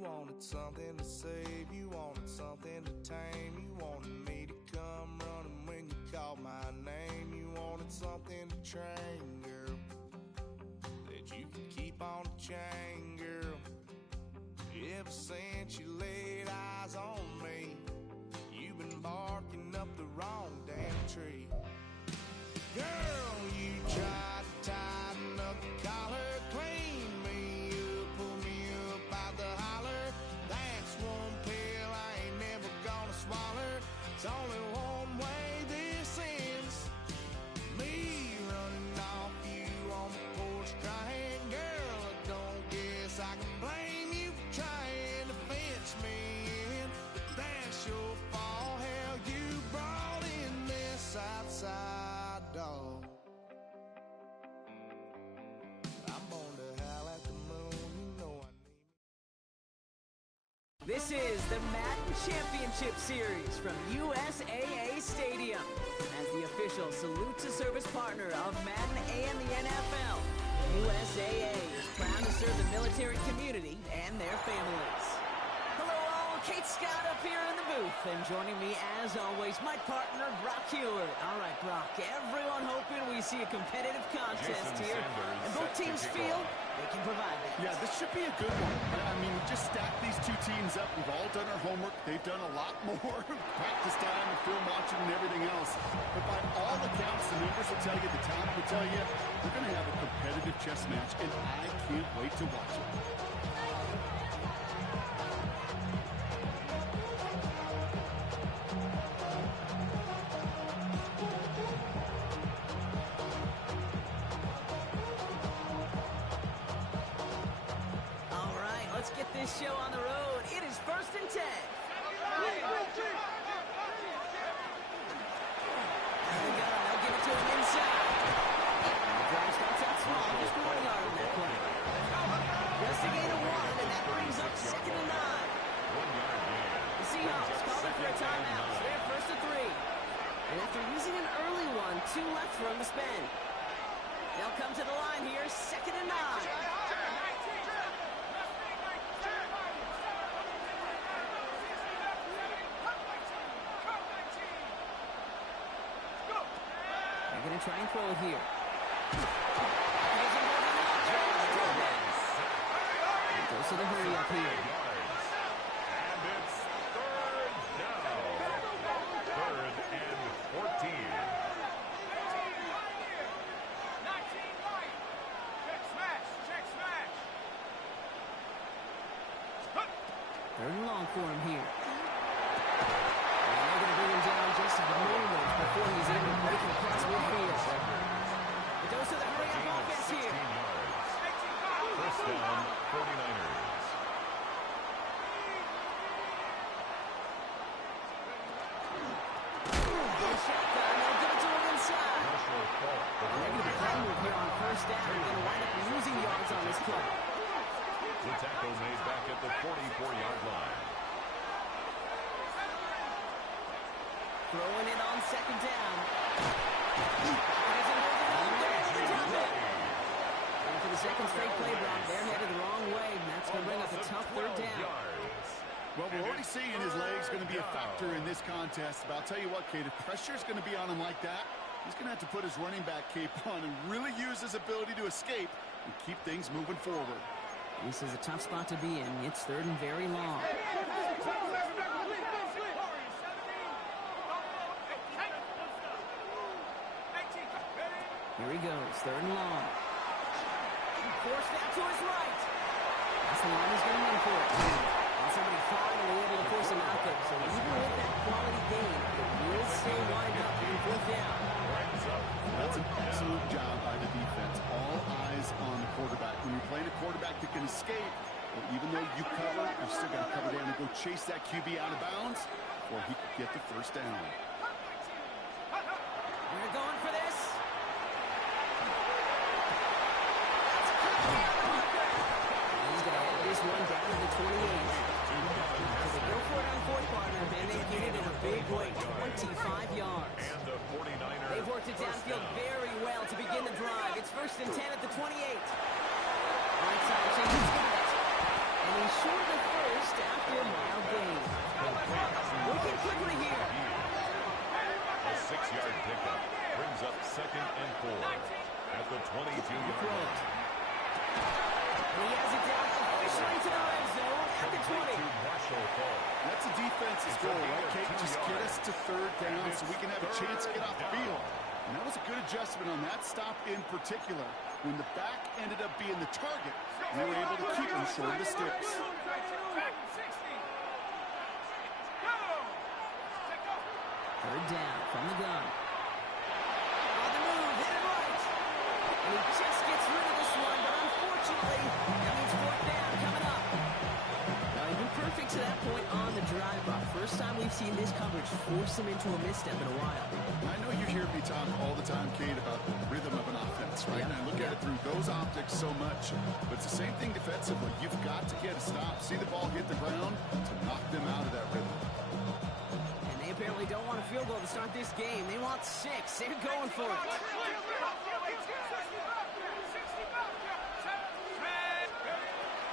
wanted something to save, you wanted something to tame. You wanted me to come running when you called my name. You wanted something to train, girl, that you could keep on the chain, girl. Ever since you laid eyes on me, you've been barking up the wrong damn tree. Girl, you tried to tighten up the collar, clean me up, pull me up out the holler. That's one pill I ain't never gonna swallow. It's only one way this ends. Me running off you on the porch crying. Girl, I don't guess I can blame you for trying to fence me in. But that's your fault, hell, you brought in this outside dog. I'm born to howl at the moon, you know I need me. This is the Madden Championship Series from USAA Stadium. As the official salute to service partner of Madden and the NFL, USAA is proud to serve the military community and their families. Hello all, Kate Scott up here in the booth, and joining me as always, my partner Brock Hewlett. All right, Brock, everyone hoping we see a competitive contest here, and both teams feel they can provide that. Yeah, this should be a good one. I mean, we just stacked these two teams up. We've all done our homework. They've done a lot more. Practice time and film watching and everything else. But by all accounts, the numbers will tell you, the talent will tell you, we're going to have a competitive chess match, and I can't wait to watch it. Let's get this show on the road. It is 1st and 10. They'll give it to him inside. The drive starts out small, just 1 yard in that play. Just a gain of 1, and that brings up 2nd and 9. The Seahawks calling for a timeout. So they're 1st and 3. And after using an early one, 2 left for him to spend. They'll come to the line here, 2nd and 9. They're going to try and throw it here. It goes to the hurry up here. And it's 3rd down. 3rd and 14. 19 right. Check smash. Check smash. 3rd and long for him here. And they're going to bring him down just a moment before he's able to break it across midfield. It goes to the hurry-up offense here. 1st down, 49ers. Shotgun, they'll give it to him inside. And they're going to be playing with here on 1st down. They're going to wind up losing yards on this play. The tackle made back at the 44-yard line. Throwing it on 2nd down. And for the second straight play, Brock, they're headed the wrong way, and that's going to bring up a tough 3rd down. Well, we're already seeing his legs going to be a factor in this contest. But I'll tell you what, Kate, if pressure is going to be on him like that, he's going to have to put his running back cape on and really use his ability to escape and keep things moving forward. This is a tough spot to be in. It's 3rd and very long. Here he goes, 3rd and long. Forced out to his right. That's the line he's going to run for it. And somebody finally able to force him out there. So even with that quality gain, it will still wind up being 4th down. That's an excellent job by the defense. All eyes on the quarterback. When you're playing a quarterback that can escape, well, even though you cover, you're still got to cover down and go chase that QB out of bounds, or he could get the 1st down. We're going for this. He's going to head this one down to the 28. As they go for it on 4th partner, and they get it in a big way, 25 yards. And the 49ers. They've worked it downfield very well to begin the drive. It's 1st and 10 at the 28. Right side, he's got it. And And he's short of the first after a mild gain. Looking quickly here. A 6-yard pickup brings up 2nd and 4 at the 22-yard line. And he has it down officially to the red zone at the 20. That's a defense's goal, right, Kate? Just get us to 3rd down so we can have a chance to get off the field. And that was a good adjustment on that stop in particular. When the back ended up being the target, we were able to keep him short of the sticks. 3rd down from the gun. On the move, hit it right. And he just gets rid of this one, but unfortunately, that means 4th down coming up. Now, he's been perfect to that point on the drive, but first time we've seen this coverage force him into a misstep in a while. I know you hear me talk all the time, Kate, about the rhythm of an offense, right? Yep. And I look at it through those optics so much, but it's the same thing defensively. You've got to get a stop, see the ball hit the ground to knock them out of that rhythm. And they apparently don't want a field goal to start this game. They want 6. They're going for it.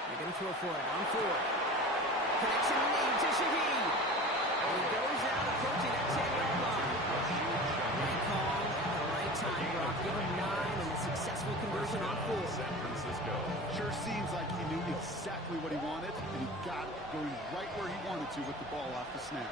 They're going to throw for it on 4th. Connection lead to Shaheed. And he goes out approaching that 10-yard line. Right call at the right time, Brock. Give him 9 and a successful conversion on 4th. San Francisco. Sure seems like he knew exactly what he wanted, and he got it, going right where he wanted to with the ball off the snap.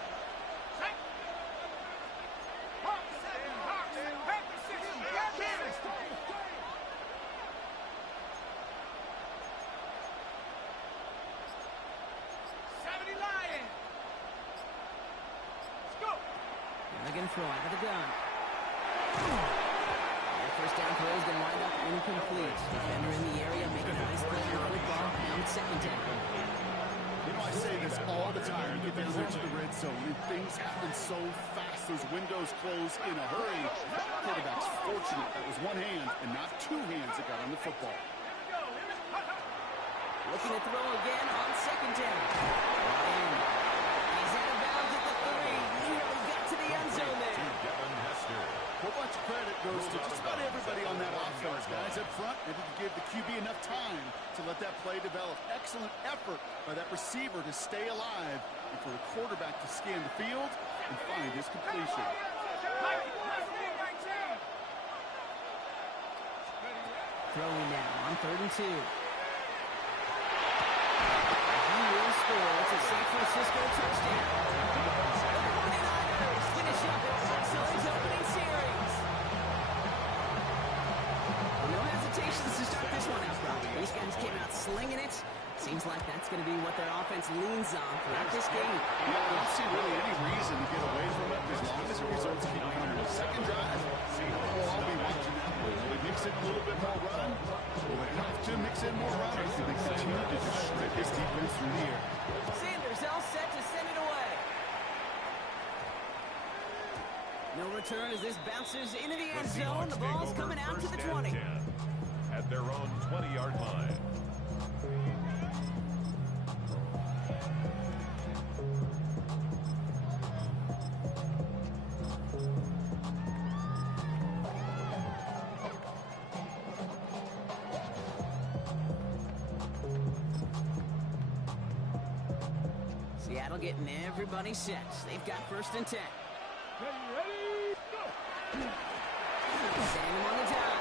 Throw out of the gun. And 1st down throw is going to wind up incomplete. Defender in the area making a nice play on the football. Now it's 2nd down. You know, I say this all the time. You get down there to the red zone, and things happen so fast. Those windows close in a hurry. Quarterback's fortunate that was one hand and not 2 hands that got on the football. Looking to throw again on 2nd down. And he's out of bounds at the 3. Nearly got to the end zone there. A whole bunch of credit goes to just about everybody on that offense. Guys up front, able to give the QB enough time to let that play develop. Excellent effort by that receiver to stay alive and for the quarterback to scan the field and find his completion. Throwing now on 3rd and 2. He will score. It's a San Francisco touchdown. The 49ers finish up an excellent opening series. No hesitations to start this one out, Brock. These guys came out slinging it. Seems like that's going to be what their offense leans on throughout this game. Yeah, I don't see really any reason to get away from it as long as the results keep coming. The 2nd drive, we'll all be watching that. Will they mix in a little bit more run? Will they have to mix in more run? Or do they continue to just shred this defense through the air? Sanders all set to send it away. No return as this bounces into the end zone. The ball's coming out to the 20. At their own 20-yard line. Seattle getting everybody set. They've got 1st and 10. Send him on the down.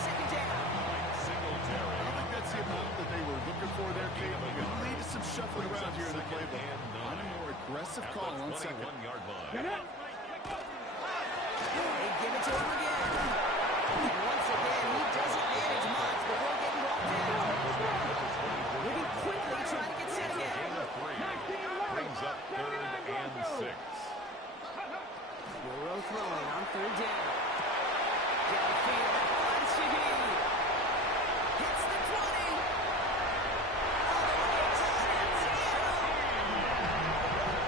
Second down. I don't think that's the amount that they were looking for there, Kate. It leads to some shuffling around here in the playbook. On a more aggressive call on 2nd. They give it to him again. And once again, he doesn't manage much before getting brought down. Moving quickly, trying to get set again. Brings up 3rd and 6. Burrow throwing on 3rd down. Downfield, finds Shaheed. Hits the 20. All the way to Seattle.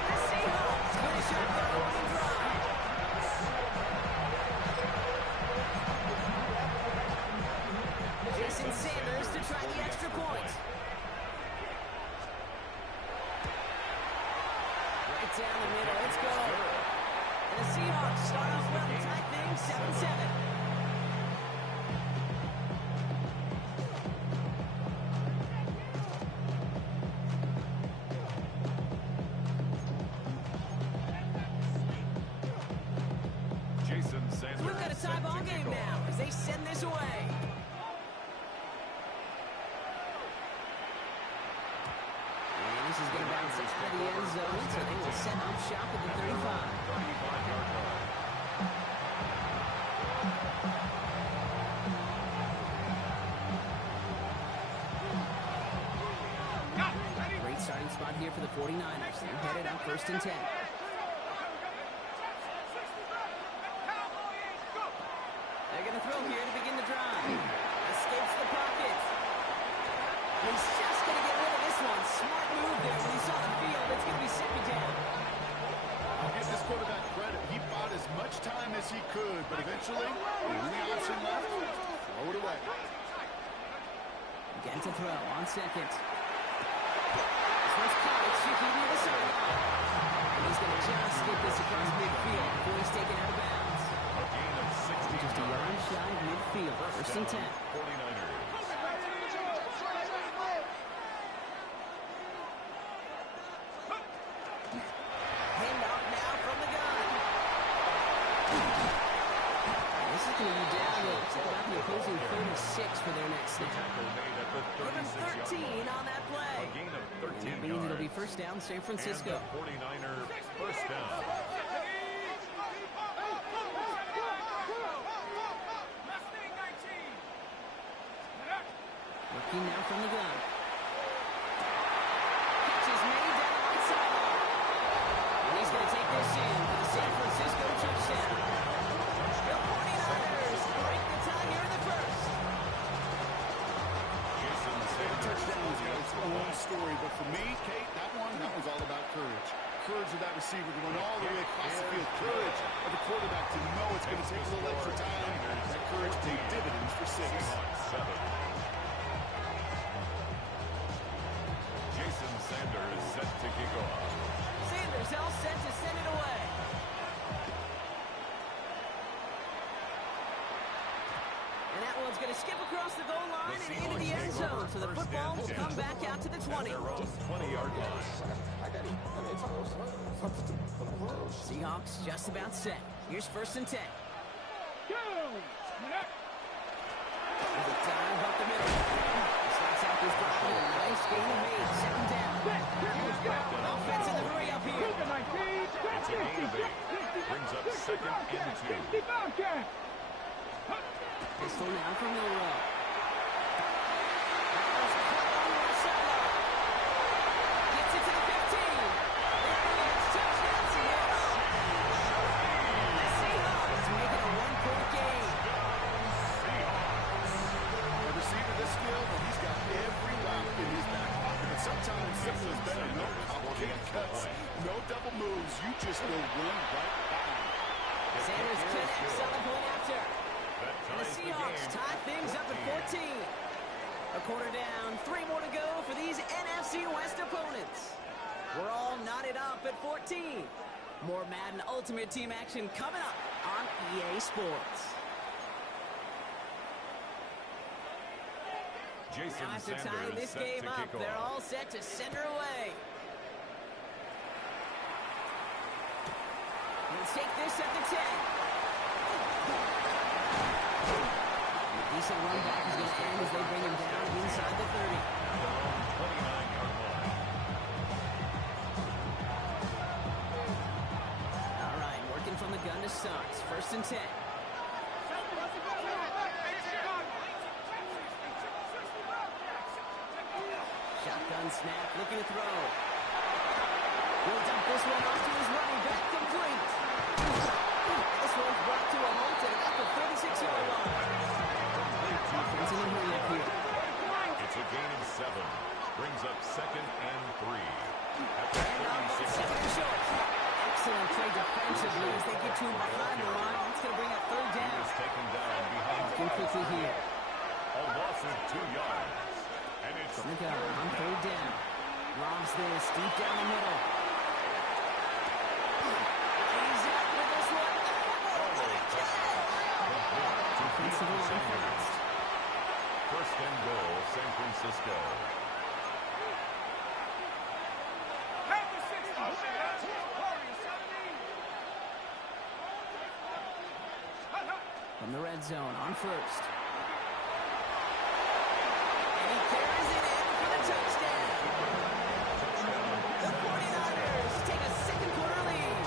The Seahawks finish up their opening drive. Jason Sanders to try the extra point. Right down the middle. Let's go. And the Seahawks start off well to tie things 7-7. send this away. And this is going to bounce out of the end zone, so they will set up shop at the 35. 35-yard line. Great starting spot here for the 49ers. They're headed up 1st and 10. They're going to throw here to begin the drive. Escapes the pocket. He's just going to get rid of this one. Smart move there when he saw the field. It's going to be second down. I'll give this quarterback credit. He bought as much time as he could, but eventually, the only option left, throw it away. Again to throw on second. This one's caught. It's shifted near the sideline. And he's going to just get this across midfield before he's taken out of bounds. A gain of 60 Just a yard shy of midfield. 1st and 10. 49ers. Handoff now from the gun. This is going to be down to about the opposing 36 for their next snap. Tackle made at the Give him 13 on that play. A gain of 13 And that means it'll be yards. first down San Francisco. And the 49er first down. Looking now from the gun. Catch is made down the right sideline. And he's going to take this in for the San Francisco touchdown. The 49ers break the tie here in the first. Jason Sanders. Touchdown's got its own story, but for me, Kate, that one's all about courage. Courage of that receiver to run all the way across the field. Courage of the quarterback to know it's going to take a little extra time. That courage paid dividends for 6. Seahawks 7. Jason Sanders set to kick off. Sanders all set to send it away. And that one's going to skip across the goal line and into the end zone. So the football will come back out to the 20. Their own 20-yard line. Seahawks just about set. Here's 1st and 10. There's a dive up the middle. He starts out this drive with a nice gain of 8. Second down. Offense in the hurry up here. It's a gain of 8. Brings up 2nd and 2. Pistol now from Milrow. That was cut on the right sideline. Gets it to the 15. There it is. Touchdown Seahawks. The Seahawks make it a 1-point game. A receiver this skilled, and he's got every route in his back pocket. But sometimes simple is better. No complicated cuts, no double moves. You just go run right by him. Sanders connects on the point after. That And the ties the Seahawks game. tie things up at 14. A quarter down, 3 more to go for these NFC West opponents. We're all knotted up at 14. More Madden Ultimate Team action coming up on EA Sports. Jason Now after Sanders tying this set game to up, kick they're off. all set to send her away. Let's take this at the 10. A decent run back is going to end as they bring him down inside the 30. At their own 29-yard line. All right, working from the gun to start. 1st and 10. Shotgun snap, looking to throw. He'll dump this one off to his running back, complete. This one's brought to a halt at about the 36-yard line. Defense in the hurry up here. It's a gain of 7. Brings up 2nd and 3. At the Handoff on 36. second and short. Excellent play defensively as they get to him behind the line. That's going to bring up 3rd He down. was taken down behind Looking quickly here. a loss of 2 yards. And it's From the gun on 3rd down. Lobs this deep down the middle. He's out with this one. Defensive line fast. 1st and goal, San Francisco. From the red red zone on first. And he carries it in for the touchdown. The 49ers take a second quarter lead.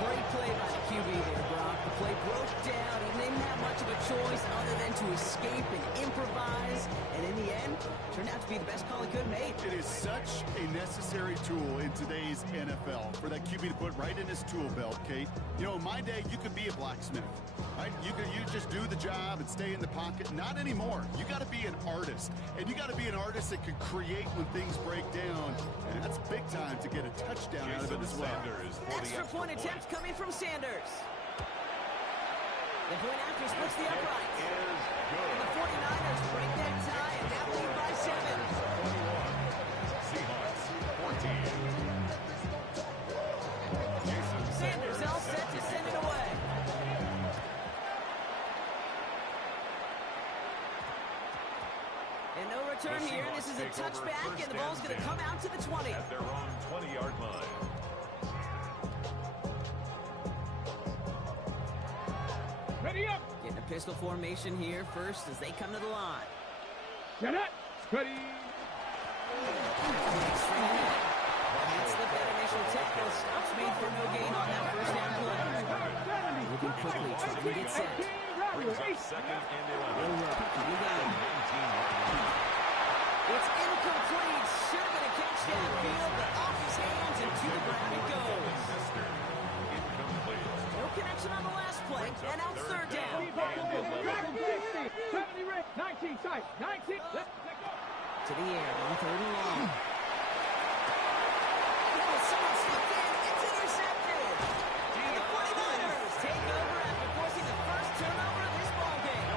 Great play by the QB there, Brock. The play broke down. He didn't have much of a choice other than to escape and improvise. And in the end, turned out to be the best call he could have made. It is such a necessary tool in today's NFL for that QB to put right in his tool belt, Kate. You know, in my day, you could be a blacksmith, right? You just do the job and stay in the pocket. Not anymore. You got to be an artist, and you got to be an artist that can create when things break down. And that's big time to get a touchdown out of it as well. Extra point attempt coming from Sanders. The point after splits the uprights. And the 49ers break that tie and now lead by 7. Seahawks 14. Sanders all set to send it away. And no return here. This is a touchback, and the ball's going to come out to the 20. At their own 20-yard line. Ready up. Getting a pistol formation here first as they come to the line. Get it. Ready. Can't slip that initial tackle. Stops made for no gain on that first down play. Moving quickly, trying to get set. Brings up second and 11. You got him. It's incomplete. Should have been a catch downfield, but off his hands and to the ground it goes. Incomplete. No connection on the last play, and now it's third down. 70 ring. 19 side. 19. Let's go. To the air on third and long. Oh, someone slipped in. It's intercepted. And the 49ers take over after forcing the first turnover of this ballgame.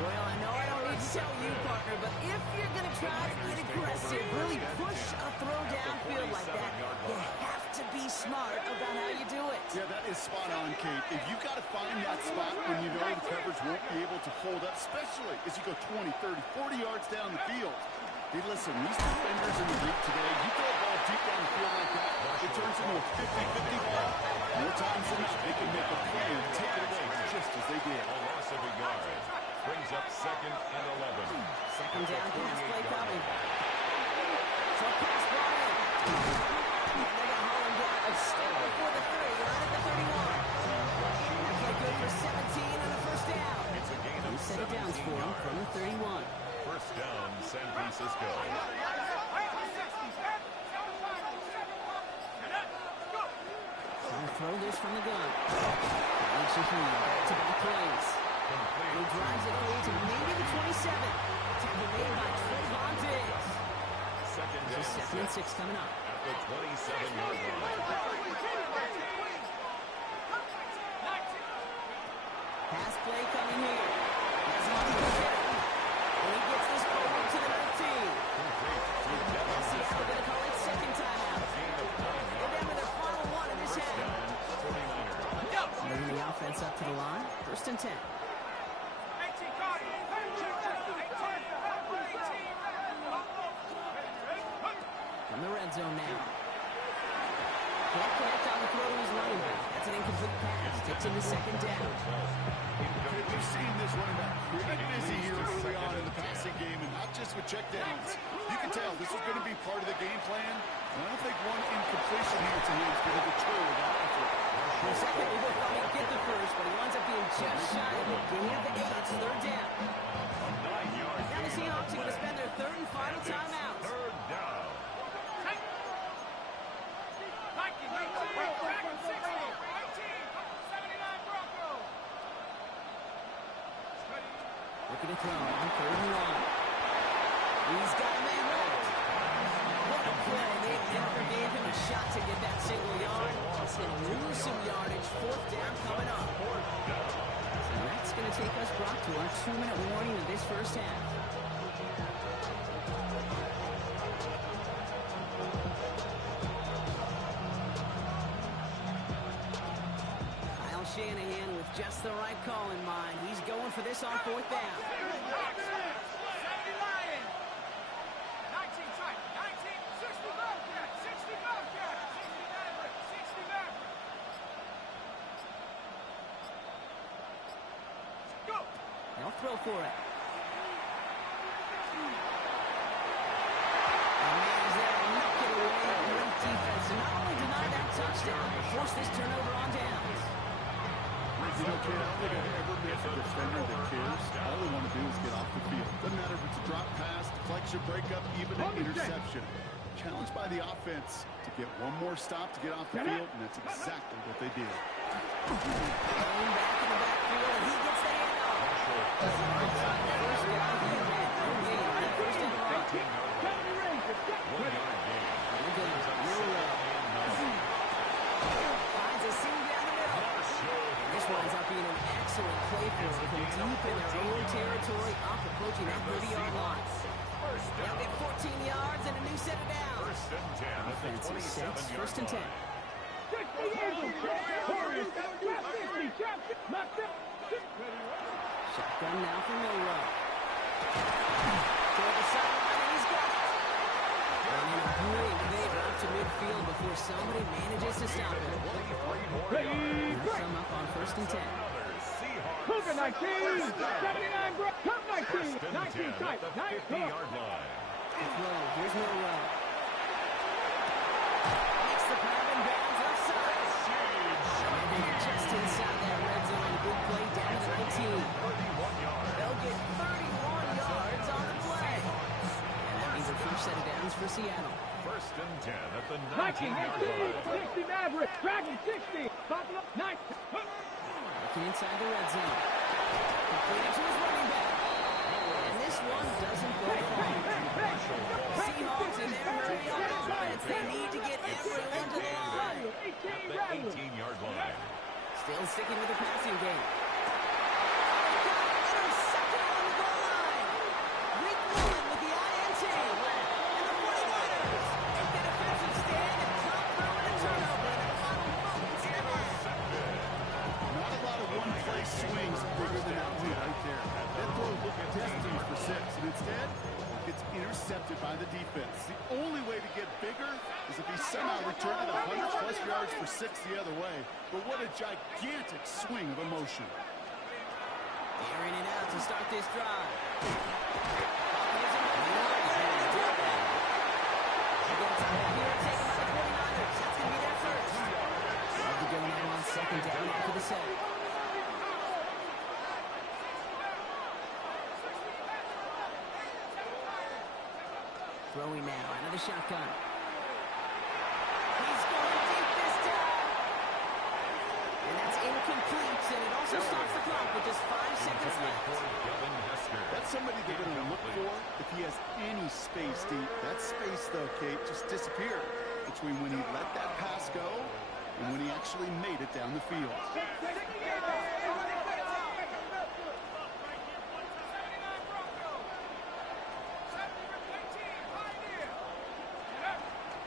Well, I know I don't need to tell you, partner, but if you're going to try to get aggressive, really push a throw downfield like that, you have to be smart about how you do it. Yeah, that is spot on, Kate. If you've got to find that spot when you know the coverage won't be able to hold up, especially as you go 20, 30, 40 yards down the field. Hey, listen, these defenders in the league today, you throw a ball deep down the field like that, it turns into a 50-50 ball. More times than not, they can make a play and take it away just as they did. A loss of a yard. Brings up second and 11. Second down, pass play coming. So pass ball in. And they're going to haul him down a step before the 3, right at the 31. That play good for 17 and a first down. It's a gain of Set it down 17 for him yards. from the 31. First down, San Francisco. Trying to throw this from the gun. Makes it clean. Back-to-back plays. He drives it away to maybe the 27. Tackle made by Trayvon Diggs. Second There's down, a 2nd and 6 coming up. at the 27-yard line. Pass play coming here. Has him on the check. And he gets this over to the 19. And Seattle going to call it second timeout. They're down to their final one in this half. Moving the offense up to the line. First and 10. From the red zone now. Can't connect on the throw to his running back. That's an incomplete pass. Takes him to second down. We've seen this running back pretty busy here early on in the passing game, and not just with checkdowns. You can tell this is going to be part of the game plan, and I don't think one incompletion here to him is going to deter that effort. The second we look thought he'd get the first, but he winds up being just shy of it. Gain of 8. It's third down. Now the Seahawks are going to spend their third and final timeout. Third down. Looking to throw on third and long. He's got a man right. What a play. They never gave him a shot to get that single yard. He's going to lose some yardage. Fourth down coming up. So that's going to take us, Brock, to our 2-minute warning of this first half. Kyle Shanahan with just the right call in mind. He's going for this on fourth down. for it. And man's there to knock it away. Great defense to not only deny that touchdown, but force this turnover on downs. You know, kid, I don't think I've ever met a defender that cares. All they want to do is get off the field. Doesn't matter if it's a drop pass, deflection, breakup, even an interception. Challenged by the offense to get one more stop to get off the field, and that's exactly what they did. Going back in the backfield, and he gets the handoff. First down, he had no gain on that first down run. 1 yard gain. Finds a seam down the middle. And this winds up being an excellent play for him from deep in their own territory, up approaching that 30-yard line. They'll get 14 yards and a new set of downs. First and 10 at the 27-yard First and 10. line. Shotgun now for Milrow. Toward the sideline, and he's got it. And in a great favor up to midfield before somebody manages to stop him. Sum up on first and 10. Cougar 19, 79, bro. Come 19, 19 tight, 50-yard line. Throw, here's Milrow. Makes the grab and bounds left side. And then just inside that red zone, good play down to the 19. 31 yards. They'll get 31 yards on the play. And that means a first set of downs for Seattle. First and 10 at the 19, 19-yard line. 60 Maverick, Dragon 60, Buffalo 9. Looking inside the red zone. Completed to his running back. And this one doesn't go far. Seahawks in their hurry on offense. They need to get everyone to the line. At the 18-yard line. Still sticking with the passing game. Intercepted on the goal line. Rick Mullen with the INT. And the 49ers take the defensive stand and drop through in a turnover in the final moments of the match. Not a lot of one-play swings bigger than that one right there. That throw looked destined for 6, and instead gets intercepted by the defense. The only way to get bigger is if he somehow returned it 100-plus yards for 6 the other way. But what a gigantic swing of emotion. Airing it out to start this drive. Second down after the sack. Throwing now out of the shotgun. He's going deep this time. And that's incomplete, and it also stops the clock with just 5 seconds left. That's somebody they're going to look for if he has any space deep. That space, though, Kate, just disappeared between when he let that pass go and when he actually made it down the field.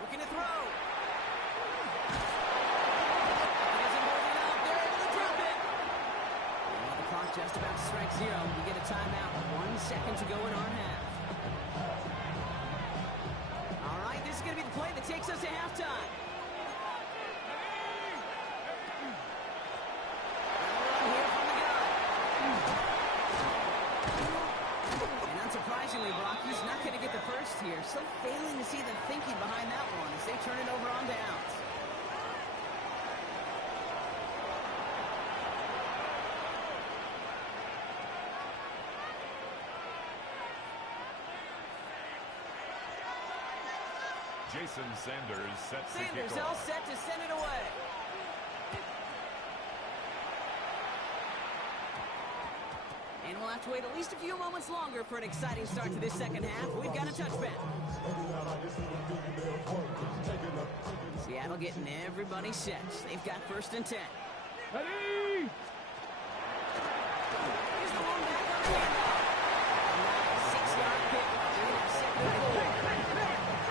Looking to throw. He isn't holding up. They're able to drop it. And the clock just about to strike 0. We get a timeout. 1 second to go in our half. All right, this is going to be the play that takes us to halftime. Unsurprisingly, Brock, he's not going to get the first here. Still failing to see the thinking behind that one as they turn it over on downs. Jason Sanders sets the Sanders kickoff. all set to send it away. And we'll have to wait at least a few moments longer for an exciting start to this second half. We've got a touchback. Seattle getting everybody set. They've got first and 10. Ready? Here's the one back on the handoff. Nice 6-yard pick. They're going to set the goal.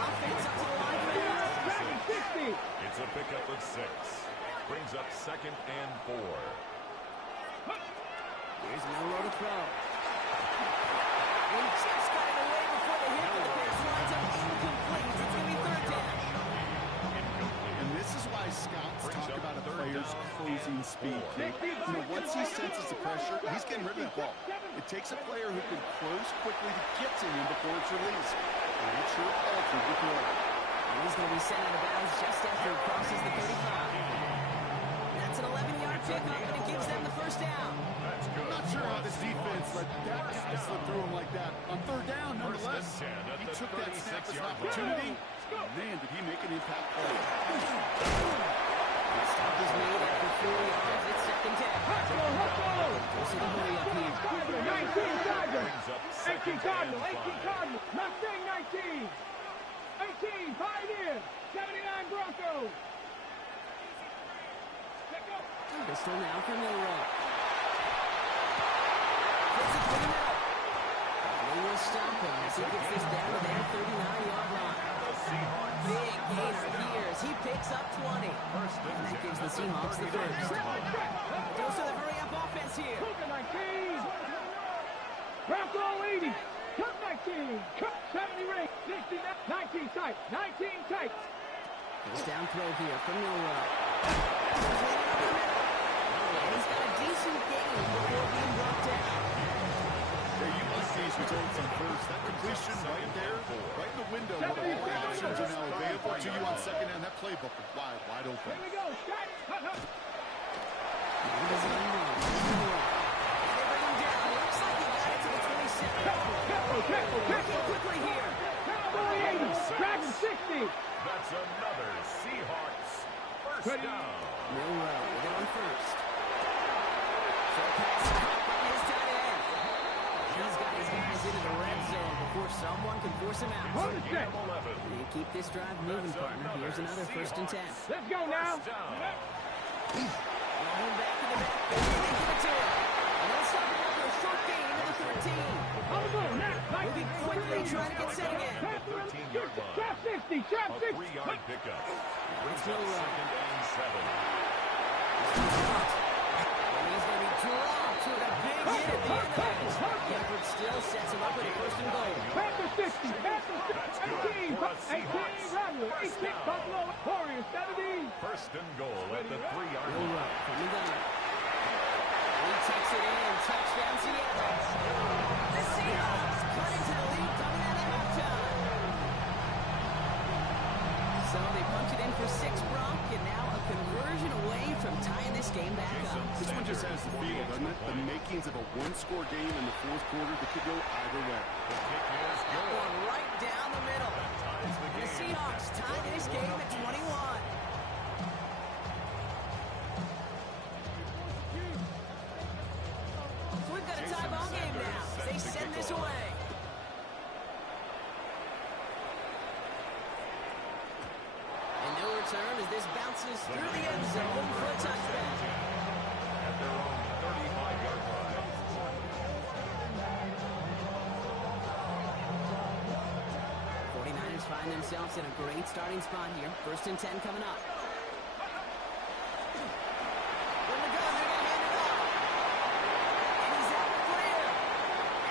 Offense up to the line for pass. Dragon 60. It's a pickup of 6. Brings up 2nd and 4. Here's Milrow to throw. He just got it away before the hit, but the pass lines up incomplete. It's going to be 3rd down. And this is why scouts talk about a player's closing losing speed, Kate. Once he senses the pressure, he's getting rid of that ball. It takes a player who can close quickly to get to him before it's released. And it sure altered with Miller. He's going to be sent out of bounds just after he crosses the 35. That's an 11-yard pickup, and it gives them the first down. I'm not sure how this defense let that guy slip through him like that. On third down, nonetheless, he took that snap as an opportunity. Man, did he make an impact play. Stop is made after 4 yards. It's second down. Goes to the hurry up here. 19 Dodgers. 18 Cardinals. 18 Cardinals. Mustang 19. 18 Pioneers. 79 Broncos. Pistol now for Milroe. Flips it to the middle. They will stop him as he gets this down to their 39-yard line. Big gainer here as he picks up 20. And that gives the Seahawks the first. Goes to the hurry-up offense here. Cougar 19. Bronco 80. Cup 19. Cup 70 ring. 60. 19 tight. 19 tight. First down throw here from Milroe. And he's got a decent gain before being brought down. Yeah, you must see these results on first. That completion right there, right in the window where all the options are now available to you on second down. That playbook is wide open. Here we go. Shot. Hut, hut. They bring him down. Looks like he got it to the 27. Working quickly here. Cowboy 80. Dragon 60. That's another Seahawks first down. Milroe with it on first. Short pass caught by his tight end. He's got his guys into the red zone before someone can force him out. Hold the set. You keep this drive moving, partner. Here's another first and 10. Let's go now. Rolling back to the backfield. They give it to him. And they'll stop him after a short gain to the 13. On the move now. Moving quickly, trying to get set again. Trap 60. Trap A 60. 3-yard pickup. It's Brings up Milroe. second and 7. And he's going to be dropped with a big hit at the end of it. The effort still sets him up with a first and goal. Panther 60. Panther 60. 18. 18. Rodney. 18. Buffalo Warriors 70. First and goal at the 3-yard line. Milroe from the gun. He takes it in. Touchdown Seattle. The Seahawks cut into the lead coming out of halftime. So they punch it in for 6, Brock, and now a conversion away from tying this game back up. This one just has the feel, doesn't it? The makings of a one-score game in the fourth quarter that could go either way. The kick is That good. one right down the middle. Ties the The game. Seahawks tie this game at 21. So we've got a tie ball game now as they send this away. And no return as this bounces through the end zone for a touchback. At their own 35-yard line. 49ers find themselves in a great starting spot here. First and 10 coming up. From the gun, they're going to hand it off. And he's out clear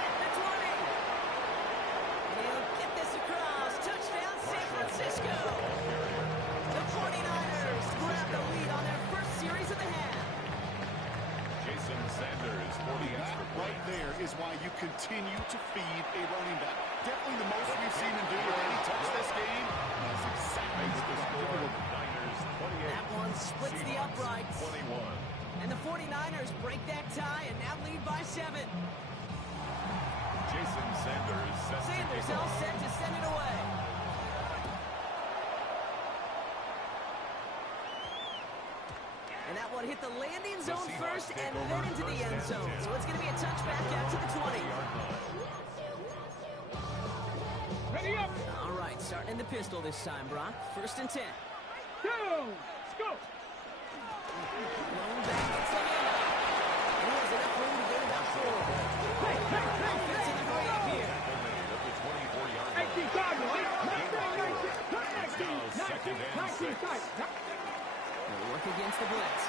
at the 20. And he'll get this across. Touchdown, San Francisco. The 49ers grab the lead on their first series of the half. Jason Sanders for the extra That point. right there is why you continue to feed a running back. Definitely the most we've seen him do with any touch this game. That's exactly Makes what the the score. score. Niners 28. That one splits the Seahawks uprights. 21. And the 49ers break that tie and now lead by 7. Jason Sanders sets the Sanders kickoff. all set to send it away. And that one hit the landing zone Seahawks first take and over then into the first end and zone. 10. So it's going to be a touchback out to the 20. Ready up. All right, starting in the pistol this time, Brock. First and 10. Go. Let's go. Blown back. It's the handoff. And he has enough room to get about 4. Offense in the hurry up here. At the 24-yard line. 18 Cardinals. Mustang 19. 19. 19 tight. They'll work against the blitz.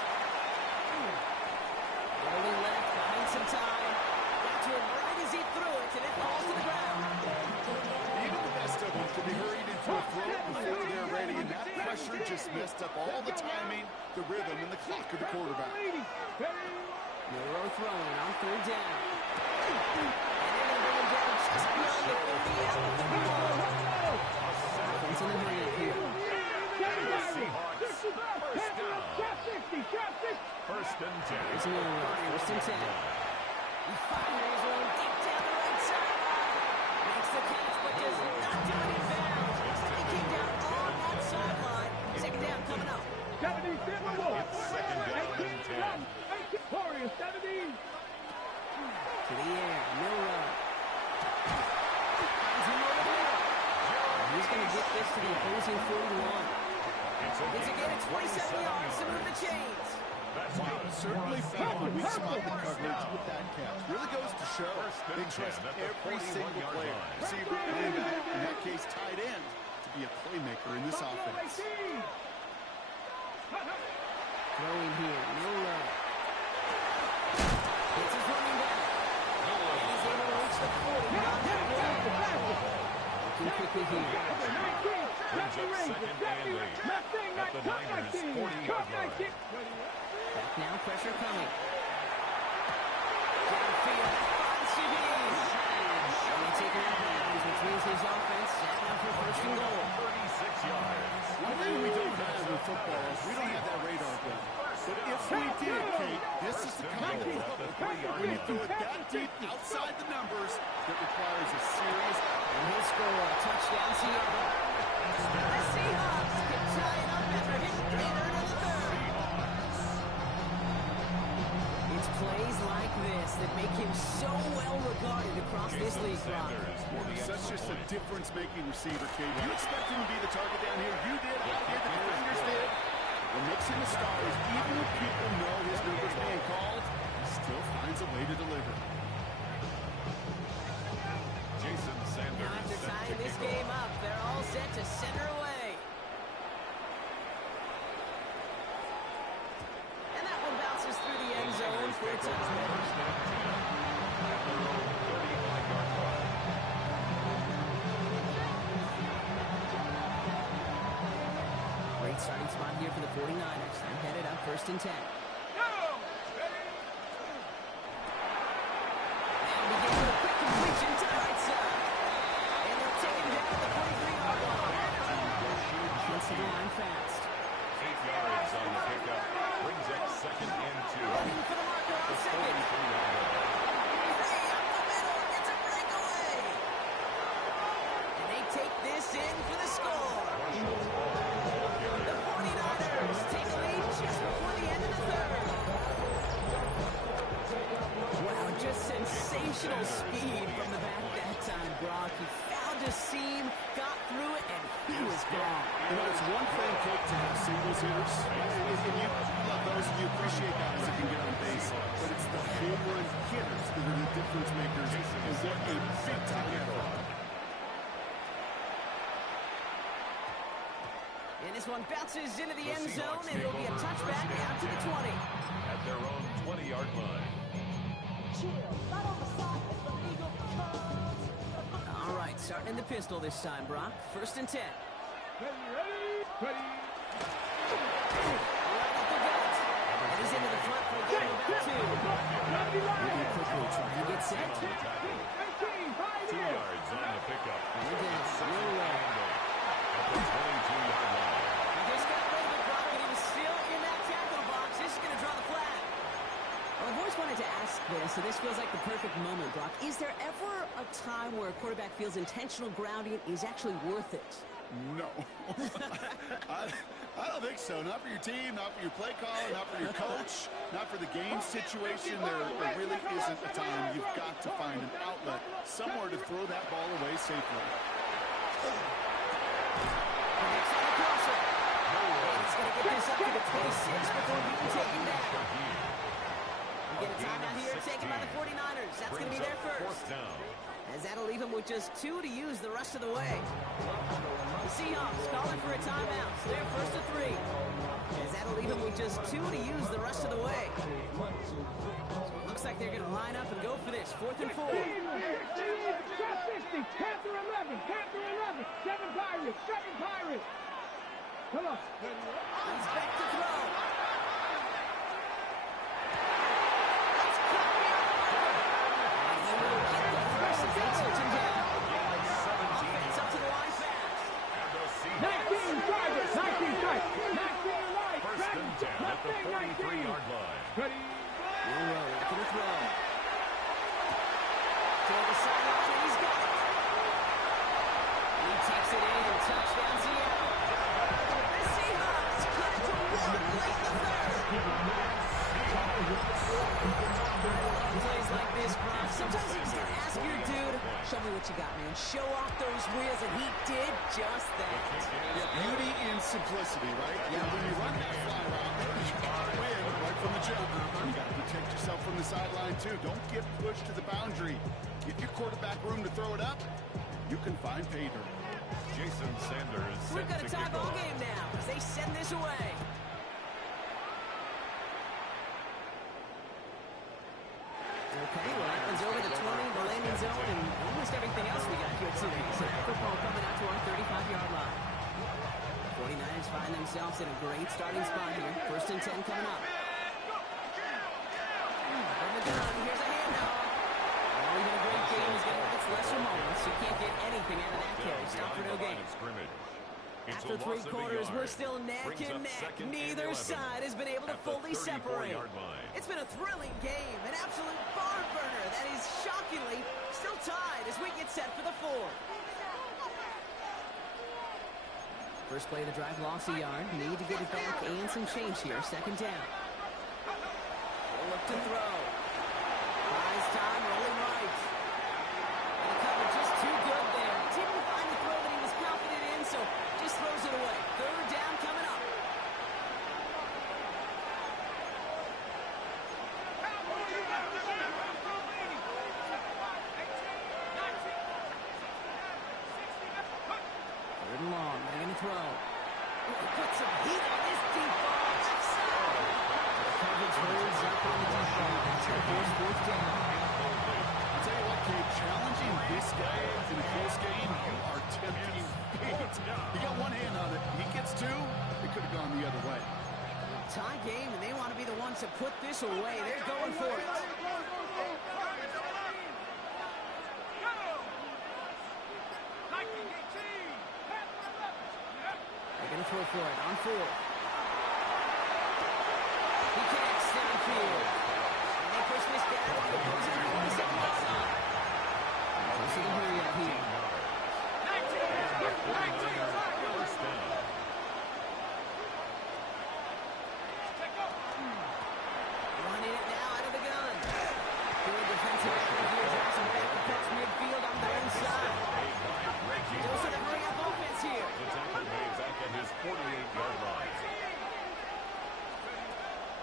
Rolling left behind some time. Got to him right as he threw it, and it falls to the ground. Even the best of them can be hurried into a throw before they're ready, and that pressure just messed up all the timing, the rhythm, and the clock of the quarterback. Milroe throwing on third down. And they're going to bring him down just beyond the 30 out of the ball. Offense in the hurry-up here. First and 10. There's Milroe, first and 10. He fires one deep down the right side. Makes the catch, but does not do it in bounds. He came down on that sideline. Second down coming up. 70, Second down and 10. Warriors 70. To the air, Milroe. Finds him over there. He's going to get this to the opposing 41. It's again, it's 27 yards to move the chains. Certainly found the weak spot in the coverage with that catch. Really goes to show they trust every single player. Receiver, running back, in that case tight end, to be a playmaker in this offense. Throwing here, Milroe. It's his running back. And he's able to reach the 40. Looking quickly here. Brings up second and 8 at the Niners' 40-yard line. Back now, pressure coming. Downfield, finds CB. And they take it out of bounds, which means his offense setting up for first and goal. 36 yards. One thing we don't have in football is we don't have that radar gun. But if we did, Kate, this is the kind of football when you throw it that deep outside the numbers that requires a serious. And he'll score a touchdown, Seattle. The Seahawks can tie it up after hitting Gator in the third. It's plays like this that make him so well regarded across this league, Brock. Such just a difference-making receiver, Kate. You expect him to be the target down here. You did, I did, the defenders did. What makes him a star is even when people know his number's being called, he still finds a way to deliver. Jason Sanders. Now after tying this game up, they're all set to center away. And that one bounces through the end zone for a touchdown. Great starting spot here for the 49ers. They're headed up first and 10. And begin with a quick completion to the right side. And they'll take him down to the 43-yard line. Offensive line fast. 8 yards on the pickup. Brings up second and 2. Running for the marker on second. Free up the middle. It's a breakaway. And they take this in for the score. The 49ers take a lead just before the end of the third. Wow, just sensational speed from the back that time, Brock. He found a seam, got through it, and he was gone. You know, it's one thing, Kate, to have singles hitters, and you love those, and you appreciate guys that can get on base, but it's the home run hitters that are the difference makers, and what a big-time effort. And this one bounces into the end zone, and it'll be a touchback out to the 20. At their own 20-yard line. All right, starting in the pistol this time, Brock. First and 10. Ready. Right up the gut. And he's into the front for a gain of about 2. Moving quickly, trying to get set. 2 yards on the pickup. And down, Milroe. At the 22-yard line. He just got labeled, Brock, and he was still in that tackle box. This is going to draw the flag. Well, I've always wanted to ask this, so this feels like the perfect moment, Brock. Is there ever a time where a quarterback feels intentional grounding is actually worth it? No. I don't think so. Not for your team, not for your play caller, not for your coach, not for the game situation. There really isn't a time. You've got to find an outlet, somewhere to throw that ball away safely. Next on the crosser. He's going to get this up to the 26 before he can take him down. We get a timeout here taken by the 49ers. That's going to be their first. As that'll leave him with just 2 to use the rest of the way. The Seahawks calling for a timeout. So they're first to 3. As that'll leave him with just 2 to use the rest of the way. So it looks like they're going to line up and go for this. 4th and 4. 60, Panther 11, 7 Pirates. Come on. He's back to throw. And he will get the first as they touch him down. Offense up to the line fast. 19 drivers, 19 strikes, 19 lights. First and 10 at the 43-yard line. Ready? Monroe looking to throw. Toward the sideline, and he's got it. He takes it in, touchdown Seattle. The Seahawks cut it to one late in the third. Plays like this, Brock. Sometimes you just gotta ask your dude, show me what you got, man. Show off those wheels, and he did just that. Yeah, beauty and simplicity, right? Yeah, when you run that fly route, you gotta win right from the jump. You gotta protect yourself from the sideline, too. Don't get pushed to the boundary. Give your quarterback room to throw it up. You can find pay dirt. Jason Sanders We've set got a to tie kick ball off. game now as they send this away. Okay, well, that one's over the 20, the landing zone, and almost everything else we got here today. So football coming out to our 35-yard line. 49ers find themselves in a great starting spot here. First and 10 coming up. From the gun, here's a handoff. Well, even a great game is going to have its lesser moments. You can't get anything out of that carry. Stop for no gain. After three quarters, we're still neck and neck. Neither side has been able to fully separate. It's been a thrilling game, an absolute barn burner that is shockingly still tied as we get set for the fourth. First play of the drive, lost a yard. Need to get it back and some change here. Second down. Look to throw. Buys time, rolling right. And the cover just too good there. Didn't find the throw that he was confident in, so just throws it away. Third down coming up. Third and long, they're going to throw. Put some heat on this deep ball. Left side. The coverage holds up on the deep ball. That's going to force fourth down. I'll tell you what, Gabe, challenging this guy in a close game, you are tempting fate. He got one hand on it. He gets two. It could have gone the other way. Tie game, and they want to be the ones to put this away. They're going for it. They're going to throw for it on fourth. He connects downfield. And they push this down to the opposing 47-yard line. Close to the hurry up here. Running it now out of the gun. Good defensive effort here. Drives him back across midfield on the inside. Goes to the hurry-up offense here. The tackle made back at his 48-yard line.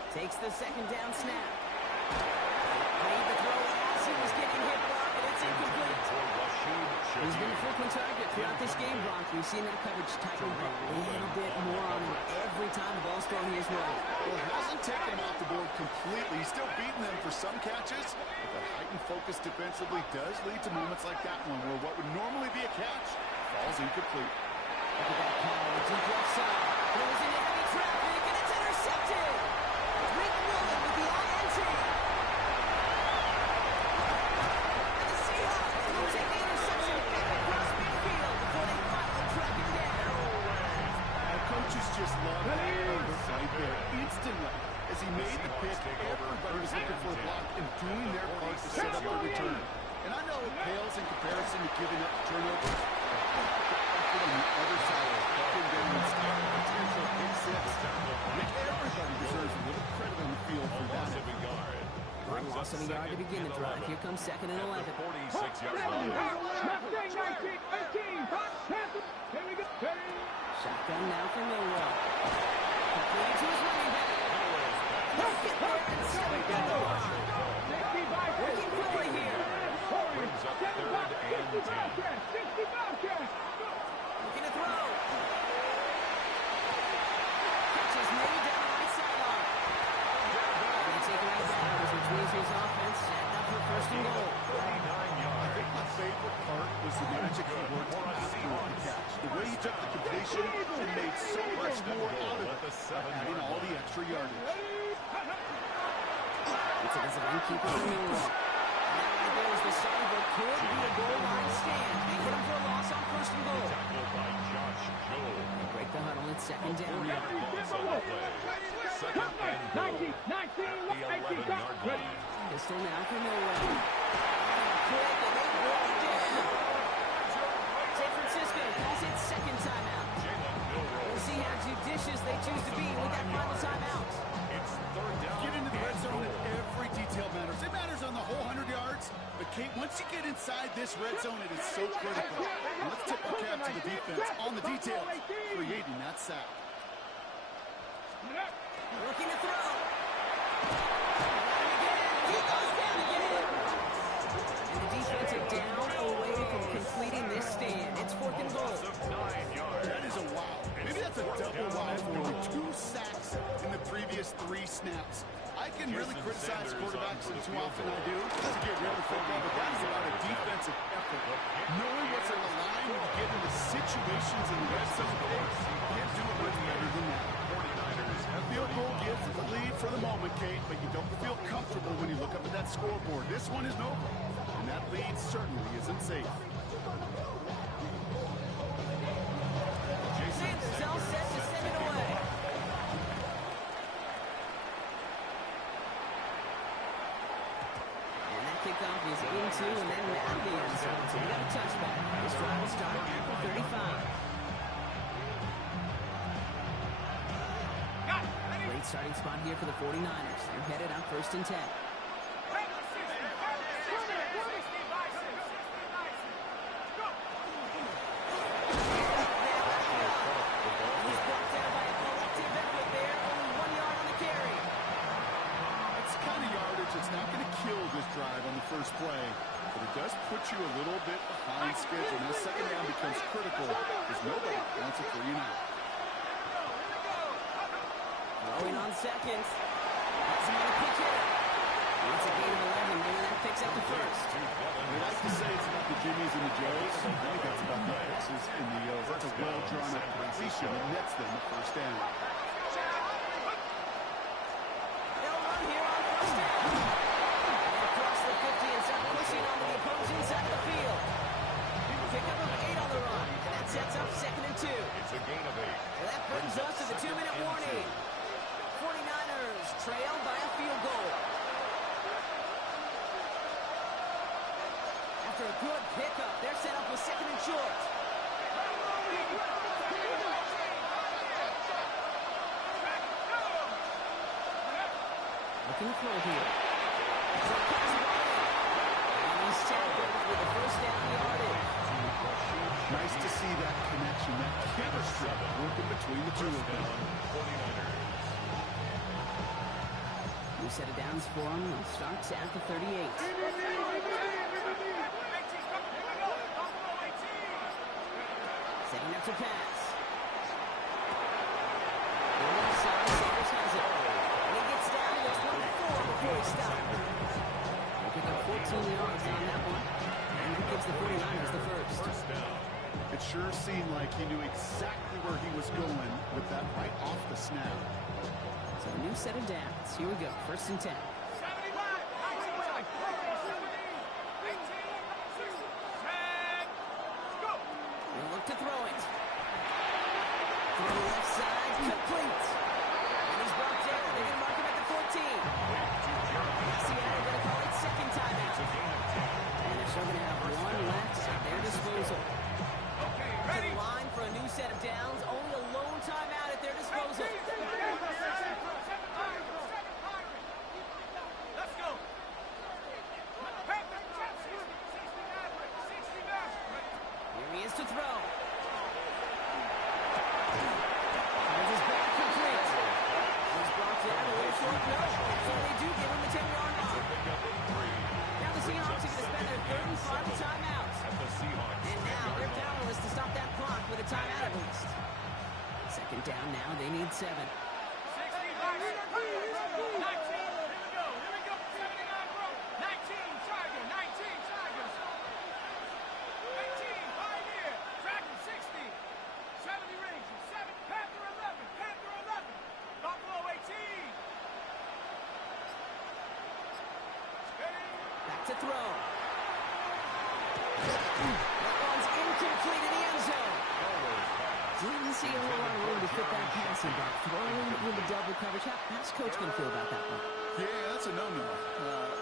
Takes the second down snap. Made the throw as he was getting hit, Brock, and it's incomplete. He's been a frequent target throughout this game, Brock. We've seen that coverage tighten up a little bit more on him every time the ball's thrown his way. Well, it hasn't taken him off the board completely. He's still beating them for some catches, but the heightened focus defensively does lead to moments like that one where what would normally be a catch falls incomplete. Look at that power, deep left side. Throws into heavy traffic, and it's intercepted. Rick Willen with the INT. And the Seahawks will take the interception back across midfield before they finally track him down. Our coaches just love that effort right there instantly. As he made the pick, everybody was looking for a block and doing their part to set up the return. And I know it pales in comparison to giving up turnovers. On the other side of the game instead of potential big six. I think everybody deserves a little credit on the field for that. One loss of a yard to begin the drive. Here comes second and 11. 46-yard line. Mustang 19, 18, hot, Panthers. Here we go. Ready? Shotgun now for Millwall. Completed to his running back. Let's get there and settle down the line. 65, Working quickly here. Brings up third and 10. 60 Bobcats. Looking to throw. Catch is made down the right sideline. And they take it right down, which means his offense setting up for first and goal. 39 yards. I think my favorite part was the magic he worked after the catch. The way he took the complete situation and made so much more out of it, adding all the extra yardage. It's against the goalkeeper for Millwall. And there's the start of what could be a goal line stand. They hit him for a loss on first and goal. They break the huddle. It's second down. Second and goal. 11-yard line. Pistol now for Millwall. Quick, and they brought it down. San Francisco calls it second timeout. We'll see how judicious they choose to be with that final timeout. It's third down. Get into the red zone and every detail matters. It matters on the whole 100 yards. But, Kate, once you get inside this red zone, it is so critical. And let's tip our cap to the defense on the details, creating that sack. Looking to throw. He goes down again. And the defensive down away from completing this stand. It's fourth and goal. That is a wow. Maybe that's a double wow for him. 2 sacks in the previous 3 snaps. I can really criticize quarterbacks, and too often I do, to get rid of the football, but that is about a defensive effort. Knowing what's on the line when you get into situations in the red zone, you can't do it much better than that. That field goal gives the lead for the moment, Kate, but you don't feel comfortable when you look up at that scoreboard. This one isn't over, and that lead certainly isn't safe. Sanders all set to send it away. And that kickoff is into and then out of the end zone. So we got a touchback. This drive will start at the 35. Great starting spot here for the 49ers. They're headed out first and 10. He's brought down by a collective effort there. Only 1 yard on the carry. That's the kind of yardage that's not going to kill this drive on the first play, but it does put you a little bit behind schedule. Now second down becomes critical because nobody wants it for you now. Throwing on seconds. That's him on a pitch hitter. It's a gain of 11, and that picks up the first. We like to say it's about the Jimmies and the Joes. I think that's about the X's and the O's. That's a well-drawn-up completion that nets them the first down. They'll run here on first down. And across the 50 and start pushing onto the opposing side of the field. Pick up of 8 on the run. And that sets up second and 2. It's a gain of 8. Well, that brings us to the 2-minute warning. 49ers trail by a field goal. After a good pickup, they're set up with second and short. Looking to throw here. And he's tackled with the first down yardage. Nice to see that connection, that chemistry working between the two of them. 49ers. New set of downs for him. Starts at the 38. Setting up to pass. The left side, Sanders has it. And he gets down to the 24 before he stops. He'll pick up 14 yards on that one. And that gives the 49ers the first. It sure seemed like he knew exactly where he was going with that right off the snap. So a new set of downs. Here we go. First and 10. They'll look to throw it. Throw left side. Complete. And he's brought down. They didn't mark him at the 14. Seattle going to call it second timeout. And they're still going to have one left at their disposal. To the line for a new set of downs. Only a lone timeout at their disposal. Let's go. Here he is to throw. There's his back complete. He's brought down a little short. No. So they do give him the 10-yard line. Now the Seahawks are going to spend their third and final timeout. And now they're powerless to stop that clock with a timeout at least. Second down now. They need 7. throw. That one's incomplete in the end zone. Didn't see a whole lot of room to fit that passing back. Throwing with the double coverage. How's Coach going to feel about that one? Yeah, that's a no-no.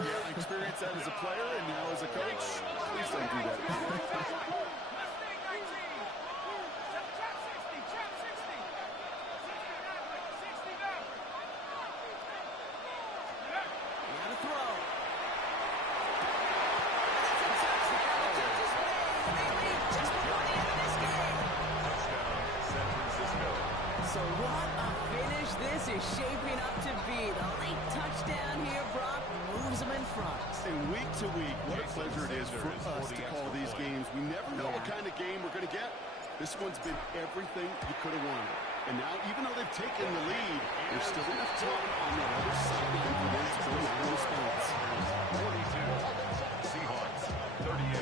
Yeah, I experienced that as a player, and now as a coach, please don't do that. So what a finish this is shaping up to be. The late touchdown here, Brock, moves them in front. And week to week, what a pleasure it is for us to call these games. We never know what kind of game we're going to get. This one's been everything you could have wanted. And now, even though they've taken the lead, there's still enough time on the other sideline for them to come out in response. 42, Seahawks, 38.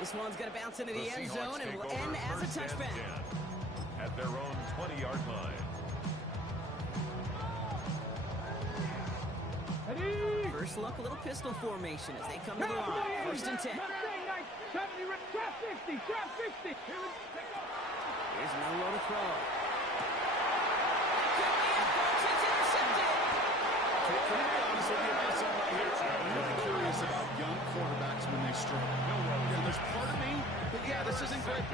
This one's going to bounce into the end zone and will end as a touchback. At their own 20-yard line. First look, a little pistol formation as they come to the line. First and 10. Here's no low to throw. It's intercepted. To be honest with you about something right here, I'm really curious about young quarterbacks when they struggle. Yeah, there's part of me that, yeah, this isn't great.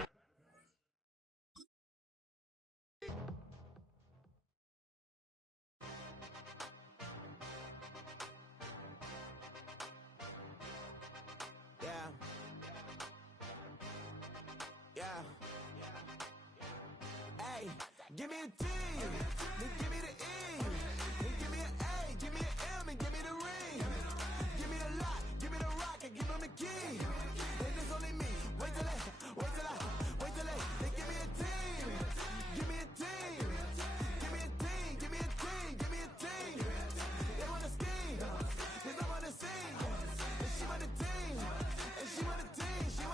Hey, give me a T, then give me the E, then give me an A, give me an M, and give me the ring. Give me the lock, give me the rock, and give them the key. And it's only me. Wait till they give me a team. Give me a team. Give me a team. Give me a team. Give me a team. They want to scheme. Cause I want to sing. And she want a team. And she want a team. She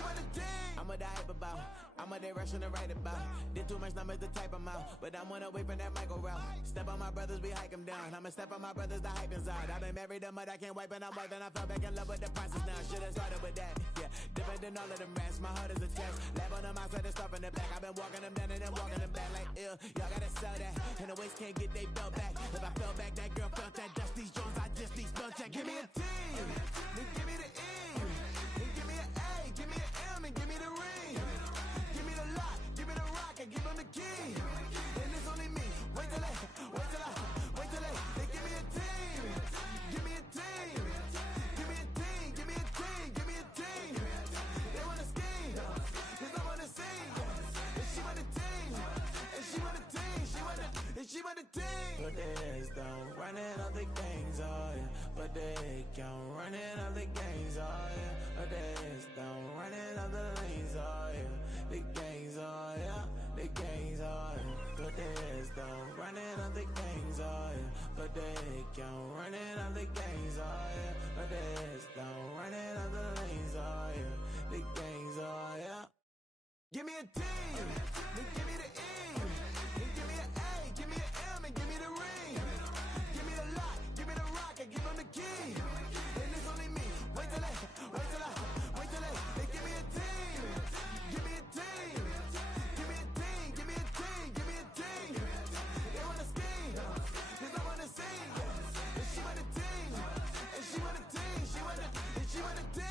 want a team. I'm a hype about. I'm a direction to write about. Did too much numbers to type them out. But I'm one away from that micro route. Step on my brothers, we hike them down. I'ma step on my brothers, the hype inside. I've been married them, but I can't wipe and I'm wiping. I fell back in love with the process now. Should've started with that. Yeah, different than all of them rats. My heart is a test. Lab on them outside and stuff in the back. I've been walking them down and then walking them back like ill. Y'all gotta sell that. And the waist can't get they belt back. If I fell back, that girl felt that. Dust these Jones, I just these spell check. Give me a T, then give me the E, then give me an A, give me an M, and give me the ring. Give me the lock, give me the rock, and give them the key. And it's only me. Wait till they give me a team. Give me a team. Give me a team. Give me a team. Give me a team. They wanna scheme, cause I wanna sing. And she want a team. And she want a team. She want a team. Put their heads down, running all the gangs, oh yeah. But they count, running all the gangs, oh yeah. Put their heads down, running all the lanes, oh yeah. The gangs, oh yeah. The gangs, oh yeah. Put their heads down, running all the gangs, oh yeah. But they count, running all the gangs, oh yeah. Put their heads down, running all the lanes, oh yeah. The gangs, oh yeah. Give me a team, then give me the E, then give me an A, give me an M, and give me the ring. Give me the lock, give me the rock, and give them the key. And it's only me. Wait till they give me a team. Give me a team. Give me a team. Give me a team. Give me a team. They wanna scheme, cause I wanna sing. And she want a team. And she want a team. She want a team.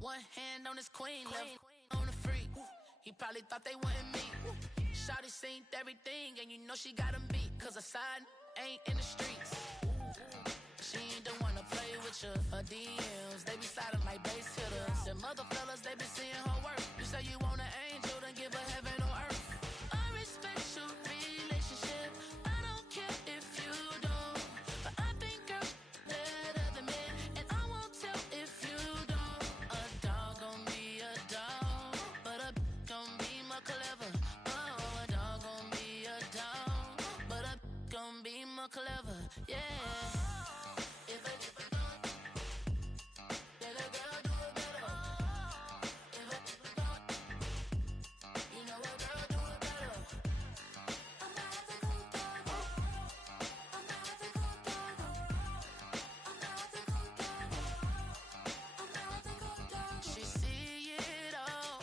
One hand on his queen, left on the freak. He probably thought they wouldn't meet. Shawty seen everything, and you know she got him beat. Cause her side ain't in the streets. She ain't the one to play with you. Her DMs, they be sliding like base hitters. And mother fellas, they be seeing her work. You say you want an angel. gon' be more clever, yeah. If a girl do it better. If a you know a girl do it better. I'm a ethical dog. I'm a ethical dog. I'm a ethical dog. I'm a ethical dog. She see it all,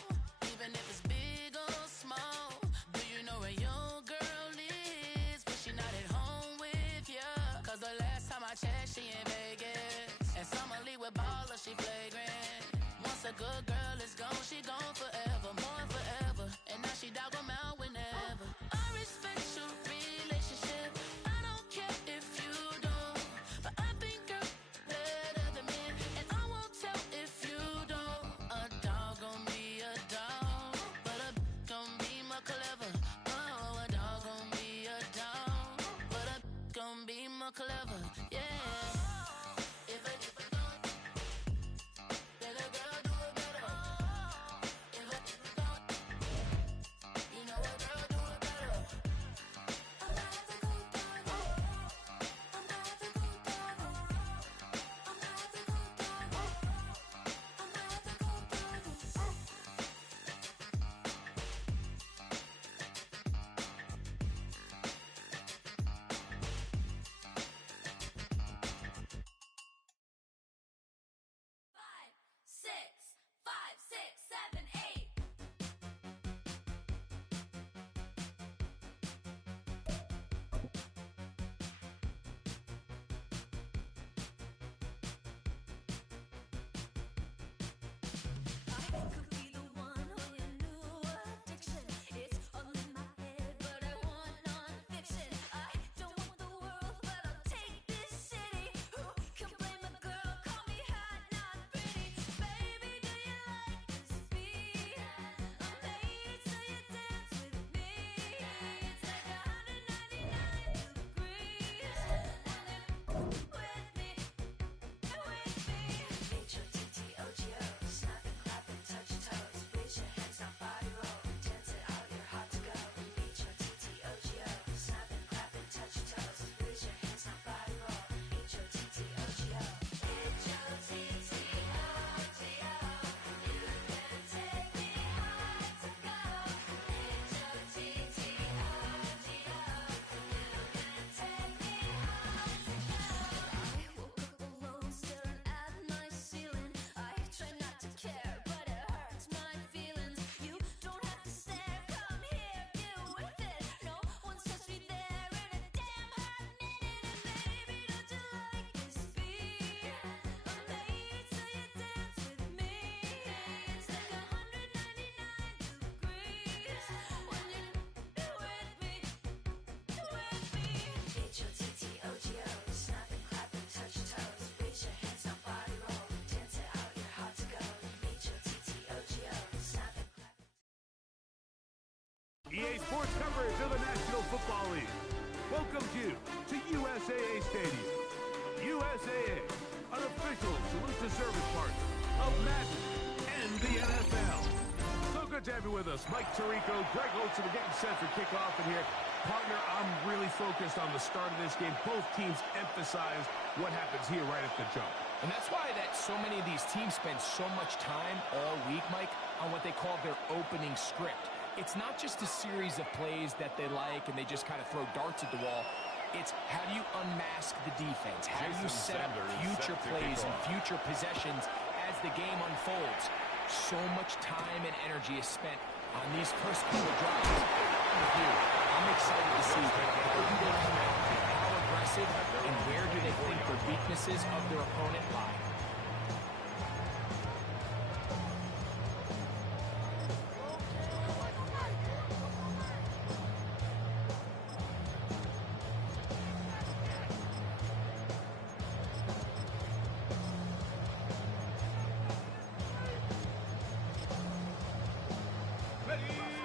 even if it's big or small. Do you know where your girl is, but she not at home with ya? Cause the last time I checked, she in Vegas. And Summer Lee with Baller, she flagrant. Once a good girl is gone, she gone forever, more forever. And now she dog 'em out whenever. I respect your relationship, I don't care if you don't. But I think you're better than me, and I won't tell if you don't. A dog gon' be a dog, but a gon' be more clever. Oh, a dog gon' be a dog, but a gon' be more clever, yeah. If a girl do it better. If a you know a girl do it better. I'm a ethical dog. I'm a ethical dog. I'm a ethical dog. I'm a ethical dog. Five, six, seven, eight. I could be the one on your new addiction. It's all in my head, but I want non-fiction. I don't want the world, but I'll take this city. Who can blame a girl? Call me hot, not pretty. Baby, do you like this beat? I'm made so you dance with me. It's like 199 degrees when you're with me. H-O-T-T-O-G-O, snapping, clapping, touch toes. Raise your hands, now body roll. Dance it out, you're hot to go. H-O-T-T-O-G-O, snapping, clapping, touch toes. Raise your hands, now body roll. H-O-T-T-O-G-O. H-O-T-T-O-G-O, you can take me high to go. H-O-T-T-O-G-O, you can take me high to go. I woke up alone, staring at my ceiling. I try not to care, but it hurts my feelings. You don't have to stare, come here, get with it. No one's touched me there in a damn hot minute. And baby, don't you like this beat? I'm made so you dance with me. It's like 199 degrees when you're with me. H-O-T-T-O-G-O, snapping, clapping, touch toes. Raise your hands, now body roll. Dance it out, you're hot to go. H-O-T-T-O-G-O, snapping, clapping. EA Sports coverage of the National Football League welcomes you to USAA Stadium. USAA, an official salute to service partner of Madden and the NFL. So good to have you with us. Mike Tirico, Greg Olson, we're getting set for kickoff in here. Partner, I'm really focused on the start of this game. Both teams emphasize what happens here right at the jump. And that's why that so many of these teams spend so much time all week, Mike, on what they call their opening script. It's not just a series of plays that they like and they just kind of throw darts at the wall. It's how do you unmask the defense? How do you set up future plays and future possessions as the game unfolds? So much time and energy is spent on these first couple of drives. I'm excited to see how do they come out, how aggressive, and where do they think the weaknesses of their opponent lie.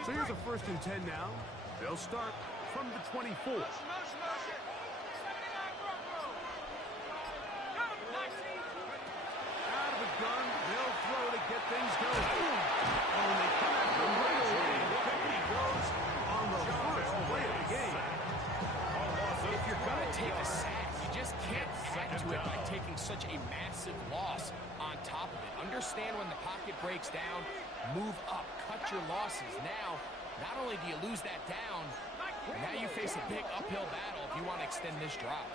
So here's a 1st and 10 now. They'll start from the 24. Out Out of the gun, they'll throw to get things going. Oh, and they come after him right away. Look, he goes on the first play of the game. If you're such a massive loss on top of it. Understand when the pocket breaks down, move up, cut your losses. Now, not only do you lose that down, now you face a big uphill battle if you want to extend this drive.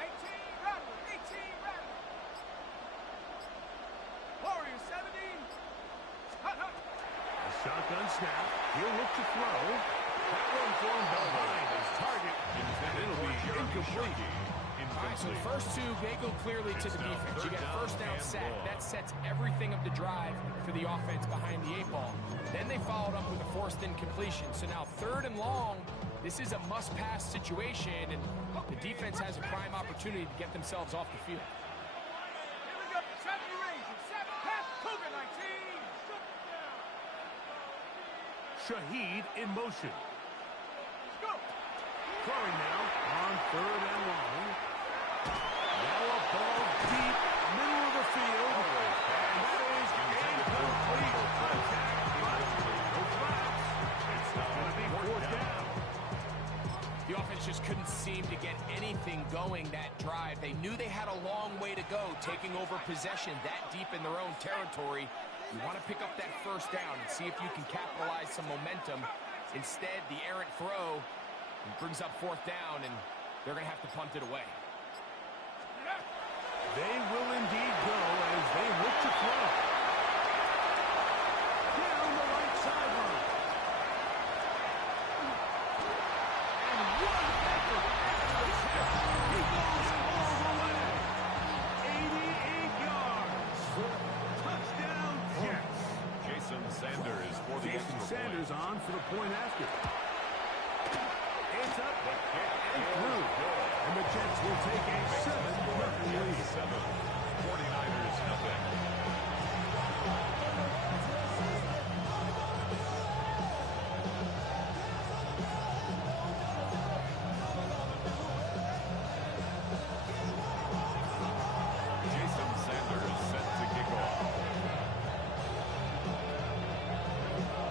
18 rattle. Warriors 17. A shotgun snap. He'll look to throw. That one thrown behind his target. It'll be incomplete. All right, so the first two, they go clearly to the defense. You get first down sack. That sets everything of the drive for the offense behind the 8-ball. Then they followed up with a forced incompletion. So now 3rd and long, this is a must-pass situation, and the defense has a prime opportunity to get themselves off the field. Here we go. 70 Rangers. 7 pass. Cougar 19. Shaheed in motion. Let's go. Throwing now on 3rd and long. Now a ball deep, middle of the field. And that is incomplete. Contact, but no flags. It's going to be 4th down. The offense just couldn't seem to get anything going that drive. They knew they had a long way to go, taking over possession that deep in their own territory. You want to pick up that first down and see if you can capitalize some momentum. Instead, the errant throw brings up 4th down, and they're going to have to punt it away. They will indeed go as they look to throw. Down the right sideline. And what effort! He goes all the way. 88 yards. Touchdown, Jets. Jason Sanders for the Jason extra Sanders point. on for the point after. It's up and through. And the Jets will take a 7-0 lead. 49ers nothing. Jason Sanders set to kick off.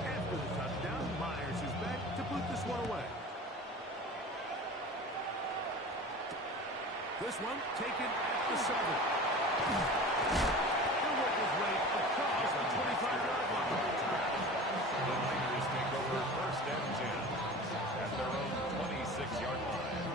After the touchdown, Myers is back to put this one away. This one taken at the 7. He'll work his way across the 25-yard line. The Niners take over 1st and 10 at their own 26-yard line.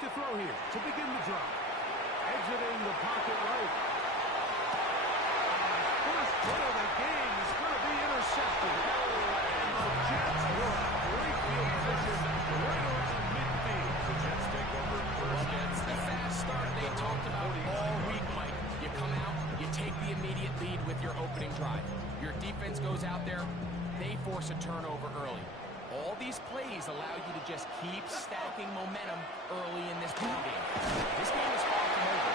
To throw here to begin the drive. Exiting the pocket right. First play of the game is going to be intercepted. And the Jets will have great field position right around midfield. The Jets take over 1st and The fast start they talked about all week, Mike. You come out, you take the immediate lead with your opening drive. Your defense goes out there, they force a turnover early. All these plays allow you to just keep stacking momentum early in this ballgame. This game is far from over.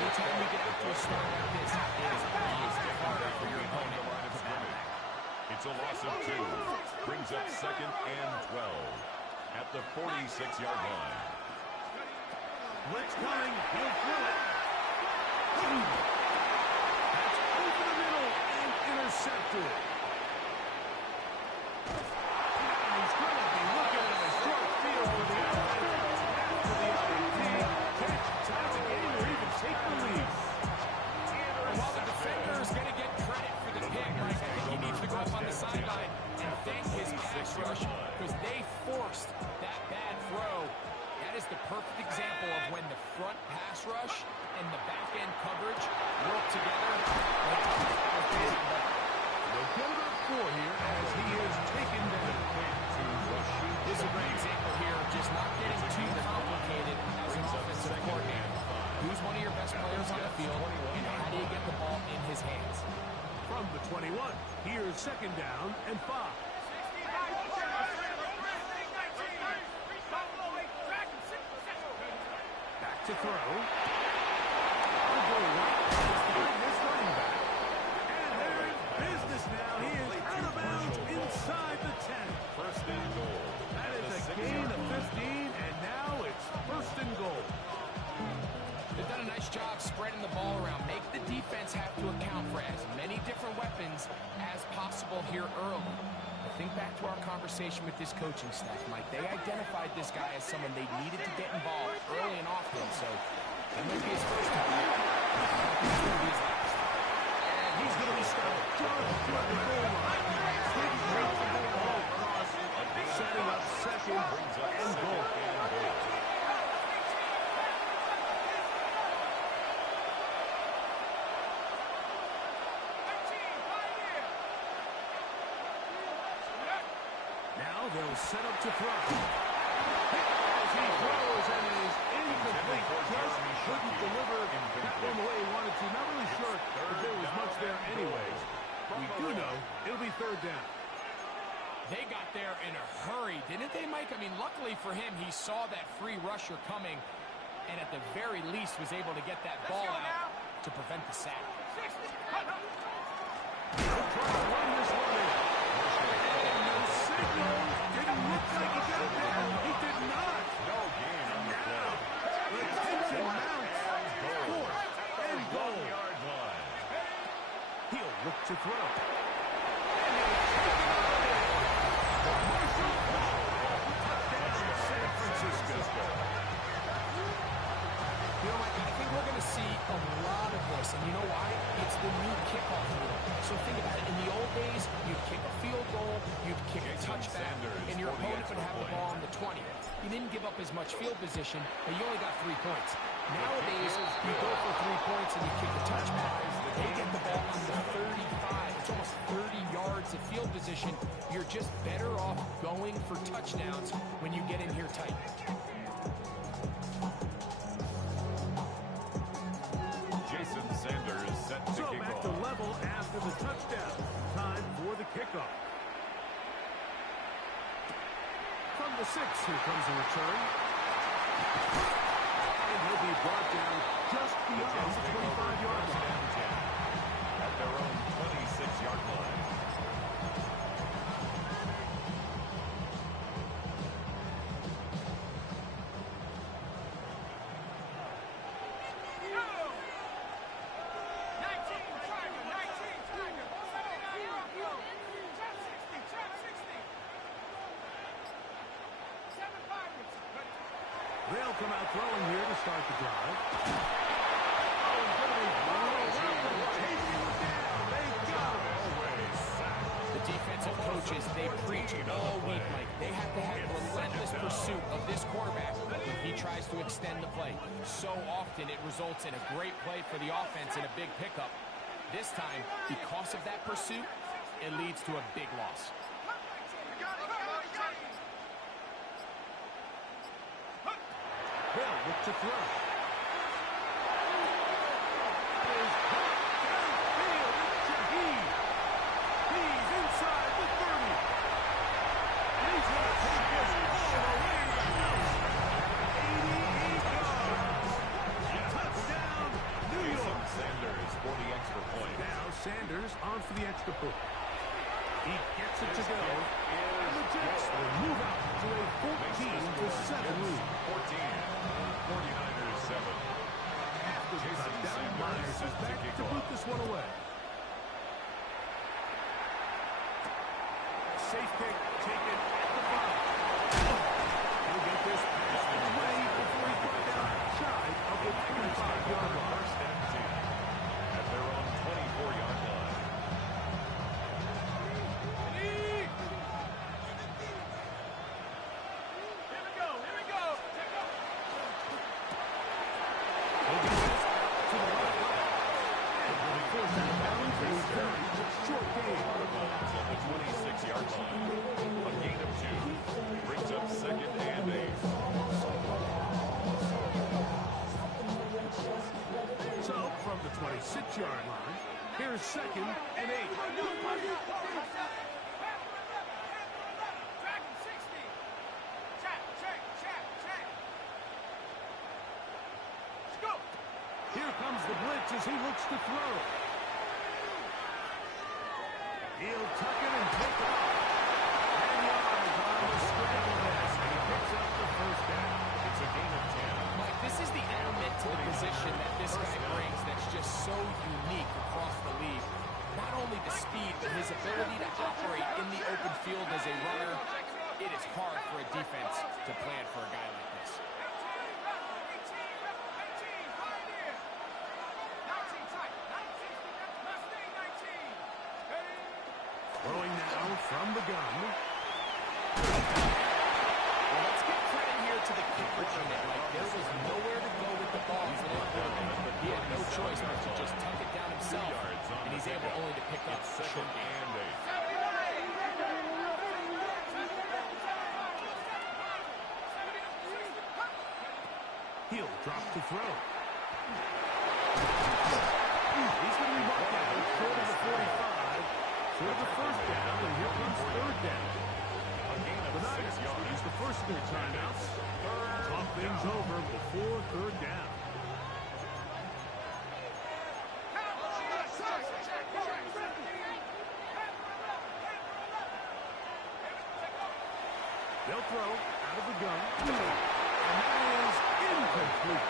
Anytime you get out to a start like this, it is harder for your opponent to battle back. It's a loss of 2. Brings up 2nd and 12 at the 46-yard line. Blitz coming. He'll throw it. That's over the middle and intercepted. He's going to be looking at a short field for the offense after the INT. Tie the game or even take the lead. And while the defender is going to get credit for the pick, Mike, I think he needs to go up on the sideline and thank his pass rush because they forced that bad throw. That is the perfect example of when the front pass rush and the back end coverage work together. They'll get it up 4 here as he is taken down. This is a great example here of just not getting too complicated as an offensive coordinator. Who's one of your best players on the field, and how do you get the ball in his hands? From the 21, here's 2nd down and 5. to throw. I'll go right behind this running back. And they're in business now. He is out of bounds inside the 10. First and goal. That is a gain of 15, and now it's first and goal. They've done a nice job spreading the ball around. Make the defense have to account for as many different weapons as possible here early. But think back to our conversation with this coaching staff, Mike. They identified this guy as someone they needed to get involved early and often, so that might be his first time. And he's going to be stopped just short of the goal line. Didn't reach the ball across, setting up second and goal. Now they'll set up to throw. As he throws and is incomplete. Just couldn't deliver that one the way he wanted to. Not really sure if there was much there anyways. We do know it'll be third down. They got there in a hurry, didn't they, Mike? I mean, luckily for him, he saw that free rusher coming and at the very least was able to get that ball out to prevent the sack. He'll try to run this one in. And the signal didn't look like he got there. He did not. No gain on the play. The tension mounts. Fourth and goal. Yard line. He'll look to throw. And he'll take it away. Marshall. Touchdown, San Francisco. You know, Mike, I think we're going to see a lot of this, and you know why? It's the new kickoff rule. So think about it. In the old days, you'd kick a field goal, you'd kick a touchdown, and your opponent would have the ball on the 20. You didn't give up as much field position, but you only got 3 points. Nowadays, you go for 3 points and you kick a touchdown. They get the ball on the 35. It's almost 30 yards of field position. You're just better off going for touchdowns when you get in here tight. Jason Sanders set to So kick back off. to level after the touchdown. Time for the kickoff. From the 6, here comes a return. And he'll be brought down just beyond the 25-yard line. At their own 26-yard line. They'll come out throwing here to start the drive. The defensive coaches, they preach all week, Mike. They have to have relentless pursuit of this quarterback when he tries to extend the play. So often it results in a great play for the offense and a big pickup. This time, because of that pursuit, it leads to a big loss. They'll look to throw. He's inside the 30. And he's going to take this all the way to the house. 88 yards. Touchdown, New York. Sanders for the extra point. Now Sanders on for the extra point. He gets it to go. And the Jets will move out to a 14-7 lead. 49ers 7. After the Jason touchdown, Sanders Myers is set to back kick to boot off. this one away. Safe kick taken at the 5. He'll get this pass away before he got down shy of the 35-yard line. First and 10. At their own 24-yard line. He'll be sent to the right leg. And will be forced out of bounds and very short game. Ball's on the 26-yard line. A gain of 2. Brings up second and 8. So, from the 26-yard line, here's second and 8. as he looks to throw. He'll tuck it and take off. 10 yards on the scramble pass, and he picks up the first down. It's a gain of 10. Mike, this is the element to the position that this guy brings that's just so unique across the league. Not only the speed, but his ability to operate in the open field as a runner. It is hard for a defense to plan for a guy like this. Throwing now from the gun. Well, let's give credit here to the kicker unit. Like, there was nowhere to go with the ball for that quarterback, but he had no choice but to just tuck it down himself, and he's able only to pick up a short gain. He'll drop to throw. He's going to be marked down short of the 45, short of the first down, and here comes third down. The Niners use the first of their timeouts. Talk things over before third down. They'll throw out of the gun. And that is incomplete.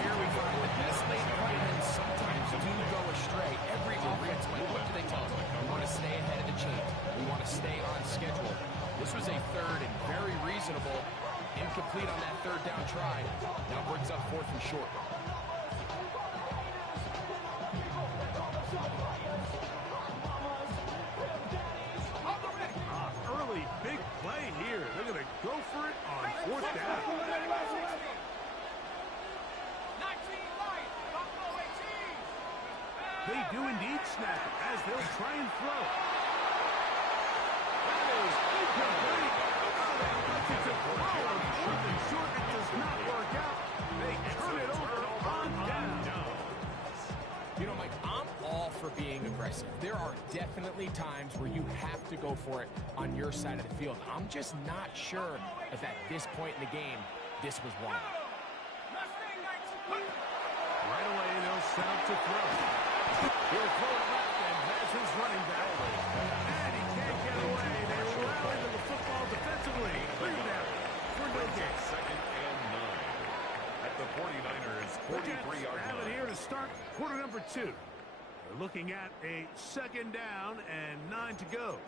Here we find the best laid plans sometimes do go astray. Every offense, Mike, what do they tell us? We want to stay ahead of the chain. We want to stay on schedule. This was a third and very reasonable. Incomplete on that third down try. Now brings up fourth and short. Early big play here. They're going to go for it on fourth down. They do indeed snap it as they'll try and throw. That is incomplete. It's a throw. Short. It does not work out. They turn it over on down. You know, Mike, I'm all for being aggressive. There are definitely times where you have to go for it on your side of the field. I'm just not sure if at this point in the game, this was one. Right away, they'll set up to throw. He'll throw it left and has his running back. And he can't get away. They rally to the football defensively. Clear down for no gain. Second and 9 at the 49ers 43-yard have it line. here to start quarter number 2. They're looking at a second down and 9 to go.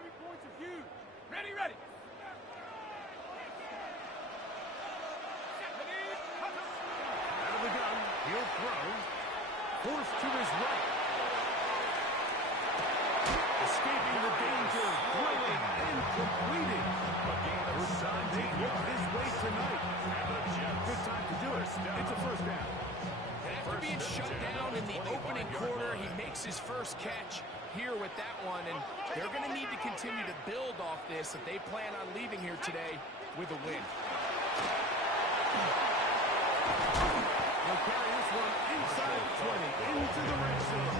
3 points of huge. Ready. Out of the gun, he'll throw. Forced to his right. Escaping the danger, throwing and completing. They look his way tonight. Good time to do it. It's a first down. After being shut down in the opening quarter, he makes his first catch here with that one, and they're going to need to continue to build off this if they plan on leaving here today with a win. They'll carry this one inside the 20, into the red zone.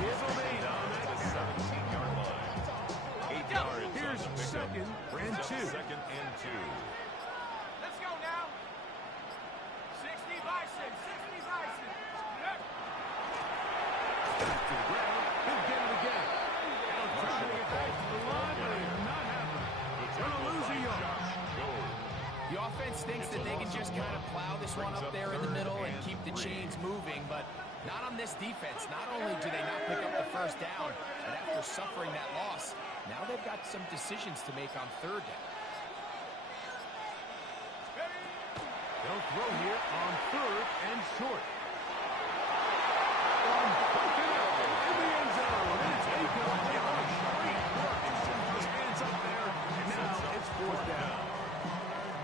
Give him 8 on that count. 17-yard line. 8 yards. Here's second and 2. Second and 2. Let's go now. 60 Bison. Back to the ground. He'll get it again. They'll try to get back to the line, but it's not happening. Going to lose a yard. The offense thinks that they can just kind of plow this one up there in the middle and keep the chains moving, but not on this defense. Not only do they not pick up the first down, but after suffering that loss, now they've got some decisions to make on third down. They'll throw here on third and short. In the end zone, and it's incomplete. Great work. Just hands up there, and now it's fourth down.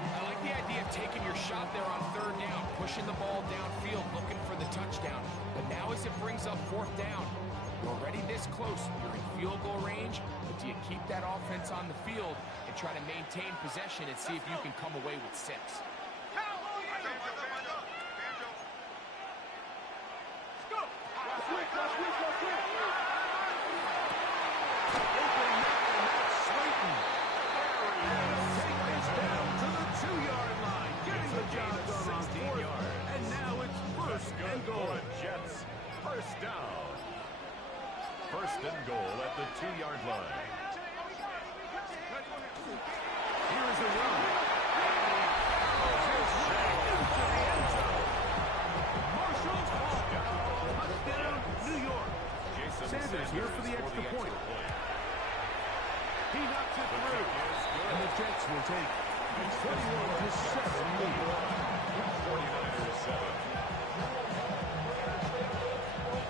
I like the idea of taking your shot there on third down, pushing the ball downfield, looking for the touchdown. But now as it brings up fourth down, you're already this close. You're in field goal range, but do you keep that offense on the field and try to maintain possession and see if you can come away with 6? Down to the 2-yard line, getting the job done on fourth, and now And the Jets will take a 21-7 lead. 49ers 7.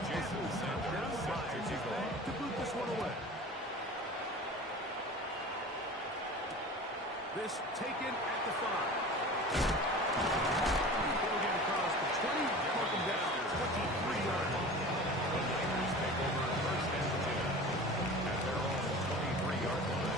Jason Sanders set to kick off. To boot this one away. This taken at the 5. They'll get across the 20, mark them down to 23-yard line. The Niners take over first and 10 at their own 23-yard line.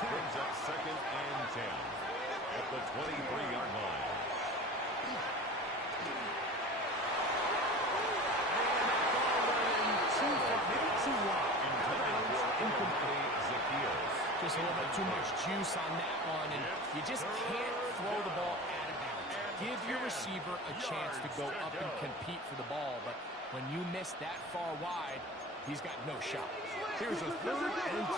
Brings up second and 10 at the 23-yard line. Just a little bit too much juice on that one, and you just can't throw the ball out of bounds. Give your receiver a chance to go up and compete for the ball, but when you miss that far wide, he's got no shot. Here's a 3rd and 10.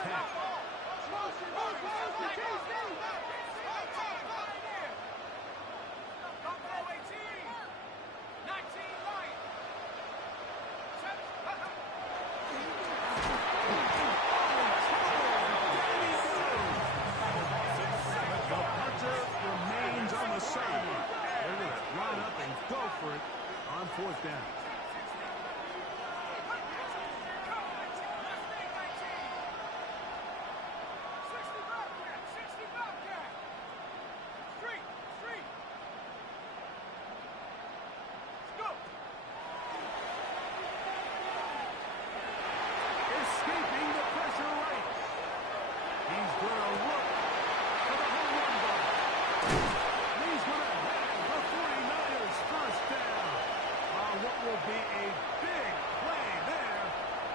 Go for it on 4th down. Escaping the pressure right. He's going to look for the home run ball. He's going to have the 49ers first down on what will be a big play there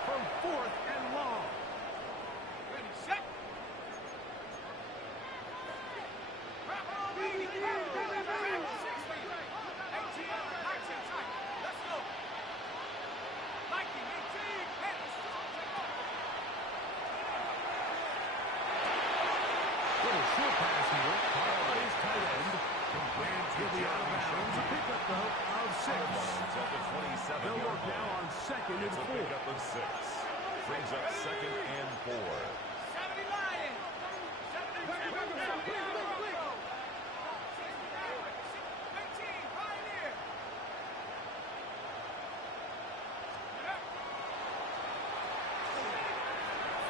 from 4th and long. Ready, set. Little short pass here. Caught by his tight end. Rams will be out of bounds. A pickup, though, of 6. At the 27-yard They'll work line. now on 2nd and It's a 4. pickup of 6. Brings up second and 4.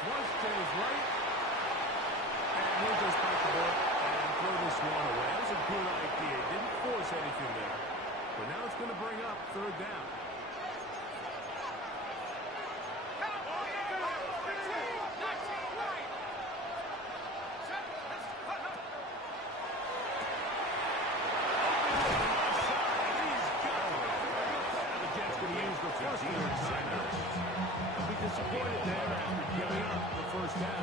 Once to his right. And he'll just bite the ball and throw this one away. That was a good idea. Didn't force anything there. But now it's going to bring up 3rd down. The Jets going to use the first of their timeouts. They'll be disappointed there after giving up the first down.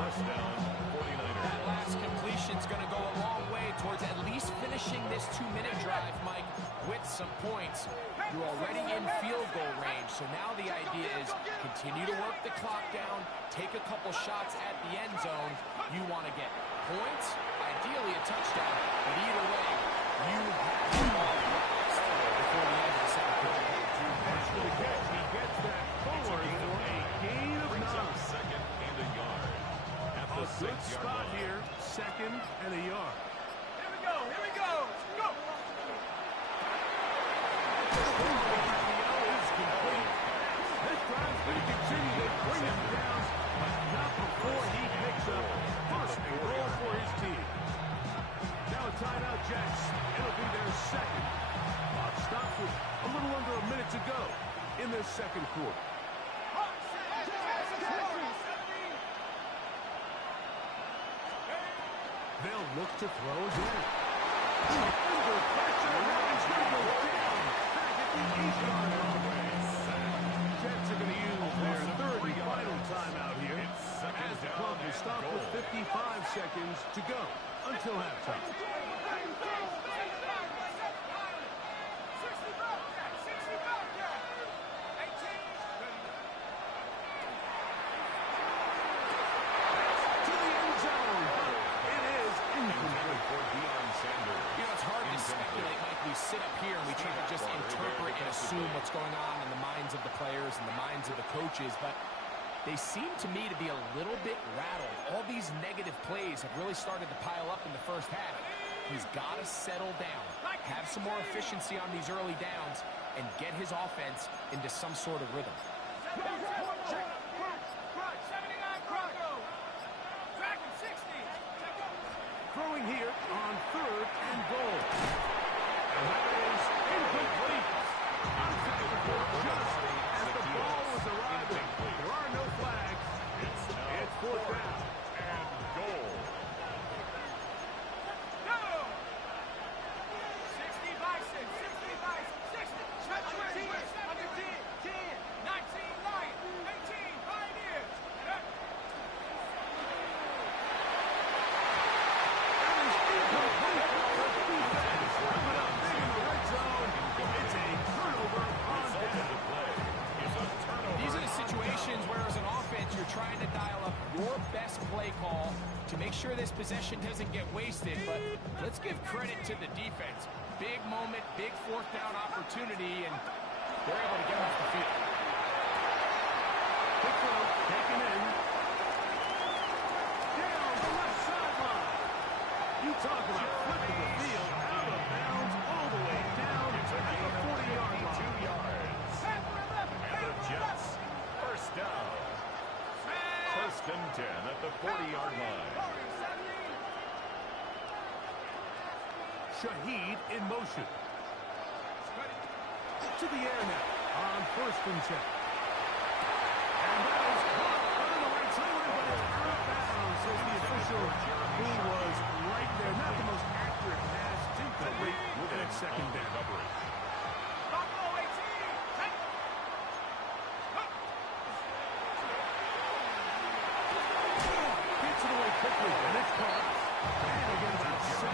That last completion's going to go a long way towards at least finishing this 2-minute drive, Mike, with some points. You're already in field goal range, so now the idea is continue to work the clock down, take a couple shots at the end zone. You want to get points, ideally a touchdown, but either way, you have the ball lost before the end of the second quarter. After the catch, he gets that forward for a gain of 9. Second and a yard. At the A good 6-yard spot line. here, 2nd and a yard. Here we go, go! Is complete. This drive's going to continue to bring him down, but not before he picks up first and goal for his team. Now a timeout, Jets. It'll be their 2nd. Clock stops with a little under a minute to go in this 2nd quarter. They'll look to throw again. Under pressure, he's going to go down back at the 8-yard line. Jets are going to use their 3rd and final timeout here as the clock is stopped with 55 seconds to go until halftime. of the players and the minds of the coaches, but they seem to me to be a little bit rattled. All these negative plays have really started to pile up in the first half. He's got to settle down, have some more efficiency on these early downs, and get his offense into some sort of rhythm. Throwing here on 3rd and goal. And that is incomplete. Just as the ball was arriving, there are no flags. It's 4th down. And goal. Go! 60 Bison, 60 Bison, 60. 10, 10, 19 Lions, 18 Pioneers. These are the situations where, as an offense, you're trying to dial up your best play call to make sure this possession doesn't get wasted. But let's give credit to the defense. Big moment, big 4th down opportunity, and they're able to get off the field. Quick throw, taken in. Down the left sideline. You talk about flipping the field out of bounds all the way down at the 40-yard line. 2 yards. And the Jets, first down. 1st and 10 at the 40-yard line. Shaheed in motion. To the air now on 1st and 10. And that is caught on the right sideline, but it's out of bounds, says the official, who was right there. Not the most accurate pass, incomplete, and it's 2nd down. Gets it away quickly, and it's caught. And again, about 7.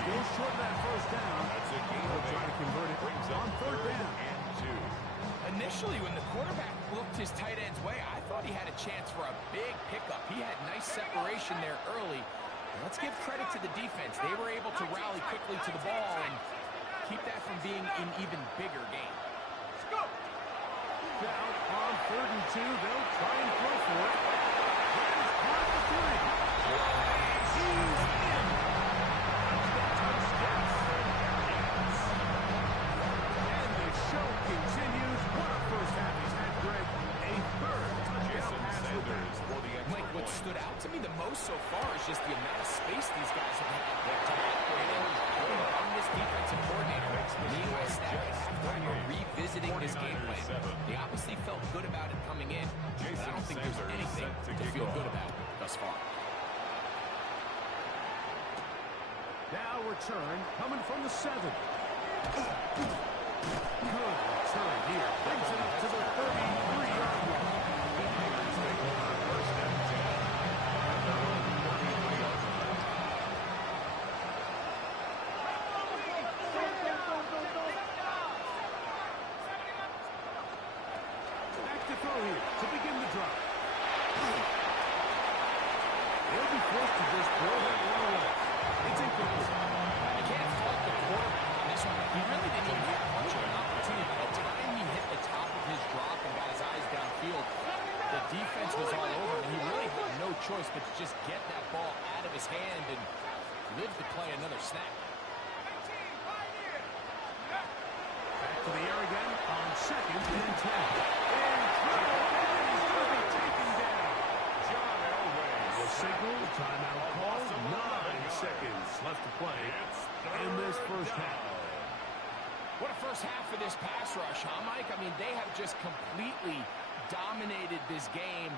Still short of that 1st down. They'll try to convert it on 3rd down. And 2. Initially, when the quarterback looked his tight end's way, I thought he had a chance for a big pickup. He had nice separation there early. Let's give credit to the defense. They were able to rally quickly to the ball and keep that from being an even bigger game. Now, on 3rd and 2, they'll try and throw for it. That is caught at the 3. He's in. And the show continues. What a first half he's had, Greg. A 3rd touchdown pass for them. Mike, what stood out to me the most so far is just the amount of space these guys have had to operate in. On this defensive coordinator, meanwhile, staff at halftime are revisiting this game plan. They obviously felt good about it coming in, but I don't think there's anything to feel good about thus far. Now return coming from the 7. Good return here. Brings it up to the 33-yard line. Back to throw here to begin the drive. They'll be forced to just throw that one away. It's incomplete. You can't fault the quarterback on this one. He really didn't even have much of an opportunity. By the time he hit the top of his drop and got his eyes downfield, the defense was all over him. He really had no choice but to just get that ball out of his hand and live to play another snap. Back to the air again on 2nd and 10. And trouble, and he's going to be taken down. John Elway. The signal, timeout called, 9 seconds left to play in this first half. What a first half for this pass rush, huh, Mike? I mean, they have just completely dominated this game.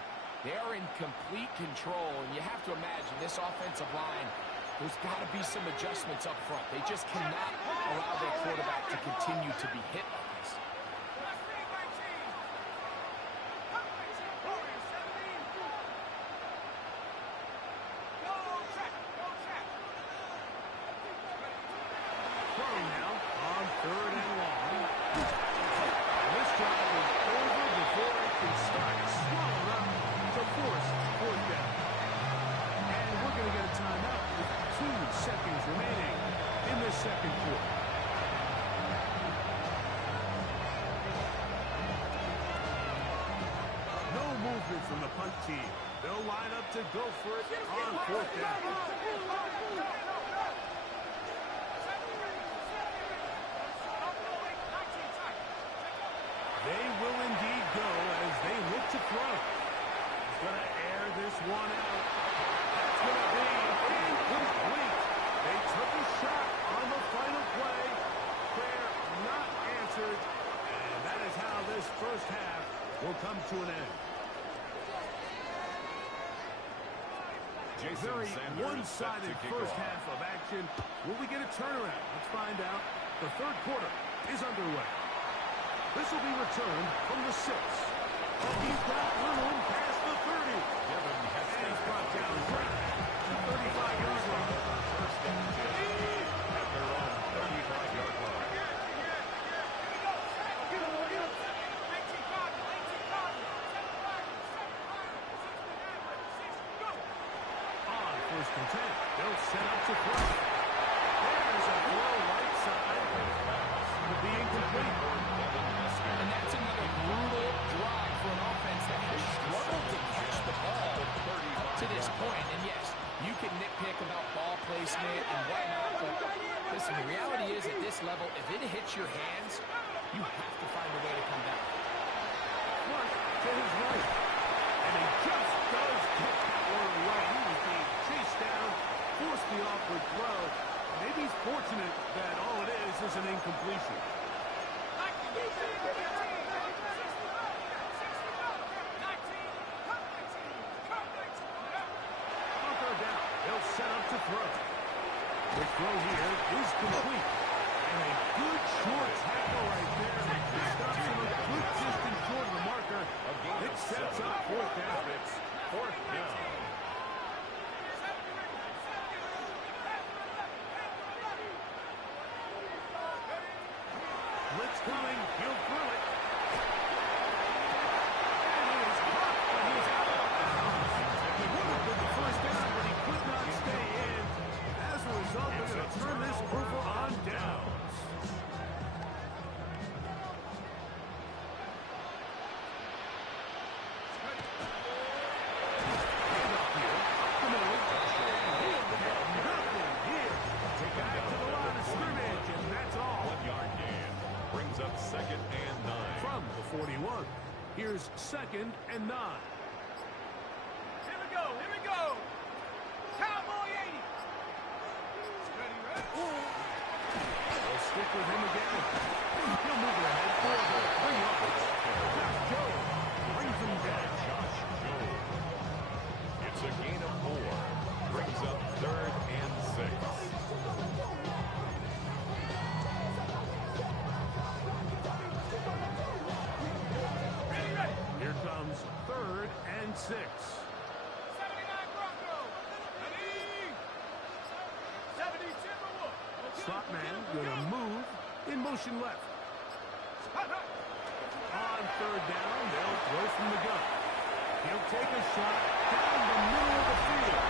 They are in complete control, and you have to imagine this offensive line, there's got to be some adjustments up front. They just cannot allow their quarterback to continue to be hit like this. Throwing now on 3rd and long. And this drive is over before it can start. Swallowed up to force 4th down. And we're going to get a timeout with 2 seconds remaining in this 2nd quarter. will line up to go for it on fourth down. They will indeed go as they look to throw. He's going to air this one out. That's going to be incomplete. They took a shot on the final play. Prayer not answered. And that is how this first half will come to an end. Very one-sided first half of action. Will we get a turnaround? Let's find out. The third quarter is underway. This will be returned from the 6. Oh, he's got room past the 30. And he's brought down right at the 35-yard line. First and 10 at their own 35-yard line. On first and 10, they'll set up to throw. There's a throw right side. To be incomplete. And that's another brutal drive for an offense that has struggled to catch the ball up to this point. And yes, you can nitpick about ball placement and whatnot, but listen, the reality is at this level, if it hits your hands, you have to find a way to come back. Flush to his right. And he just does kick that one away. He was being chased down, forced the awkward throw. Maybe he's fortunate that all it is an incompletion. Down. They'll set up to throw. The throw here is complete. And a good short tackle right there. It stops him a good distance short of the marker. It sets up fourth down. Fourth down. Blitz coming. He'll throw it. And it is caught, but he's out of bounds. He would have been the first down, but he could not stay in. As a result, they're going to turn this over on downs. Handoff here. Up the middle. He'll get nothing here. Back to the line of scrimmage, and that's all. 1 yard gain. Brings up second and 9. From the 41. Here's second and 9. Here we go. Here we go. Cowboy 80. Steady, right? They'll stick with him again. He'll move it ahead for the 3 yards. Josh Joe brings him down. Josh Joe. It's a gain of 4. Brings up third and 6. Here comes third and 6. 79 Broncos. Ready? 70 Timberwolves. Slot man gonna move in motion left. On third down, they'll throw from the gun. He'll take a shot down the middle of the field.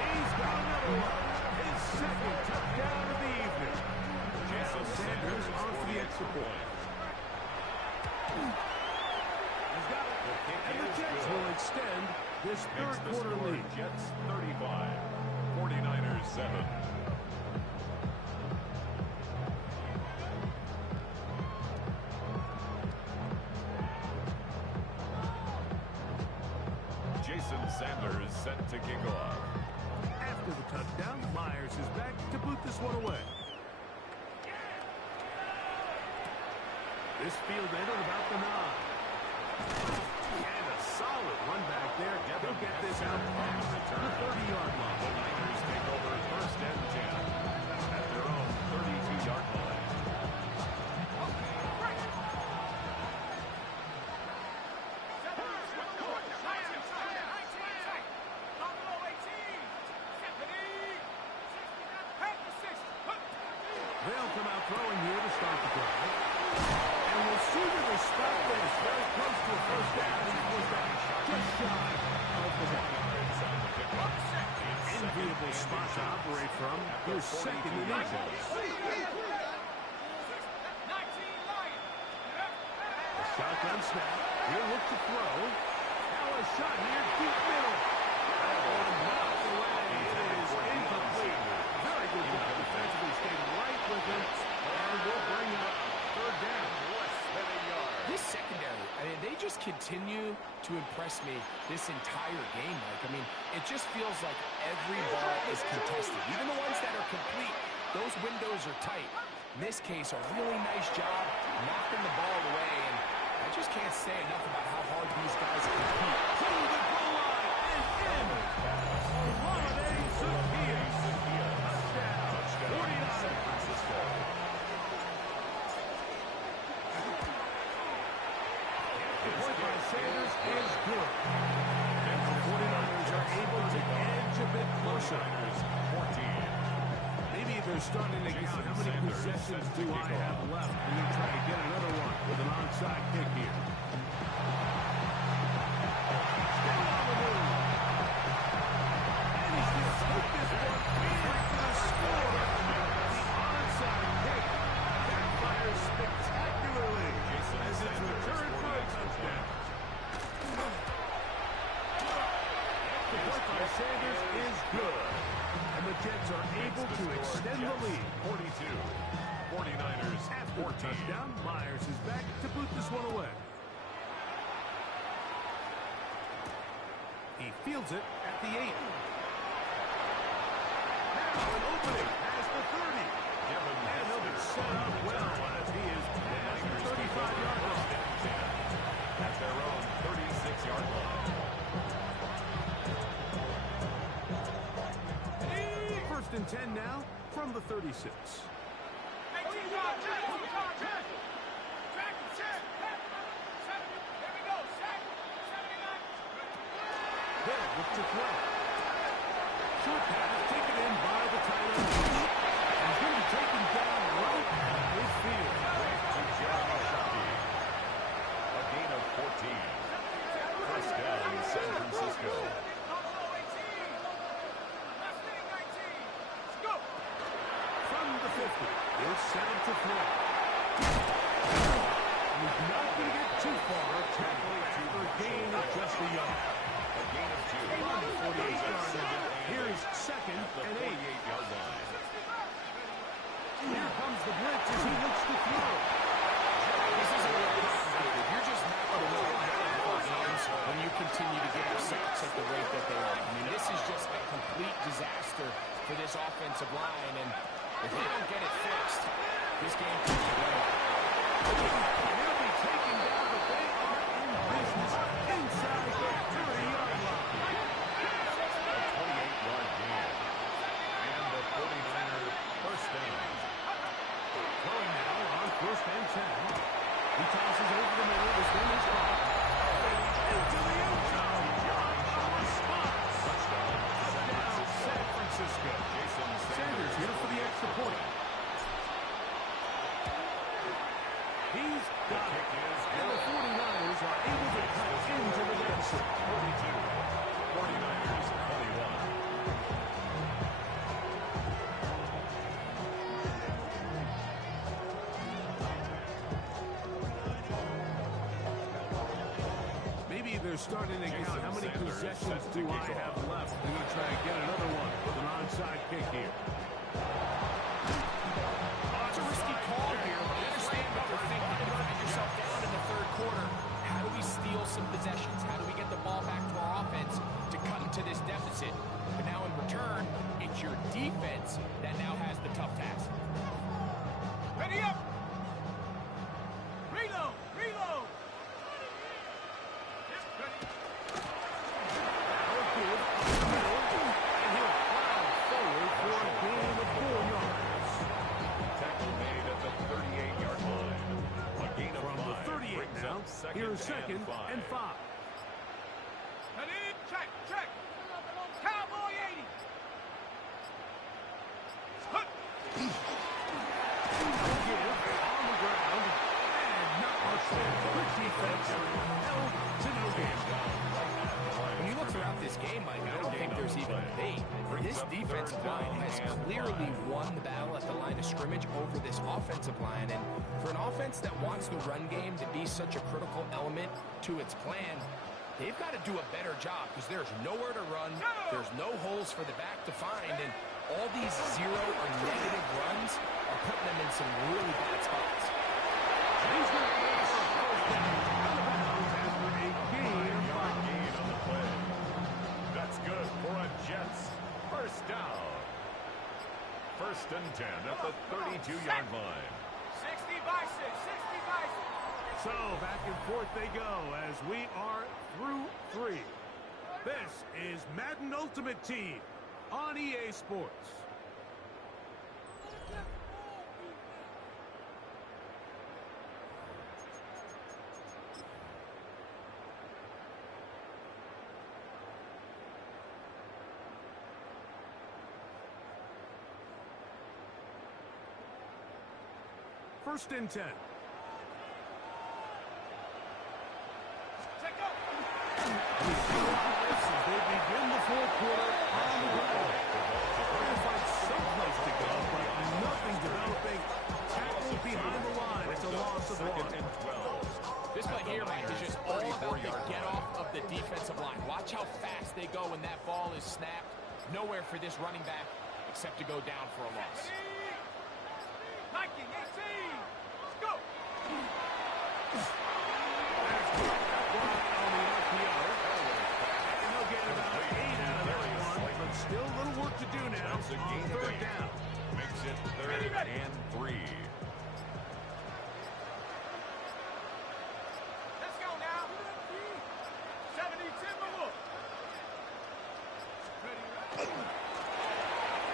He's got another one. His second touchdown of the evening. Jason Sanders on for the extra point. He's got it. And the Jets will extend this third quarter lead. Jets 35. 49ers 7. Jason Sanders set to kick off. After the touchdown, Myers is back to boot this one away. This field end at about the 9. And a solid run back there. They'll get this out past the 30-yard line. The Niners take over first and 10 at their own 32-yard line. They'll come out throwing here to start the drive. And we'll see where they spot this. Very close to a first down. He was just shy of the mark. Enviable spot to operate from. Here's second and 8. Shotgun snap. He'll look to throw. Now a shot here, deep middle. And knocked away. It is incomplete. Very good job defensively. Stayed right with him. And will bring up third down. Less than a yard. This secondary, I mean, they just continue to impress me this entire game, Mike. I mean, it just feels like every ball is contested. Even the ones that are complete, those windows are tight. In this case, a really nice job knocking the ball away, and I just can't say enough about how hard these guys compete. To the goal line and in. Holiday Zacchaeus. Touchdown. 49. San Francisco. The point by Sanders is good. And the 49ers are able to edge a bit closer. 14. Maybe they're starting to count how many possessions do I have left. We're going to try to get another one with an onside kick here. Still on the move. And he's going to take this one in for the score. The onside kick backfires spectacularly as it's returned for a touchdown. The point by Sanders is good. And the Jets are able to extend the lead. 42. 49ers After the touchdown, Myers is back to boot this one away. He fields it at the 8. Now an opening as the 30. And he'll be set up well as he is past the 35-yard line. At their own 36-yard line. First and 10 now from the 36. Then look to throw. Short pass taken in by the tight end. And he's going to be taken down right at midfield. To Jeremy Shockey. A gain of 14. First down, San Francisco. From the 50, it's set up to throw. He's not going to get too far. Tackling for a gain of just a yard. A gain of 2. From the 48-yard line, here's second and 8. 48-yard line. Here comes the blitz as he looks to throw. This is a real complicated. You're just not going to win games when you continue to give up sacks at the rate that they are. I mean, this is just a complete disaster for this offensive line, and if they don't get it fixed, this game could be away. He'll be taken down, but they are in business inside the 30-yard line. A 28-yard gain. And the 49er first down. Throwing now on first and 10. He tosses over the middle. This one is caught. Into the end zone. On the spot. Touchdown, San Francisco. Jason Sanders here for the extra point. He's got it. And the 49ers are able to cut into the deficit. 42. 49ers 21. Maybe they're starting to count how many possessions do I have left. They're going to try to get another one with an onside kick here. Oh, it's a risky call here, but I understand what you're thinking. You find yourself down in the third quarter. How do we steal some possessions? How do we get the ball back to our offense to cut into this deficit? But now in return, it's your defense that now has the tough task. Ready up! Reload! Reload! Now a give up the middle, and he'll plow forward for a gain of 4 yards. Tackle made at the 38-yard line. A gain of From 5. the 38 brings now, up second here's second and 5. Ready? Check! Check! Cowboy 80! Hut! Give on the ground, and not much there. Good defense, held to no gain. When you look throughout this game, Mike, I don't think there's even a debate. This This defensive line has clearly won the battle at the line of scrimmage over this offensive line. And for an offense that wants the run game to be such a critical element to its plan, they've got to do a better job because there's nowhere to run. There's no holes for the back to find. And all these zero or negative runs are putting them in some really bad spots. He's going to get first down out of bounds after a gain on the play. That's good for a Jets first down. 1st and 10 at the 32-yard line. 60 by 6, 60 by 6. So back and forth they go as we are through 3. This is Madden Ultimate Team on EA Sports. First and 10. They begin the fourth quarter on the ground. Trying to find someplace to go, but nothing developing. Tackle behind the line. It's a loss of 1. This play here, Mike, is just all about the get-off of the defensive line. Watch how fast they go when that ball is snapped. Nowhere for this running back except to go down for a loss. 19, 18, let's go! Still a little work to do now. That's a gain of 8. Down. Makes it 3rd and 3. Let's go now. 70, Timberwolf.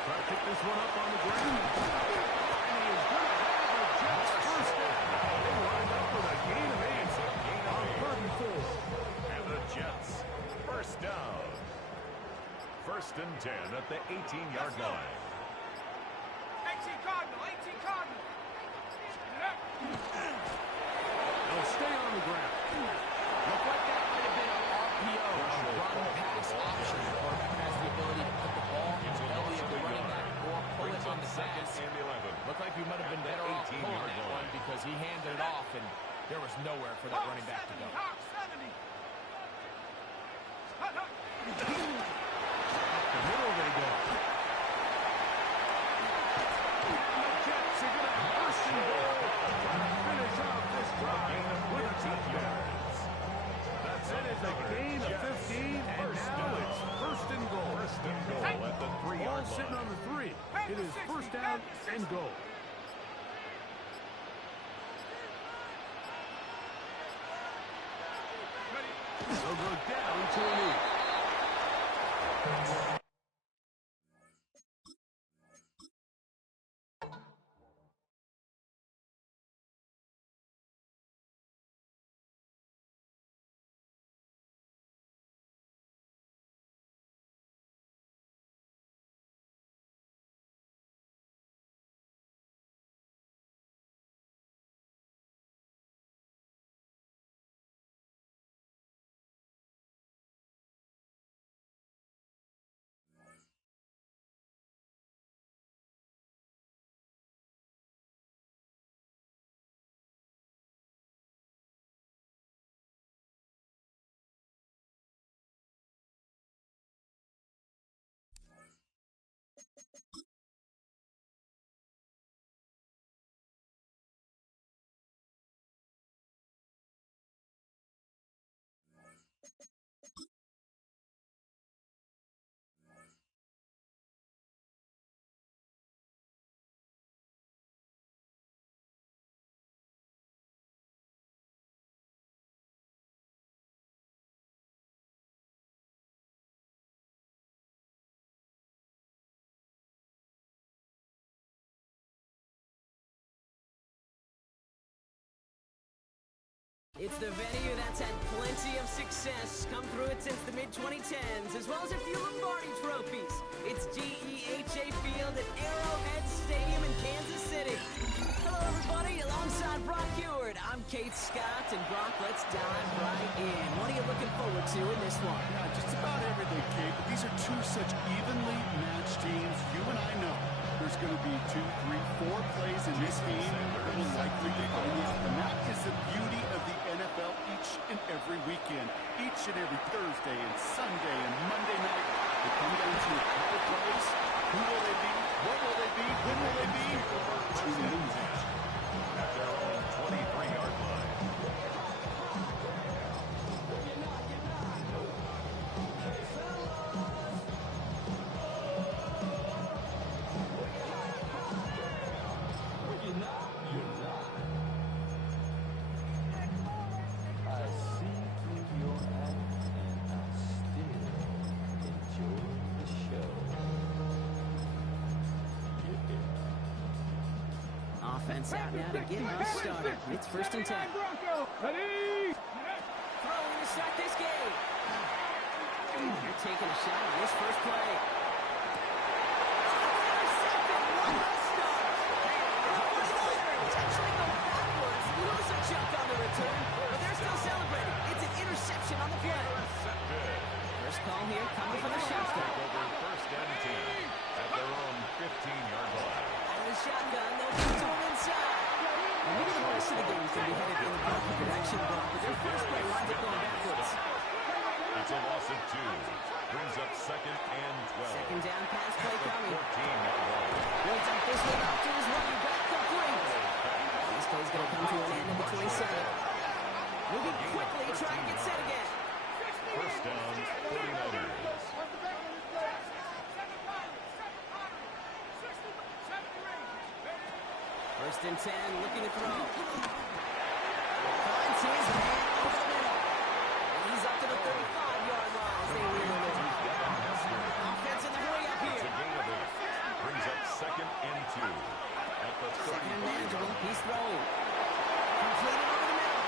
Try to pick this one up on the ground. And he is going to have a Jets first down. They wind up with a gain of 8 on 3rd and 4. And the Jets first down. 1st and 10 at the 18-yard line. 18 Cardinal, 18 Cardinal. They'll stay on the ground. Look like that might have been an RPO, run pass option. The quarterback has the ability to put the ball in the belly of the running back or pull it on the gas. Looked like we might have been better off pulling that one because he handed it off and there was nowhere for that running back to go. 70. Middle they go. The Jets are going to have first and goal. Finish off this drive with a touchdown. That is a gain of 15, and now it's first and goal. First and goal at the 3-yard Ball line. sitting on the 3. It is first down and goal. They'll go down to a knee. It's the venue that's had plenty of success, come through it since the mid-2010s, as well as a few Lombardi trophies. It's GEHA Field at Arrowhead Stadium in Kansas City. Hello, everybody. Alongside Brock Heward, I'm I'm Kate Scott, and Brock, let's dive right in. What are you looking forward to in this one? Yeah, just about everything, Kate, but these are two such evenly matched teams. You and I know there's going to be 2, 3, 4 plays in this game that will likely define the outcome. That is the beauty of the NFL each and every weekend. Each and every Thursday and Sunday and Monday night, they come down to a couple plays. Who will they be? What will they be? When will they be? Tune in. At their own 23-yard line. Offense out now to get us started. It's 1st and 10. Ready? Throwing to start this game. They're taking a shot on this first play. Intercepted. What a start. Potentially go backwards. Lose a chunk on the return, but they're still celebrating. It's an interception on the play. First call here coming from the shotgun. Over 1st and 10 at their own 15-yard line. Out of the shotgun, they'll get to him inside. And maybe the rest of the game is going to be headed in the proper direction, Brock, but their first play winds up going backwards. It's a loss of 2. Brings up 2nd and 12. Second down pass play At the coming. 14-yard line. Builds up this one up to his running back complete. This play's going to come to an end at the 27. Moving quickly, trying to get set again. First down, 49ers. First and 10, looking to throw. Finds his man over the middle. And he's up to the 35-yard line as they wheel it. Offense in the hurry up It's here. a gain of 8. Brings up 2nd and 2 at the Second and 33-yard manageable. line. He's throwing. Completed over the middle.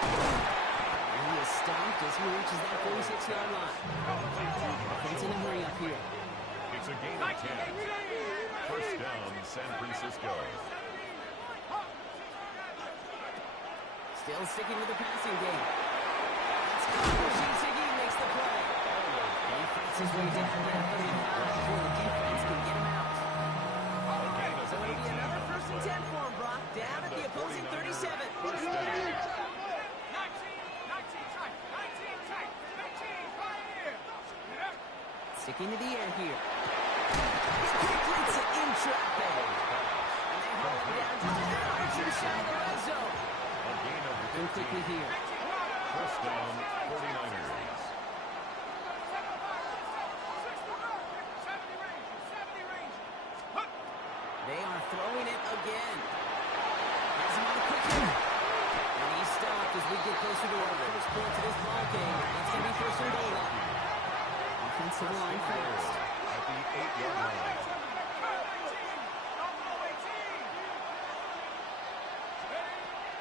And he is stopped as he reaches that 46-yard line. Offense in the hurry up here. It's a gain of 10. First down, San Francisco. Still sticking with the passing game. Shizigi makes the play. And he fights his way down there for the 5 before the defense can get him out. So it'll be another 1st and 10 for him, Brock. Down at the opposing 37. Sticking to the air here. Completes it in traffic. And they hold him down just a half inch to the side of the red zone. A gain of And 15. quickly here. First down, 49ers. They are throwing it again. Has him on the quick hit. And he's stopped as we get closer to our first point to this ball game. It's going to be 1st and goal now. Offensive line first. At the 8-yard line.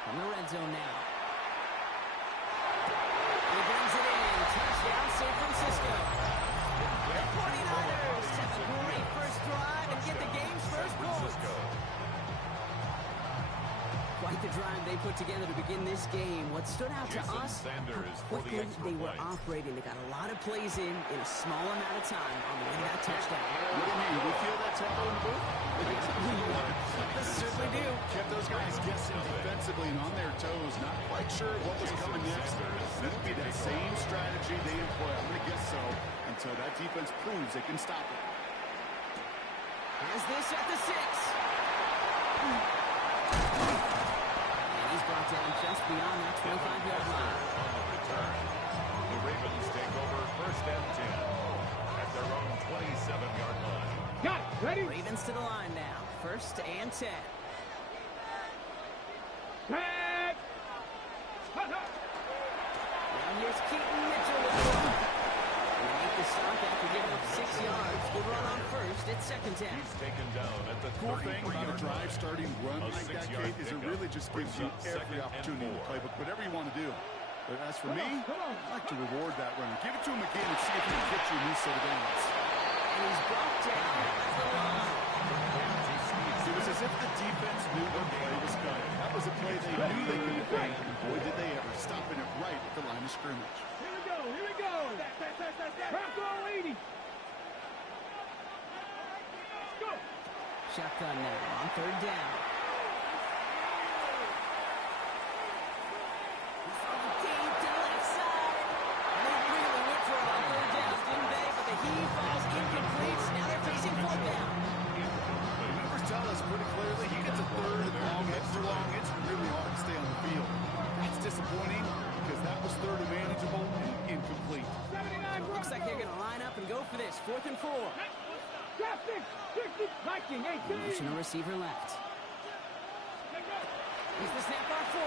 From the red zone now. He brings it in. Touchdown, San Francisco. The 49ers have a great first drive and get the game's first points. Quite the drive they put together to begin this game. What stood out to Jason us, Sanders how for the quickly extra they were point. operating. They got a lot of plays in a small amount of time on the way to that touchdown. What do you mean? We feel that tempo in the booth? Certainly do. Kept those guys guessing defensively and on their toes. Not quite sure what was coming next. It would be that same strategy they employ. I'm going to guess so until that defense proves they can stop it. Has this at the 6. And he's brought down just beyond that 25-yard line. On the return, the Ravens take over 1st and 10 at their own 27-yard line. Got it. Ready? Ravens to the line now. 1st and 10. Set. Now here's Keaton Mitchell with the run. And they make the stop after giving up 6 yards. Good run on 1st. It's 2nd and 10. He's taken down at the Cool thing about a 33-yard drive line. starting run A like that, 6-yard Kate, is it pickup really just gives brings you up every 2nd and opportunity in the 4. playbook, whatever you want to do. But as for me, I like to reward that runner. Give it to him again and see if he can get you a new set of downs. And he's brought down at the line. It was as as if the defense knew the play was coming. That was a play they knew they could defend, and boy, did they ever, stopping it right at the line of scrimmage. Here we go, here we go. Crack all 80. Let's go. Shotgun now on third down. Deep to the left side. And they really went for it on third down, didn't they? But the heave falls incomplete. Now they're facing fourth down. The numbers tell us pretty clearly he gets a third and long, extra long. It's really hard to stay on the field. That's disappointing because that was third and manageable and incomplete. Looks like they're going to line up and go for this. 4th and 4. Drop 6, 60, 19, 18. Motion a receiver left. Here's the snap on 4.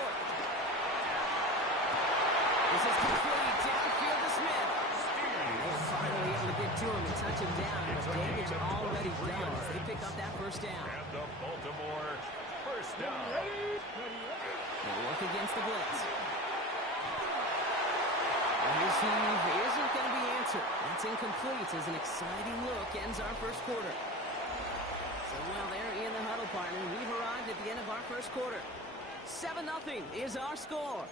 This is complete. Downfield to Smith. They're finally able to get to him and touch him down. But damage already done as they pick up that first down. And the Baltimore first down. They'll work against the blitz. His heave isn't going to be answered. That's incomplete as an exciting look ends our first quarter. So while they're in the huddle, partner, we've arrived at the end of our first quarter. 7-0 is our score.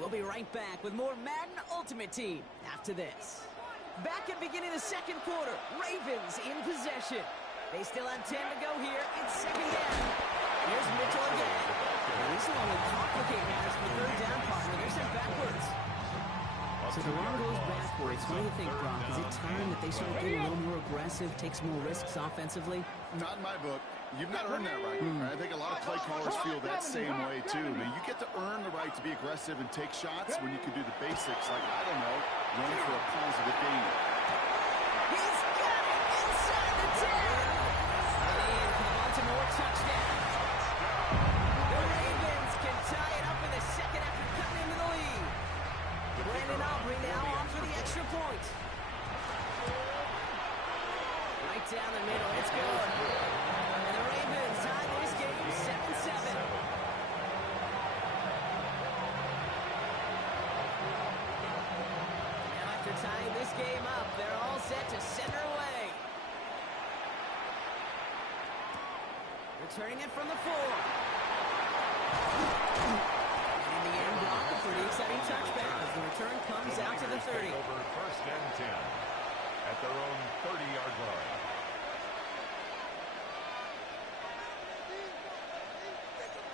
We'll be right back with more Madden Ultimate Team after this. Back at the beginning of the second quarter, Ravens in possession. They still have 10 to go here. It's second down. Here's Mitchell again. And this will only complicate matters for third down, partner. They're sent backwards. So the run goes backwards. What do you think, Brock? Is it time that they start getting a little more aggressive, take some more risks offensively? Not in my book. You've not earned that right. I think a lot of play callers feel that same way, too. I mean, you get to earn the right to be aggressive and take shots when you can do the basics, like, I don't know, run for a positive gain. He's got it inside the 10. And in for the Baltimore touchdown. The Ravens can tie it up in the second after cutting into the lead. Brandon Aubrey now on for the extra point. Right down the middle. It's good. And the Ravens tie this game 7-7. Now after tying this game up, they're all set to center away. Returning it from the 4. In the end block, a pretty exciting touchback as the return comes out to the 30. Over first and 10 at their own 30-yard line.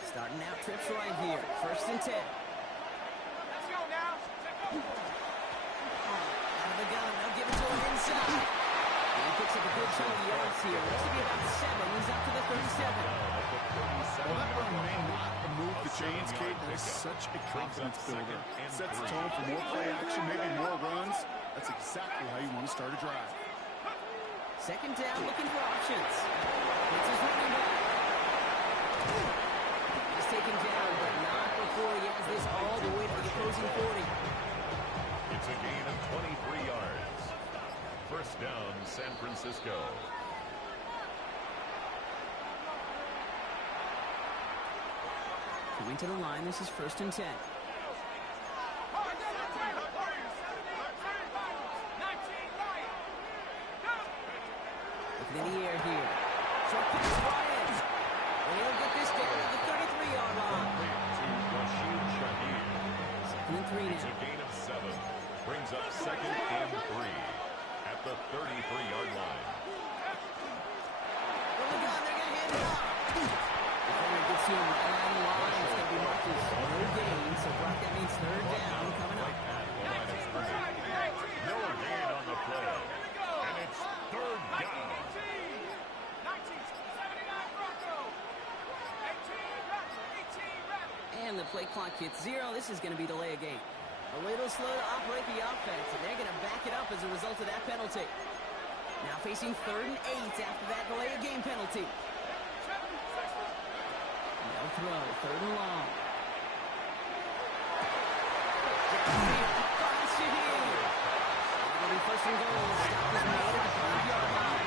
Starting out trips right here. First and 10. Let's go now. Out of the gun, they'll give it to him inside. And he picks up a good chunk of yards here. Looks to be about 7. He's up to the 37. Well, that run may not move the chains, Kate. That is such a confidence builder. Sets the tone for more play action, maybe more runs. That's exactly how you want to start a drive. Second down, looking for options. It's his running back. He's taken down, but not before he has this all the way to the opposing 40. It's a gain of 23 yards. First down, San Francisco. Coming to the line, this is first and 10. Looking in the air here. Short pass, Bryant. And he'll get this down to the 33-yard line. Second and 3 now. It's a gain of 7. Brings up second and 3 at the 33-yard line. From the gun, they're going to hand it off. Defender gets to him right on the line. It's going to be marked as no gain. So, Brock, that means third down coming up. No gain on the play. And it's third down. And the play clock hits 0. This is going to be delay a game. A little slow to operate the offense, and they're going to back it up as a result of that penalty. Now facing third and 8 after that delay a game penalty. No throw, third and long. Finds Shaheed. It'll be first and goal. Stop is made at the 5-yard line.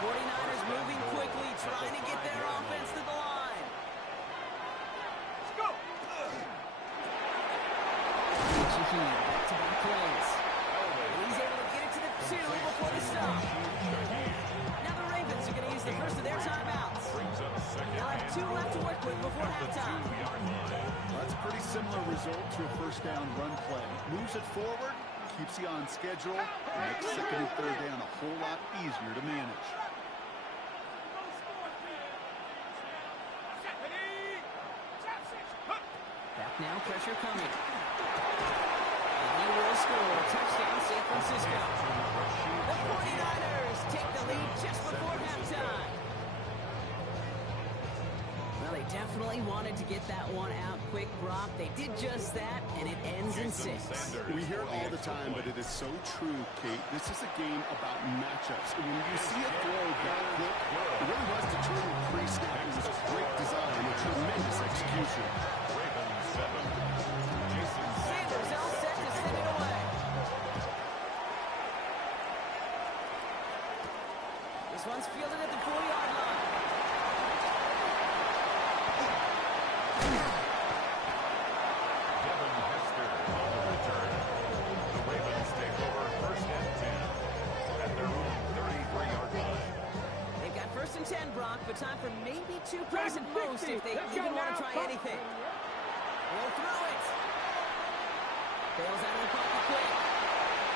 49ers moving quickly, trying to get their offense to the line. Let's go. Shaheed, back-to-back plays. And he's able to get it to the 2 before the stop. Now the Ravens are going to use the first of their timeouts. Brings up before halftime. Well, that's a pretty similar result to a first down run play. Moves it forward, keeps you on schedule, and makes second and third down a whole lot easier to manage. Back now, pressure coming. And he will score. Touchdown, San Francisco. The 49ers take the lead just before halftime. Well, they definitely wanted to get that one out quick, Brock. They did just that, and it ends in 6. We hear it all the time, but it is so true, Kate. This is a game about matchups. And when you see a throw that quick, it really was determined pre-snap. It was a great design and a tremendous execution. Sanders all set to send it away. This one's fielded at the 4-yard line. First and 10, Brock, but time for maybe 2 plays at most if they even want to try anything. We'll throw it. Bails out of the pocket quick.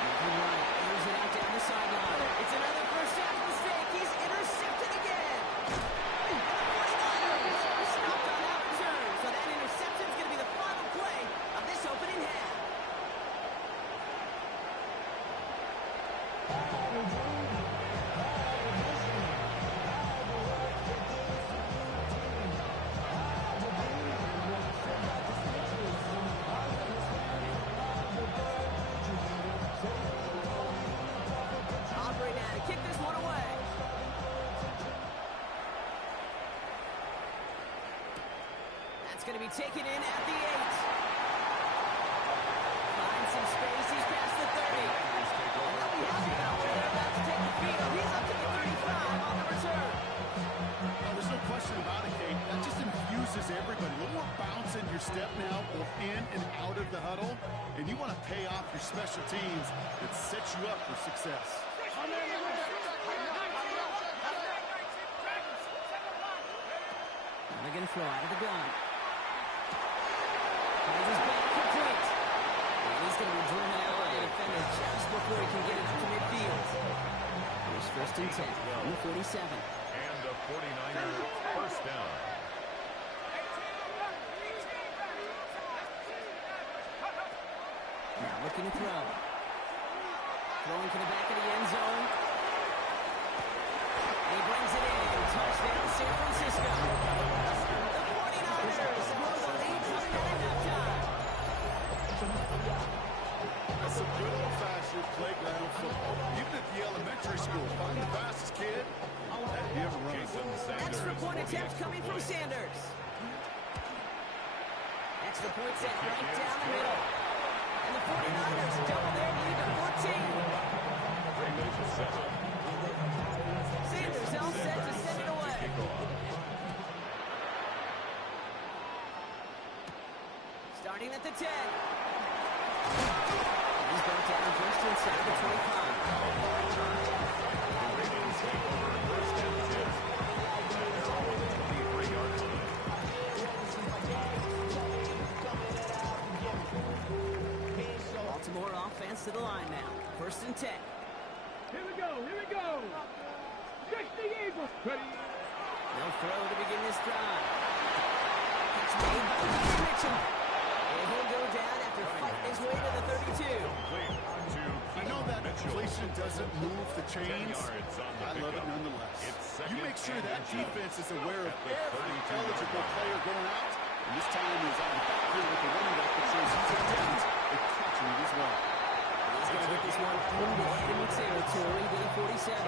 Moving right, airs it out down the sideline. It's another first half mistake. He's intercepted again. And the 49ers are stopped on that return. So that interception is going to be the final play of this opening half. Kick this one away. That's going to be taken in at the 8. Finds some space. He's past the 30. And they'll be happy about where they're about to take the field. He's up to the 35 on the return. Well, there's no question about it, Kate. That just infuses everybody. A little more bounce in your step now, both in and out of the huddle. And you want to pay off your special teams. It sets you up for success. They're going to throw out of the gun. Finds his back complete. And he's going to be driven out by the defender just before he can get it to midfield. Here's first and 10 on the 47. And a 49er first down. Now looking to throw. Throwing for the back of the end zone. And he brings it in. Touchdown, San Francisco. The 49ers blow the lead coming out of halftime. That's some good old-fashioned playground football. Even at the elementary school, find the fastest kid. Have you ever run? Extra point attempt coming from Sanders. Extra point set right down the middle. And the 49ers double their lead to 14. Sanders all set to send it away. Starting at the 10. He's brought down just inside the 25. Baltimore offense to the line now. First and 10. Here we go. Stretch the Eagles. Ready. No throw to begin this drive. Catch made by Peter Mitchell. And he'll go down after fighting his way to the 32. I know that inflation doesn't move the chains. I love it nonetheless. You make sure that defense is aware of every eligible player going out. And this time he's on the backfield with the running back that shows he's intent at catching it as well. He's going to get this one into enemy territory to the 47.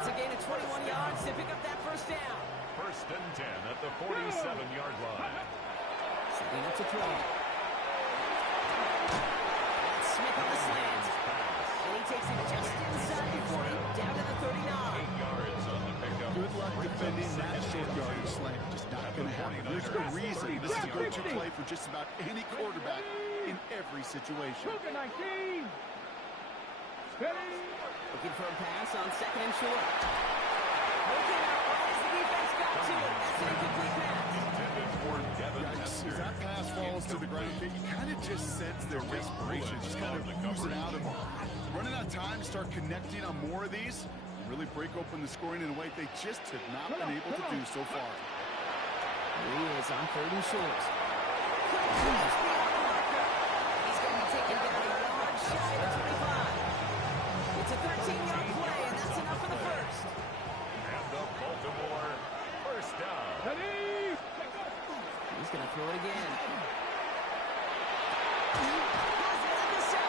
It's a gain of 21 yards to pick up that first down. First and 10 at the 47-yard line. Setting up to throw. Smith on the slant. And he takes it just inside the 40, down to the 39. 8 yards on the pickup. Good luck defending that short yardage slant. Just not going to happen. There's a reason this is a go-to play for just about any quarterback in every situation. Cougar 19. Ready. Looking for a pass on second and short. Looking out, as the defense got to it. That's an incomplete pass. falls to the ground, you kind of just sense their desperation, just kind of oozing out of them. Running out of time to start connecting on more of these, really break open the scoring in a way they just have not been able to do so far. He is on 3rd and short. He's going to be taken down a yard shy of 25. It's a 13-yard play, and that's enough for the first. And the Baltimore first down. He's going to throw it again. Has it at the 7.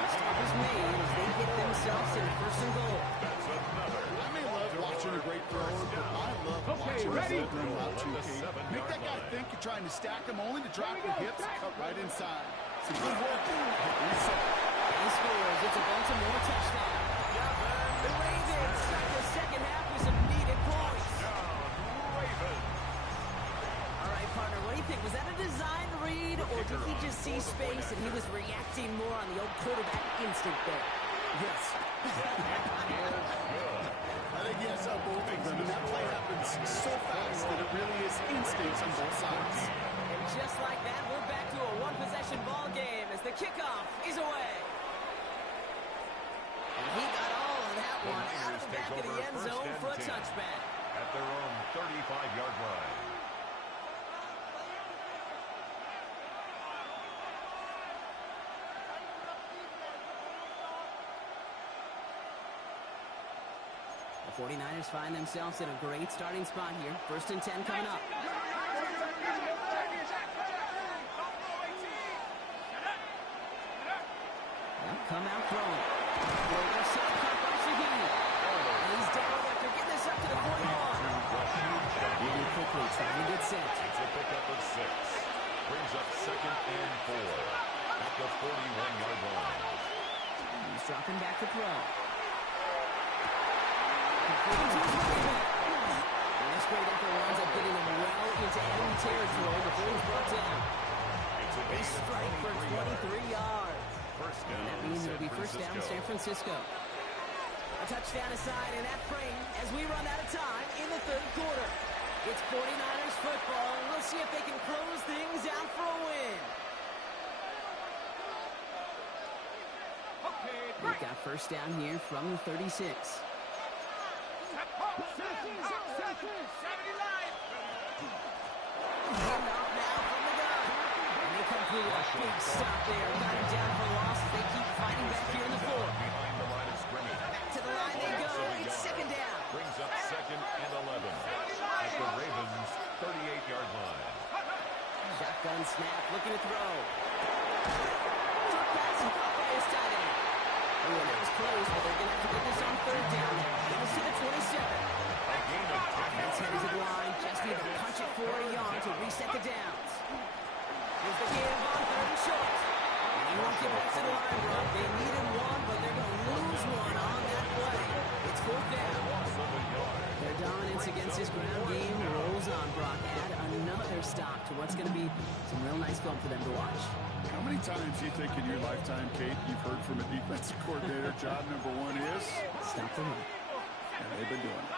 The stop is made as they get themselves in 1st and goal. That's another. I may love watching a great thrower, but I love watching a run out too, Kate. Make that guy think you're trying to stack him only to drop your hips, cut right inside. Some good work. Reset. He scores. It's a Baltimore touchdown. The Ravens start the second half with some needed points. All right, partner, what do you think? Was that a design read, or did he just see space and he was reacting more on the old quarterback instinct there? Yes. I think yes on both of them, and that play happens so fast that it really is instincts on both sides. And just like that, we're back to a one-possession ball game as the kickoff is away. And he got all of that one out of the back of the end zone for a touchback. At their own 35-yard line. The 49ers find themselves in a great starting spot here. 1st and 10 coming up. They'll come out throwing. They're set up by Shaheen. And he's down after getting this up to the 41. Really quickly trying to get set. It's a pickup of 6. Brings up 2nd and 4. At the 41-yard line. He's dropping back to throw. And this great effort winds up getting him well into enemy territory before he's brought down. They strike for 23 yards. And that means it'll be first down San Francisco. A touchdown aside in that frame as we run out of time in the 3rd quarter. It's 49ers football, and we'll see if they can close things out for a win. We've got first down here from the 36. Hand off now from the gun. And they come through with a big stop there. Got him down for loss as they keep fighting back here in the 4. Behind the line of scrimmage. Back to the line they go. It's 2nd down. Brings up 2nd and 11. At the Ravens' 38-yard line. Shotgun snap, looking to throw. Short pass and caught by his tight end. Oh, and that was close, but they're going to have to get this on 3rd down. Get us to the 27. Offense headed to the line. Just need to punch it for a yard to reset the downs. Here's the give on 3rd and short. And he won't get back to the line, Rob. They needed one, but they're going to lose one on that play. It's 4th down. Their dominance against this ground game rolls on, Brock. Add another stop to what's going to be some real nice film for them to watch. How many times do you think in your lifetime, Kate, you've heard from a defensive coordinator, job number 1 is? Stop the run. And they've been doing it.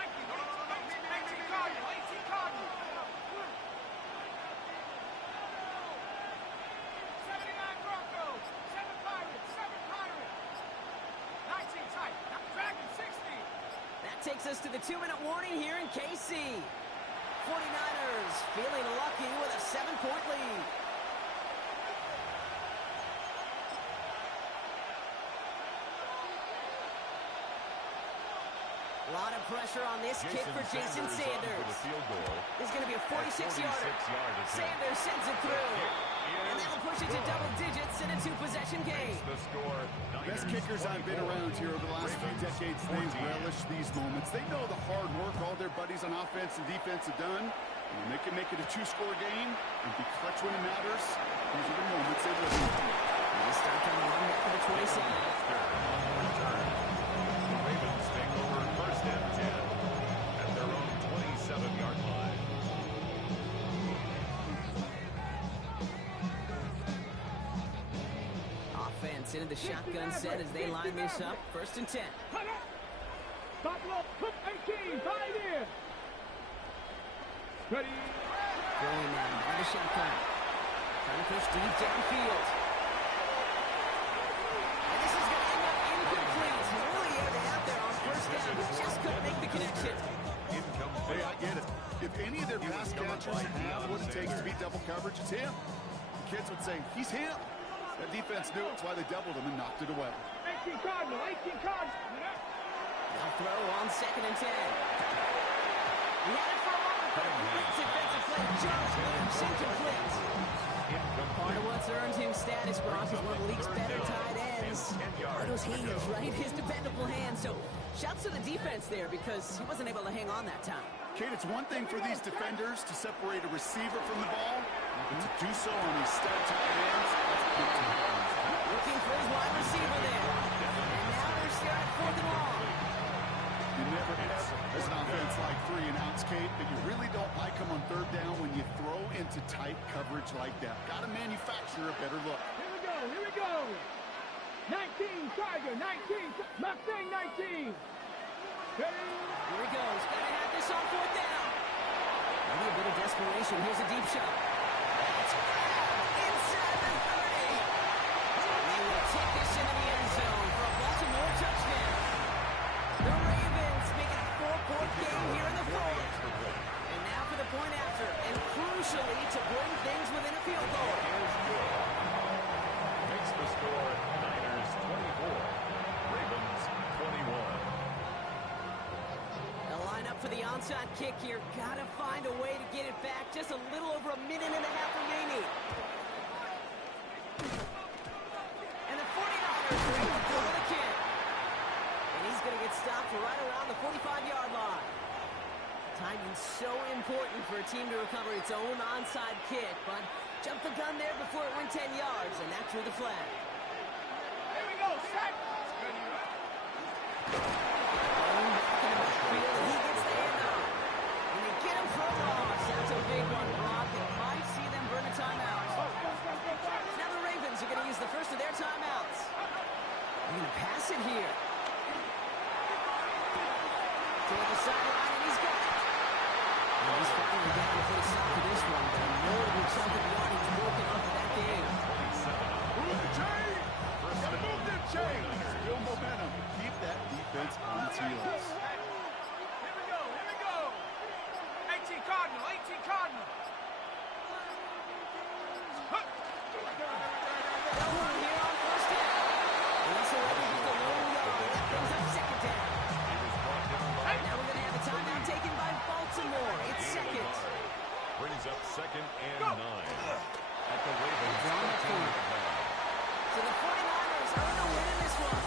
That takes us to the 2-minute warning here in KC. 49ers feeling lucky with a 7-point lead. A lot of pressure on this kick for Jason Sanders. This is going to be a 46-yarder. Sanders sends it through. And that'll push it to double digits in a 2-possession game. Best kickers I've been around here over the last few decades, they relish these moments. They know the hard work all their buddies on offense and defense have done. And when they can make it a 2-score game and be clutch when it matters, these are the moments they live in. They start on the run back to the 27. Ravens take over 1st and 10 at their own 27-yard line. Offense into the shotgun set as they line this up. 1st and 10. Throwing now by the shotgun. Trying to push deep downfield. And this is going to end up incomplete. Really aired it out there on first down. Just couldn't make the connection. Hey, I get it. If any of their pass catchers have what it takes to beat double coverage, it's him. The kids would say, he's him. That defense knew it's why they doubled him and knocked it away. 18 Cardinal, 18 Cardinal. Now throw on 2nd and 10. He had it for a moment, but a great defensive play. Just moves incomplete. Part of what's earned him status, Brock, is one of the league's better tight ends. Are those hands, right? His dependable hands. So shouts to the defense there because he wasn't able to hang on that time. Kate, it's one thing for these defenders to separate a receiver from the ball, but to do so on these stud tight ends, that's a big deal. Looking for his wide receiver there. And now they're staring at 4th and long. You never ever, as an offense like 3 and outs, Kate, but you really don't like them on 3rd down when you throw into tight coverage like that. Got to manufacture a better look. Here we go, here we go. 19, Tiger, 19, Mustang 19. Ready? Here he goes. Gotta have this on 4th down. Maybe a bit of desperation. Here's a deep shot. It's grabbed inside the 30. They will take this into the end zone for a Baltimore touchdown. The Ravens make it a 4-point game here in the 4th. And now for the point after, and crucially to bring things within a field goal. Makes the score Niners 24, Ravens 21. They'll line up for the onside kick here. Gotta find a way to get it back. Just a little over a minute and a half remaining. And the 49ers are able to go to the kick. And he's going to get stopped right around the 45-yard line. Timing's so important for a team to recover its own onside kick, but jumped the gun there before it went 10 yards, and that drew the flag. Here we go, set. He gets the handoff. And they get him for a loss. That's a big one, Brock. They might see them burn a timeout. Now the Ravens are going to use the first of their timeouts. They're going to pass it here. Toward the sideline, and he's got it. And he's finally down to put a stop to this one. But a notable chunk of yardage broken off of that game. Move the chain! Gotta move that chain! Build momentum. Keep that defense on its heels. Here we go, here we go. 18 Cardinal, 18 Cardinal. Double here on first down. And that's a ready with the long yard. That brings up 2nd down. Now we're going to have a timeout taken by Baltimore. It's 2nd. Brings up 2nd and 9 at the Ravens. So the 49ers earn a win in this one.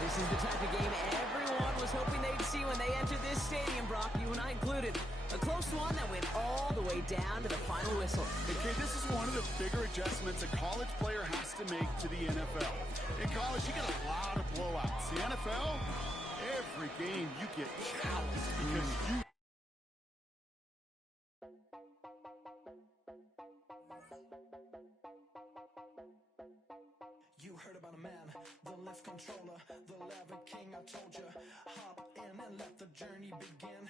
This is the type of game everyone was hoping they'd see when they entered this stadium, Brock, you and I included. A close one that went all the way down to the final whistle. Okay, this is one of the bigger adjustments a college player has to make to the NFL. In college, you get a lot of blowouts. The NFL, every game you get challenged because you... You heard about a man, the lift controller, the lever king, I told you. Hop in and let the journey begin.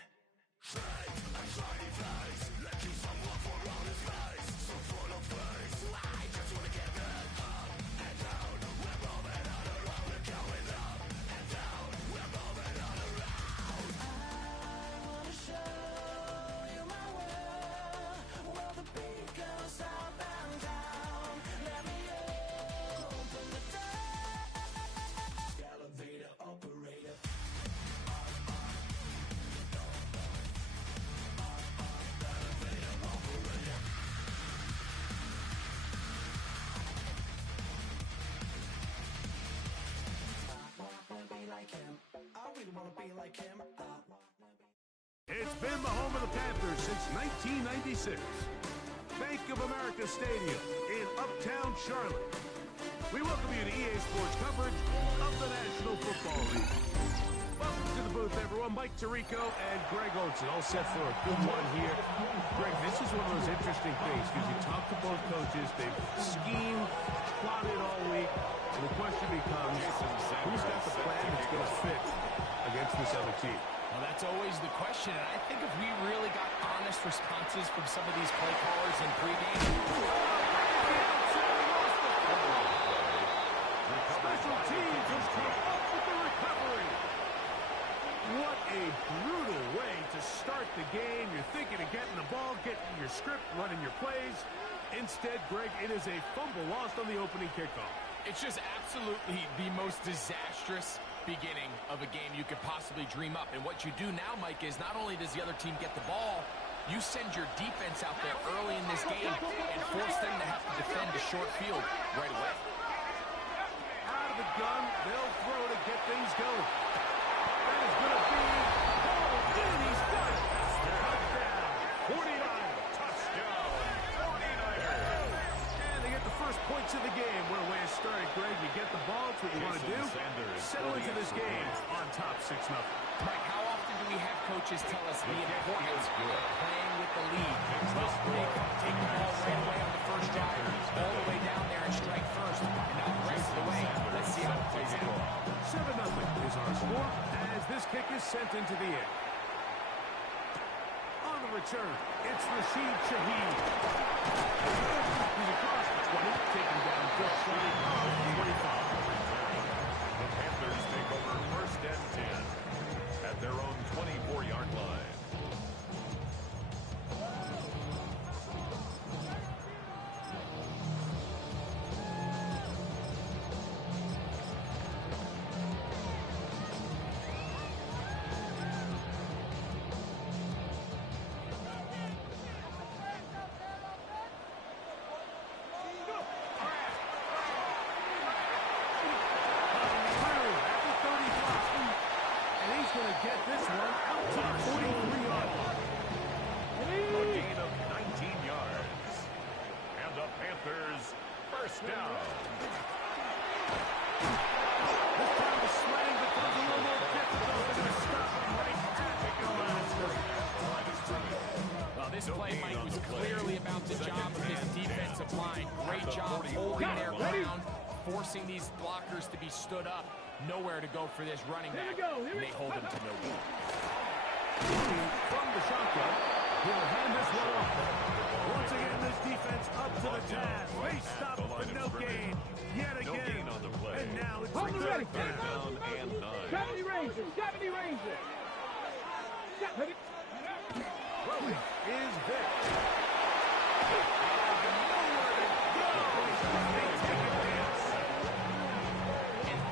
It's been the home of the Panthers since 1996. Bank of America Stadium in Uptown Charlotte. We welcome you to EA Sports coverage of the National Football League. Welcome to the booth, everyone. Mike Tirico and Greg Olsen, all set for a good one here. Greg, this is one of those interesting things because you talk to both coaches. They've schemed, plotted all week, and the question becomes, who's got the plan that's going to fit against this other team? Well, that's always the question, and I think if we really got honest responses from some of these play callers in pregame, script running your plays. Instead, Greg, it is a fumble lost on the opening kickoff. It's just absolutely the most disastrous beginning of a game you could possibly dream up. And what you do now, Mike, is not only does the other team get the ball, you send your defense out there early in this game and force them to have to defend a short field right away. Out of the gun, they'll throw to get things going. That is going to be hauled in. He's got it. Touchdown, 49. Touchdown, 49ers. And they get the first points of the game. What a way to start it, Greg. You get the ball. It's what you want to do. Settle into this game on top 6-0. Mike, how often do we have coaches tell us the importance of playing with the lead? Well, they take the ball right away on the first drive, all the way down there and strike first. And now the rest of the way, let's see how it plays out. 7-0 is our score as this kick is sent into the air. On the return, it's Rashid Shaheed. He's across the 20, taking down just shy of 25. The Panthers take over 1st and 10 at their own 24-yard line. Get this one out to the 43-yard line. A gain of 19 yards. And the Panthers first down. This time the slang becomes a little more difficult. They're going to stop him right at the line. Well, this play, Mike, was clearly about the job of this defensive line. Great job holding their ground, forcing these blockers to be stood up. Nowhere to go for this running back, and they hold him to no goal. From the shotgun, he'll hand this one off. Once again, this defense up to the task. They stop for no gain yet again. And now it's Hold it ready. third down and 9. 70 Rangers. 70 Rangers. Throwing is Vic.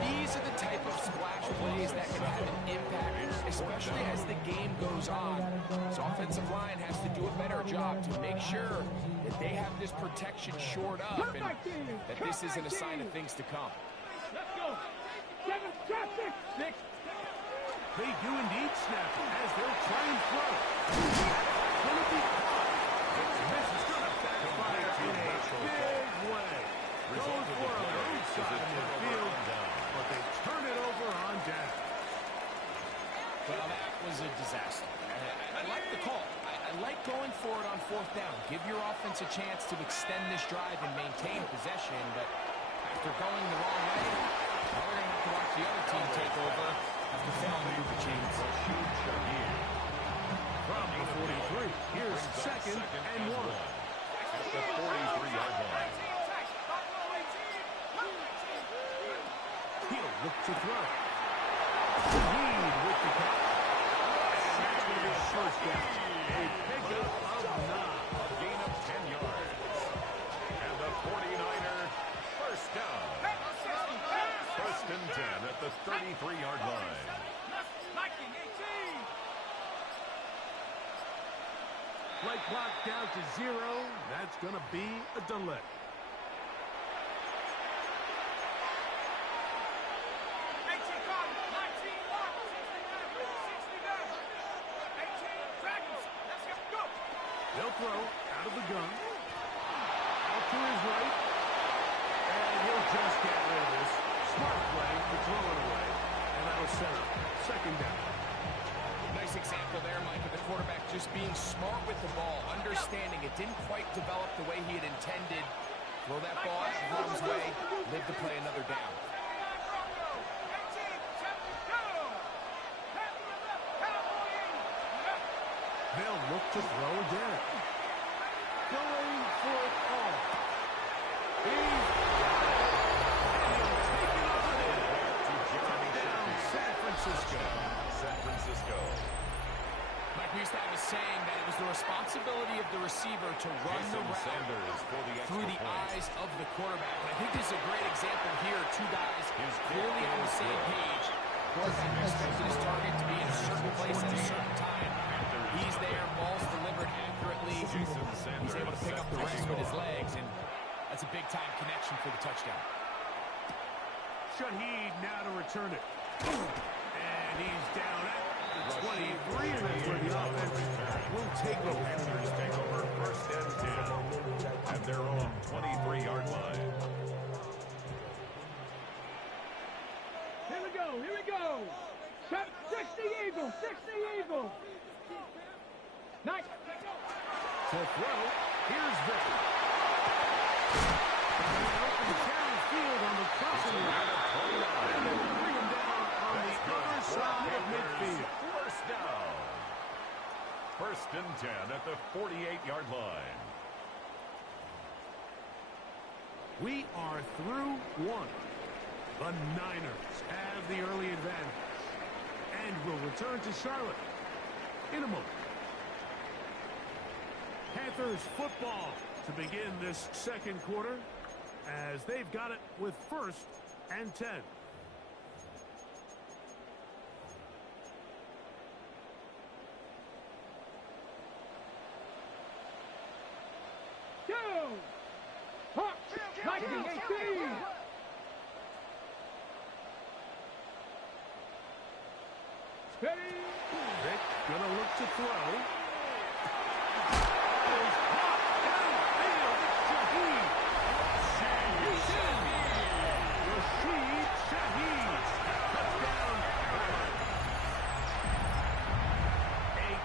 These are the type of splash plays that can have an impact, especially as the game goes on. So offensive line has to do a better job to make sure that they have this protection shored up and that this isn't a sign of things to come. Let's go. 7, drop 6. They do indeed snap as they'll try and throw. Going to be caught. This is going to backfire in a big way. Goes for a low side of midfield, but they turn it over on down. Well, that was a disaster. I like the call. I like going for it on 4th down. Give your offense a chance to extend this drive and maintain possession, but after going the wrong way, well, we're going to have to watch the other team take over after failing to move the chains. From the 43, here's 2nd and 1. At the 43-yard line. He'll look to throw. Lead with the catch. That's going to be first down. A pickup of 9. A gain of 10 yards. And the 49er first down. 1st and 10 at the 33-yard line. Play clock down to 0. That's going to be a delay. They'll throw out of the gun. Out to his right. And he'll just get rid of this. Smart play to throw it away. And that'll set up 2nd down. Nice example there, Mike, of the quarterback just being smart with the ball, understanding it didn't quite develop the way he had intended. Throw that ball out of harm's way, live to play another down. They'll look to throw again. Going for it all. He's taken on it. Touchdown, San Francisco. San Francisco. Mike, we used to have a saying that it was the responsibility of the receiver to run the route through the eyes of the quarterback. And I think this is a great example here. Two guys clearly on the same page. Quarterback expecting his target to be in a certain place at a certain time. He's there, ball's delivered accurately. He's able to pick up the rest with his legs, and that's a big-time connection for the touchdown. Shaheed now to return it. And he's down at the 23, and that's where the offense will take over. Panthers take over first and 10 at their own 23-yard line. Here we go, here we go. 60 Eagles, 60 Eagles. Nice. To throw, here's Vick. Open carry field on the crossing route. And then bring him down on the other side of midfield. First down. First and 10 at the 48-yard line. We are through one. The Niners have the early advantage and will return to Charlotte in a moment. Panthers football to begin this second quarter as they've got it with first and 10. Go! Hawks, 1918. Steady. Vick gonna look to throw.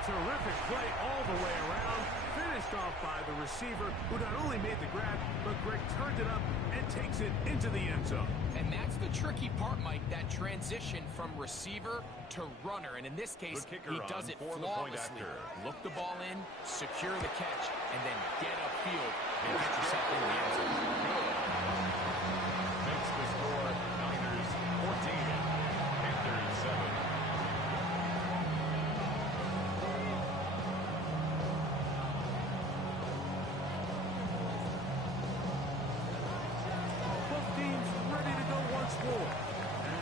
Terrific play all the way around, finished off by the receiver, who not only made the grab, but Greg turned it up and takes it into the end zone. And that's the tricky part, Mike, that transition from receiver to runner. And in this case, he does it flawlessly. Look the ball in, secure the catch, and then get upfield and get yourself in the end zone. Makes the score Niners 14, Panthers 7.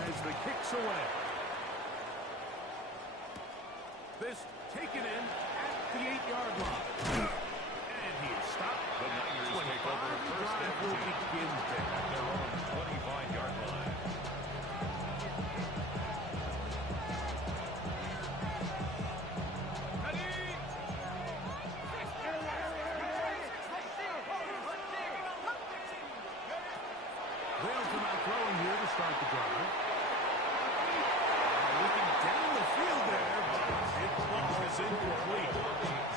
As the kick's away. This taken in at the 8-yard line. And he is stopped. The Niners take over first and 10 will begin there. at their own 25-yard line. They'll come out throwing here to start the drive. Looking down the field there, but it falls incomplete.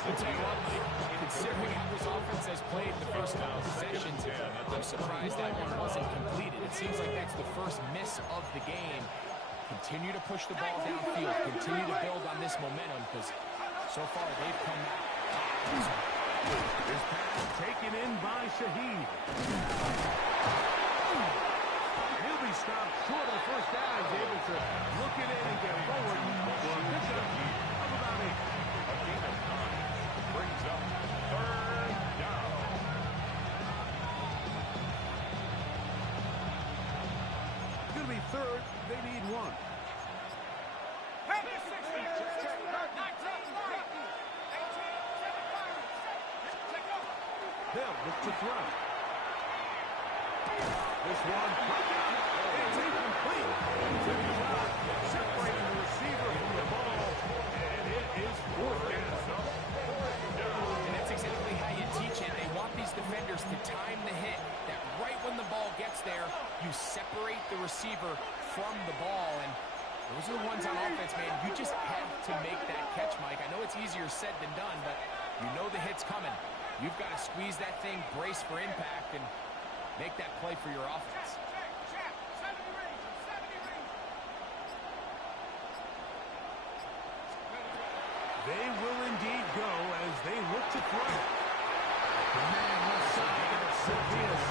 I'll tell you what, Mike, considering how this offense has played the first couple possessions, I'm surprised that one wasn't completed. It seems like that's the first miss of the game. Continue to push the ball downfield. Continue to build on this momentum because so far they've come out. This pass taken in by Shaheed. He'll be stopped short of first down. He's able to look it in and get forward for a pickup of about 8. A gain of 9 brings up third down. It's going to be third. They need 1. They'll look to throw. This one, it's incomplete. Separating the receiver from the ball, and it is fourth down. And that's exactly how you teach it. They want these defenders to time the hit, that right when the ball gets there, you separate the receiver from the ball. And those are the ones on offense, man. You just have to make that catch, Mike. I know it's easier said than done, but you know the hit's coming. You've got to squeeze that thing, brace for impact, and make that play for your offense. They will indeed go as they look to throw. The man left side, that's Zacchaeus.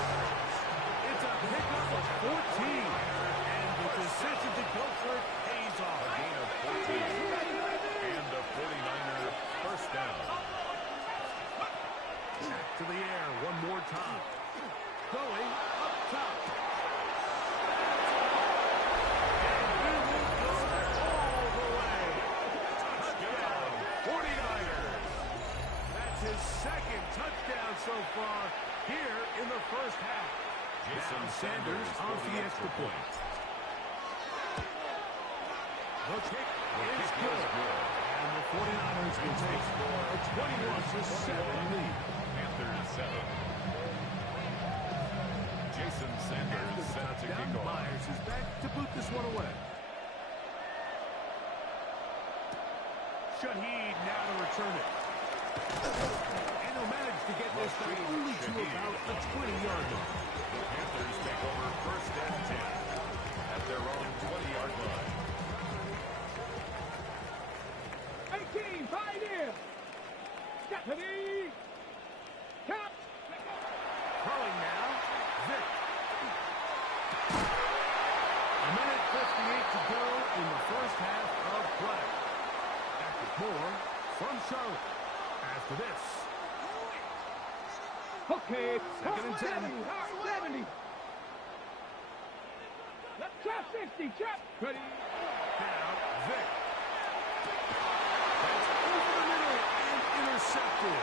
It's a pickup of 14, and the decision to go for it pays off. A gain of 14. And a 49er first down. Back to the air one more time. Going up top. And he will go all the way. Touchdown, 49ers. That's his second touchdown so far here in the first half. Jason Sanders on the extra point. The kick is good. And the 49ers will take a 21-7 lead. Panthers 7. Jason Sanders set to kick off. Myers is back to boot this one away. Shaheed now to return it. And he'll manage to get this back only to about the 20-yard line. The Panthers take over first and 10 at their own 20-yard line. 18, pioneer. Stephanie. Top. Throwing now, Vic. A minute 58 to go in the first half of play. Back with more from Charlotte after this. Okay, Second and 10. 70. Let's try 60. Chop. Ready. Now, Vic. That's over the middle and intercepted.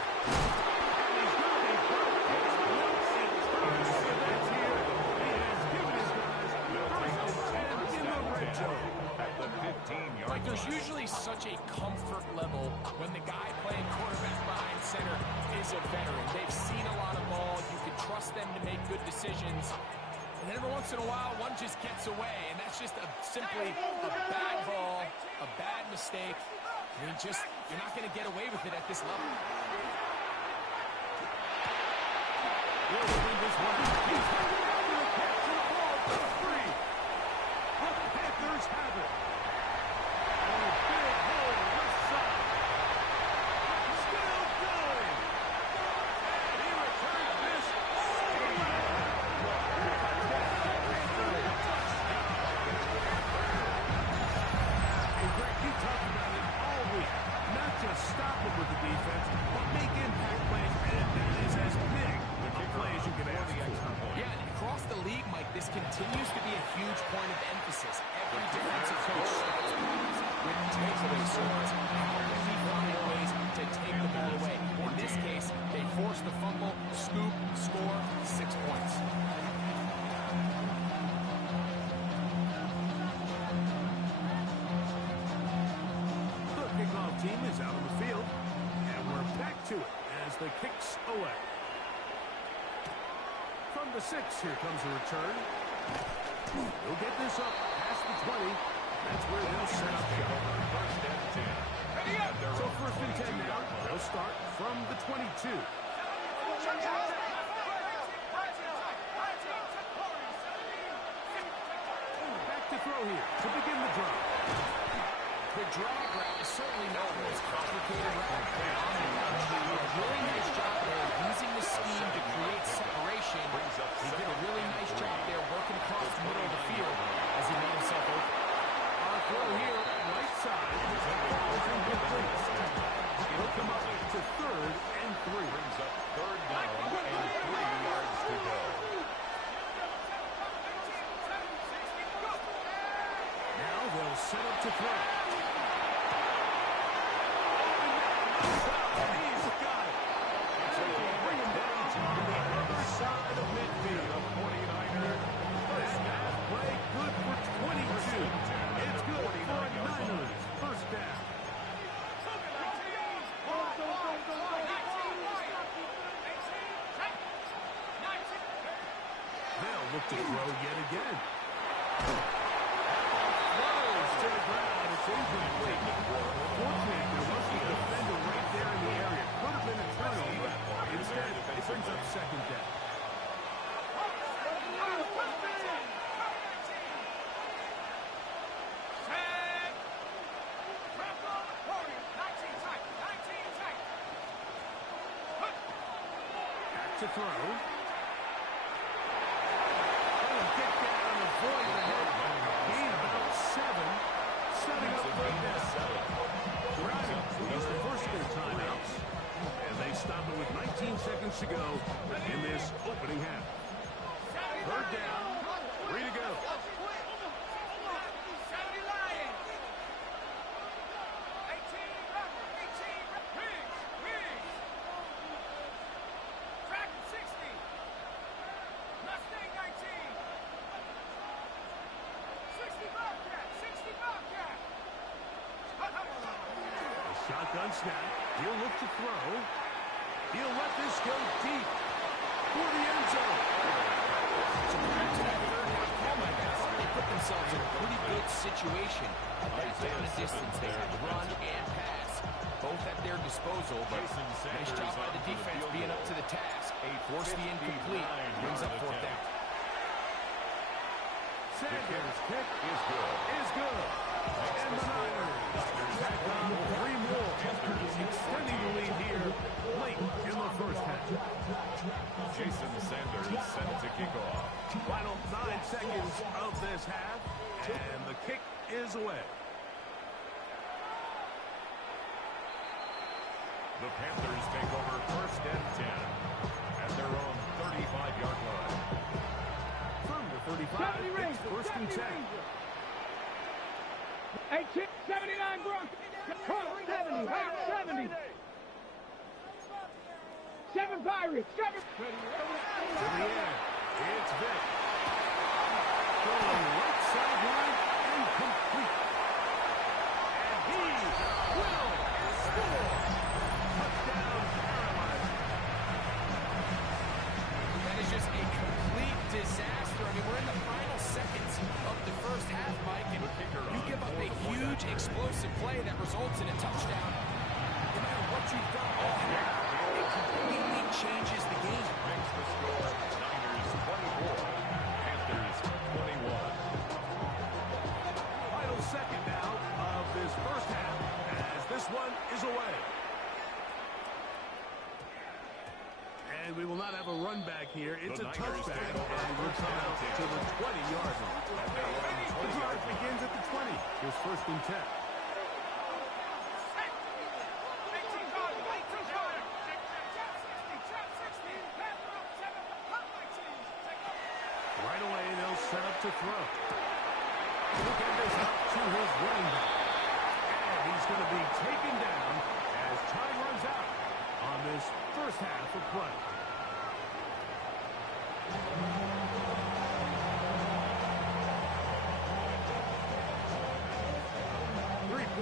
And he's going to be blocked. Turns the event here. He has given his guys first and 10 in the red zone. At the 15-yard Like, there's line. usually such a comfort level when the guy playing quarterback behind center is a veteran. They've seen a lot of ball. You can trust them to make good decisions. And then every once in a while, one just gets away, and that's just simply a bad ball, a bad mistake. I mean, just, you're not going to get away with it at this level. Will win this one out. He's going to catch the ball for free. The Panthers have it. And a big hole left side. Still going. He returns this. And Greg, you talked about it all week. Not just stop it with the defense, but make impact plays, and that is as big a play as you can ask for. Yeah, and across the league, Mike, this continues to be a huge point of emphasis. Every defensive coach starts with takeaway zones. How can we find ways to take the ball away? In this case, they force the fumble, scoop, score, 6 points. The kickoff team is out on the field, and we're back to it as the kicks away. From the 6, here comes a return. He'll get this up past the 20. That's where they'll set up shop. First and 10. So first and 10 now. They'll start from the 22. Back to throw here to begin the drive. The drag route is certainly not the most complicated route. He did a really nice job there using the scheme to create separation. He did a really nice job there working across the middle of the field as he made himself open. On a throw here, right side. He'll come up to 3rd and 3. Brings up 3rd down and 3 yards to go. Now they'll set up to throw. He's got it. Bring him down to the other side of midfield. The 49ers. That half play good for 22. It's good for a Niners first down. They'll look to throw yet again. Throws to the ground. It's incomplete. Fortunate there wasn't a defender right there in the area. Could have been a turnover. Instead, it brings up second down. Back to throw. Get down and avoid the head. Gain about 7. Setting up for a forced their timeouts, and they stop it with 19 seconds to go in this opening half. Third down, 3 to go. Shotgun snap. He'll look to throw. He'll let this go deep for the end zone. So back to that third half call, Mike. I thought they put themselves in a pretty good situation. That down and distance. They had run and pass, both at their disposal. But nice job by the defense being up to the task. Force the incomplete. Brings up fourth down. Sanders' kick is good. And the Niners tack on 3 more, extending the lead here late in the first half. Jason Sanders set to kick off. Final 9 seconds of this half, and the kick is away. The Panthers take over 1st and 10 at their own 35-yard line. From the 35, it's 1st and 10. 79 Broncos. 70. 7 Pirates. 7. To the air, it's Vic. Going right sideline and complete. And he will score. Touchdown, Carolina. That is just a complete disaster. I mean, we're in the final seconds of the first half, Mike, and you give up a huge explosive play that results in a touchdown. No matter what you've done all half, it completely changes the game. Makes the score Niners 24, Panthers 21. Final second now of this first half as this one is away. And we will not have a run back here. It's a touchback, and we'll come out to the 20-yard line. The drive begins at the 20. Here's 1st and 10. Right away, they'll set up to throw. Look at this up to his running back. And he's going to be taken down as time runs out on this first half of play.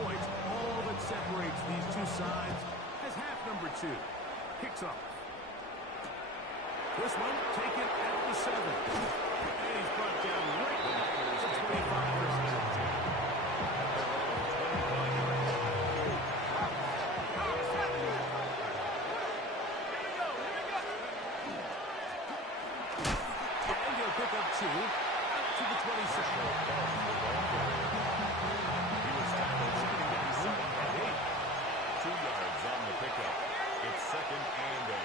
Points, all that separates these two sides as half number 2 kicks off. This one taken at the 7. And he's brought down right at the 25-yard line. And he'll pick up 2 up to the 27. 2 yards on the pickup. It's 2nd and 8.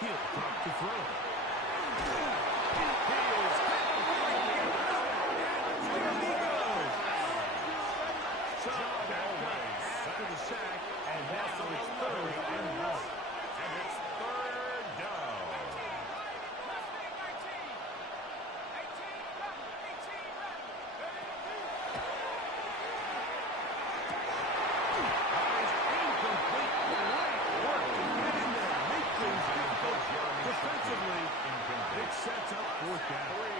He'll drop to throw. He goes. Shot back after the sack, and now it's 3rd and 1. And it's 3rd down. Defensively, it sets up 4th down. 3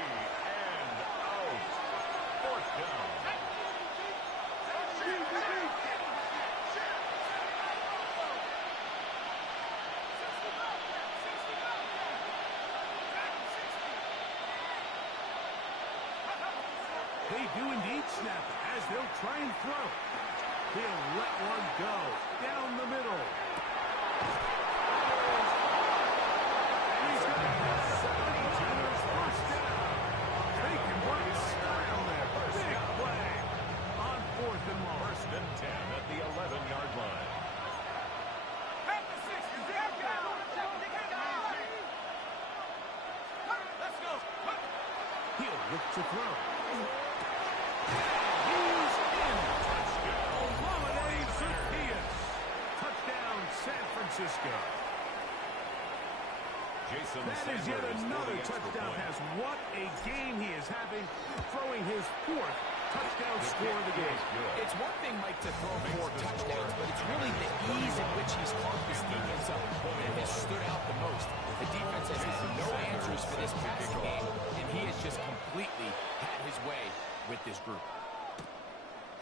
and out. 4th down. They do indeed snap it as they'll try and throw. He'll let one go down the middle. Look to throw. He's in. Touchdown, San Francisco. That is yet another touchdown pass. What a game he is having, throwing his fourth touchdown score of the game. It's one thing, Mike, to throw 4 touchdowns, but it's really the ease in which he's caught this defense up that has stood out the most. The defense has had no answers for this passing game, and he has just completely had his way with this group.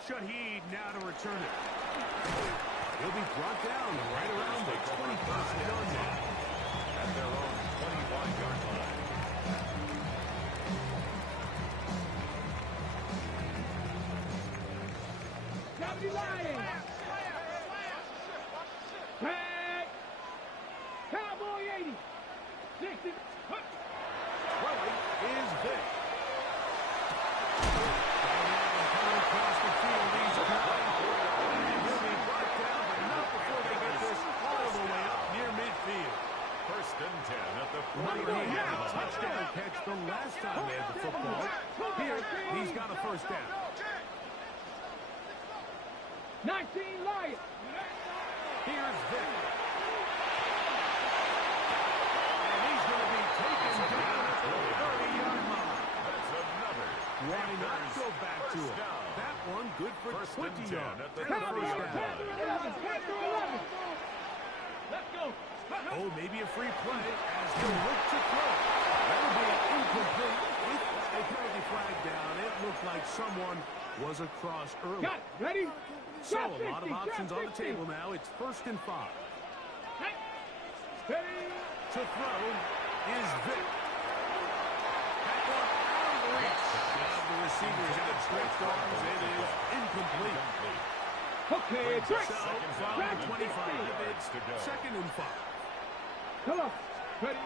Shaheed now to return it. He'll be brought down right around the 25-yard line. At their own 25-yard line. Lions. Tag. Cowboy 80. 60. Throwing is Vic. Coming across the field, he's trying. He'll be brought down, but not before they get this all the way up near midfield. First and 10 at the Remember, he 40-yard had a line. touchdown catch the last time they had the football. Here, he's got a first down. 19 Lions. Here's Vic. And he's going to be taken down at the 30-yard line. That's another. Why not go back to it? That one good for 20 yards. at the And a first 30-yard down. line. Let's go. Oh, maybe a free play as they look to throw. That'll be incomplete. With a penalty flag down, it looked like someone was across early. Got it. Ready? So a lot of options on the table now. It's 1st and 5. Ready? To throw is Vic. That one out of reach. Now the receiver had stretched arms. It is incomplete. Okay, it's right. So from the 25, it's 2nd and 5. Come on. Ready?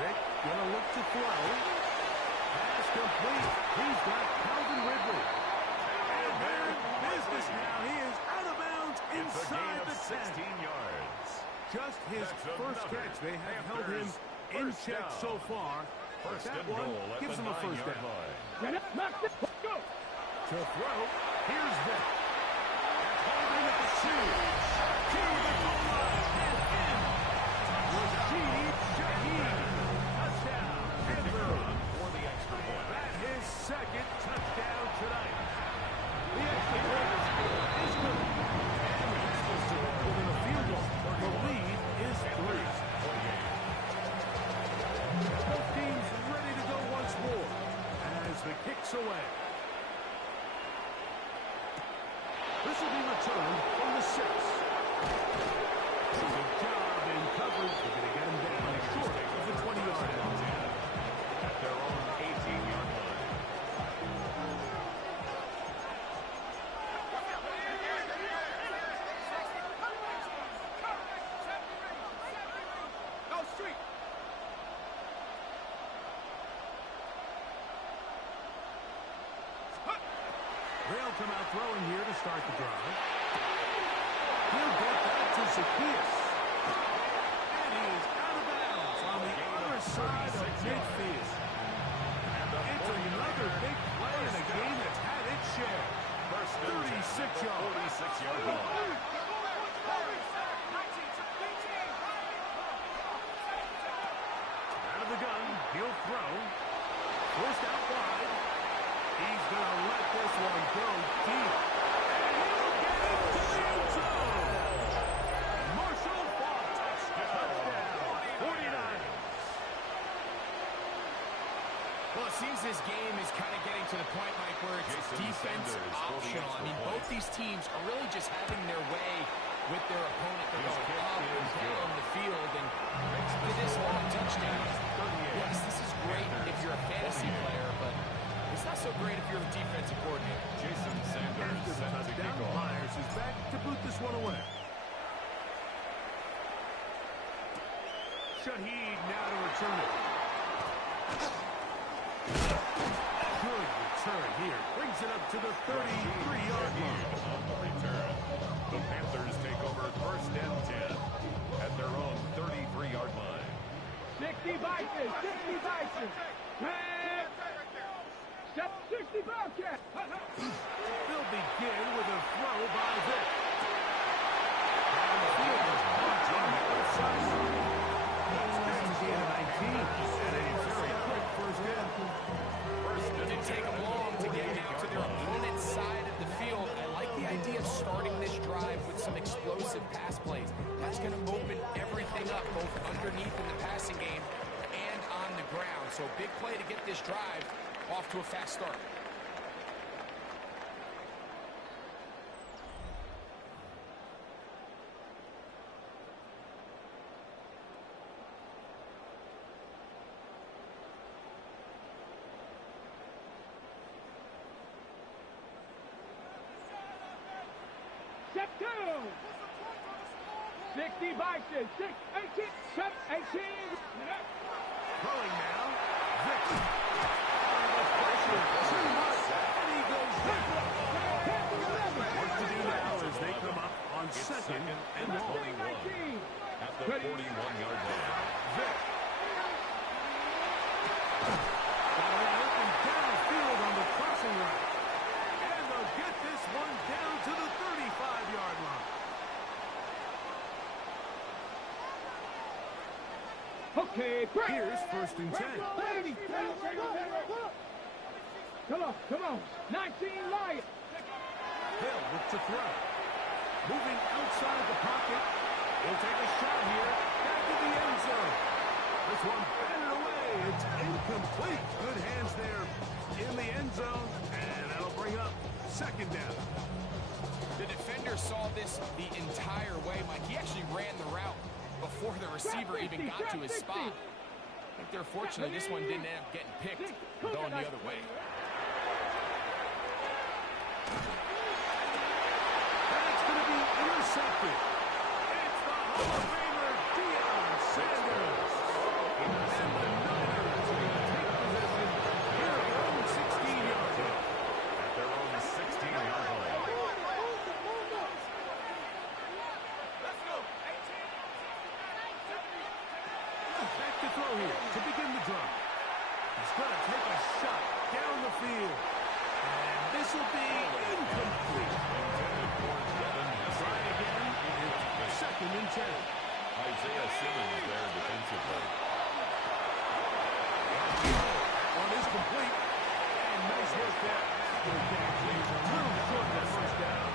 Vic gonna look to throw. Pass complete. He's got Calvin Ridley. And they're in business now. He is out of bounds inside the 10. 16 yards. Just his first catch. They have held him in check so far. First That and one goal at gives the him a first 9-yard down. line. Get up. Let's go. To throw, here's Vic. Holding at the 2. To the goal line and in. Rashid Shaheed. Touchdown. Denver. For the extra point. That his 2nd touchdown tonight. The extra point is good. And he's still within a field goal. The lead is 3. Both teams ready to go once more as the kick's away. This will be returned from the 6. Good job in coverage. They're going to get him down short of the 20-yard line. At their own 18-yard line. Go street. They'll come out throwing here to start the drive. He'll get that to Zacchaeus. And he is out of bounds on the other side of midfield. It's another big play in a game that's had its share. 36 yards. 46-yard line. Out of the gun, he'll throw. Forced out wide. He's going to let this one go deep. And he'll get it to the end zone. Marshall Faulk. Touchdown. 49ers. Well, it seems this game is kind of getting to the point, Mike, where it's defense optional. I mean, both these teams are really just having their way with their opponent. They're going up and down the field, and to this long touchdown. Yes, this is great if you're a fantasy player, but it's not so great if you're a defensive coordinator. Jason Sanders After the sends the touchdown, kickoff. Myers is back to boot this one away. Shaheed now to return it. Good return here. Brings it up to the 33-yard line. On the return. The Panthers take over 1st and 10 at their own 33-yard line. 60 Vikings. 60 Vikings. 60 Bobcats. both underneath in the passing game and on the ground. So big play to get this drive off to a fast start. Set two. 60 Bison, 6, 18, 7, 18. Throwing now. Vick. The pressure too much. And he goes down. What to do now as they come up on second and 21 at the 41-yard line. Vick. Got it open downfield on the crossing route. And they'll get this one down to the 35-yard line. Okay, break. Here's 1st and 10. Come on. 19 Lions. Hill look to throw. Moving outside the pocket. He'll take a shot here. Back to the end zone. This one batted away. It's incomplete. Good hands there in the end zone. And that'll bring up 2nd down. The defender saw this the entire way, Mike. He actually ran the route before the receiver even got to his spot. I think they're fortunate this one didn't end up getting picked and going the other way. And it's going to be intercepted. It's the Hall of Famer, Deion Sanders. And the Niners will take possession here at their own 16-yard line. At their own 16-yard line. Back to throw here to begin the drive. He's going to take a shot down the field. And this will be incomplete. Try again. It's 2nd and 10. Isaiah Simmons there defensively. One is complete. And nice work there. After the catch, he's a little short of the 1st down.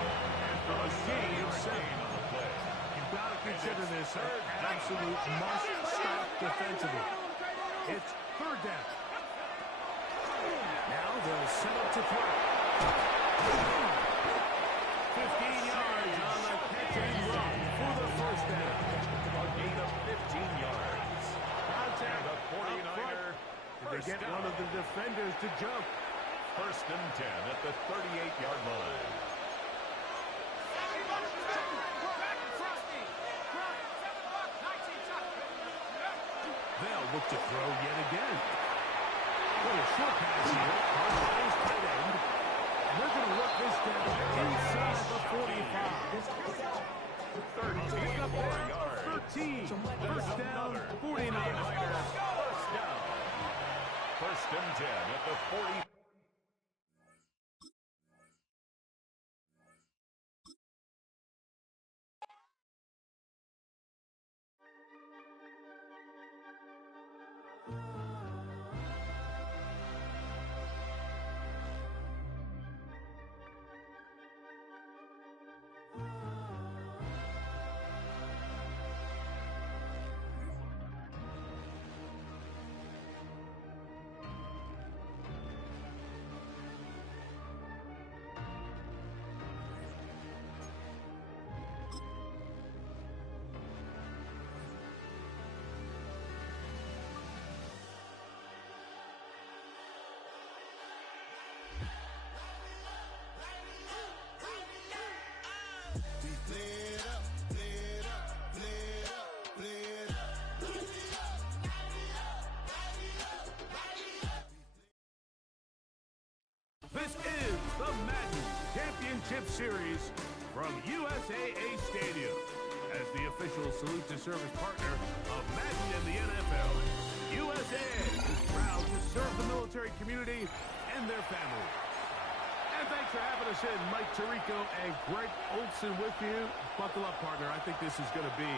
After a gain of 7 on the play. You've got to consider this an absolute must-stop defensively. It's 3rd down. Now they'll set up to throw. 15 yards on the catch and run for the 1st down. A gain of 15 yards. Contact And a 49er. Did they get one of the defenders to jump? 1st and 10 at the 38-yard line. They'll look to throw yet again. Little short pass here. Hard tight end. And they're going to work this down inside the 45. 34 yards. 13. 1st down, 49. First down. 1st and 10 at the 40. This is the Madden Championship Series from USAA Stadium. As the official salute to service partner of Madden and the NFL, USAA is proud to serve the military community and their families. And thanks for having us in, Mike Tirico and Greg Olson with you. Buckle up, partner. I think this is going to be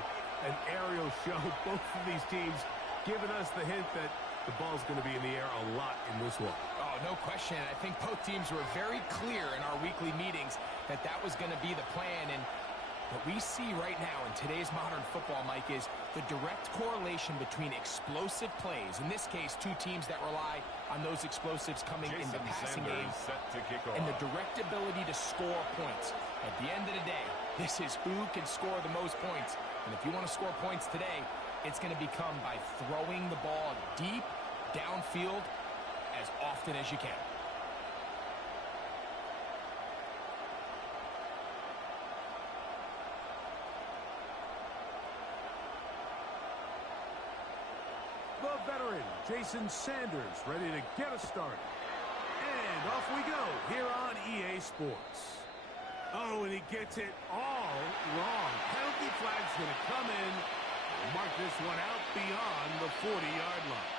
an aerial show. Both of these teams giving us the hint that the ball's going to be in the air a lot in this one. Oh, no question. I think both teams were very clear in our weekly meetings that that was going to be the plan. And What we see right now in today's modern football, Mike, is the direct correlation between explosive plays, in this case, two teams that rely on those explosives coming in the passing game, and the direct ability to score points. At the end of the day, this is who can score the most points. And if you want to score points today, it's going to become by throwing the ball deep, downfield, as often as you can. The veteran, Jason Sanders, ready to get us started. And off we go here on EA Sports. Oh, and he gets it all wrong. Penalty flag's going to come in. We'll mark this one out beyond the 40-yard line.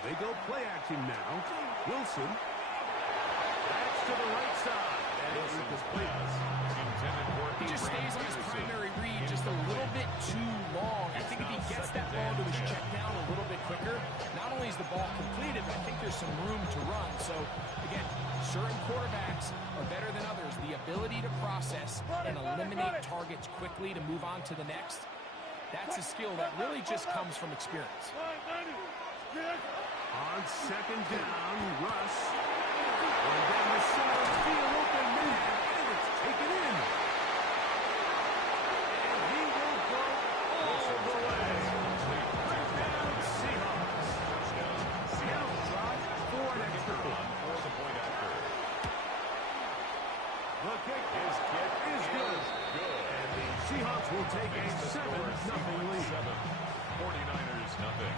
They go play action now. Wilson. That's to the right side. Wilson's pass intended for He just stays on his primary read just a little bit too long. I think if he gets that ball to his check down a little bit quicker, not only is the ball completed, but I think there's some room to run. So, again, certain quarterbacks are better than others. The ability to process and eliminate targets quickly to move on to the next, that's a skill that really just comes from experience. On second down, Russ. Going down the center of the field, open man, and it's taken in. And he will go all the way. Touchdown, Seahawks. Seattle drive for an extra point. for the point after. The kick is good. And the Seahawks will take a 7-0 lead. 49ers nothing.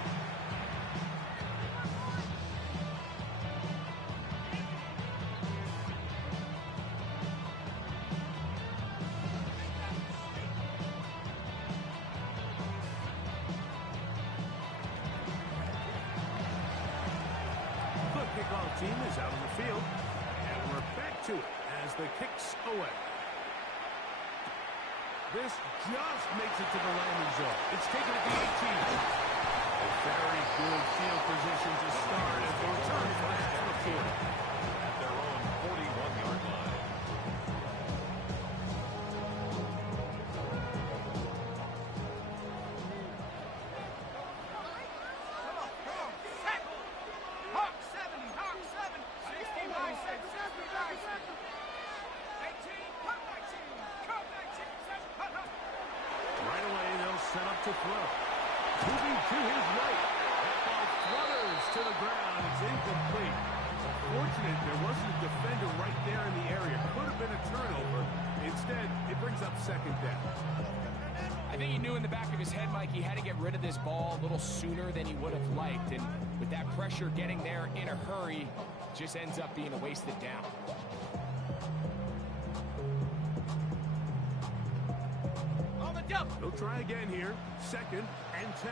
The kickoff team is out on the field, and we're back to it as the kick's away. This just makes it to the landing zone. It's taken at the 18. A very good field position to start as the return flag to the 40. At their own 41-yard line. Right away, they'll set up to throw. Moving to his right. That ball flutters to the ground. It's incomplete. Unfortunate there wasn't a defender right there in the area. Could have been a turnover. Instead, it brings up second down. I think he knew in the back of his head, Mike, he had to get rid of this ball a little sooner than he would have liked. And with that pressure getting there in a hurry, just ends up being a wasted down. They'll try again here. Second and 10.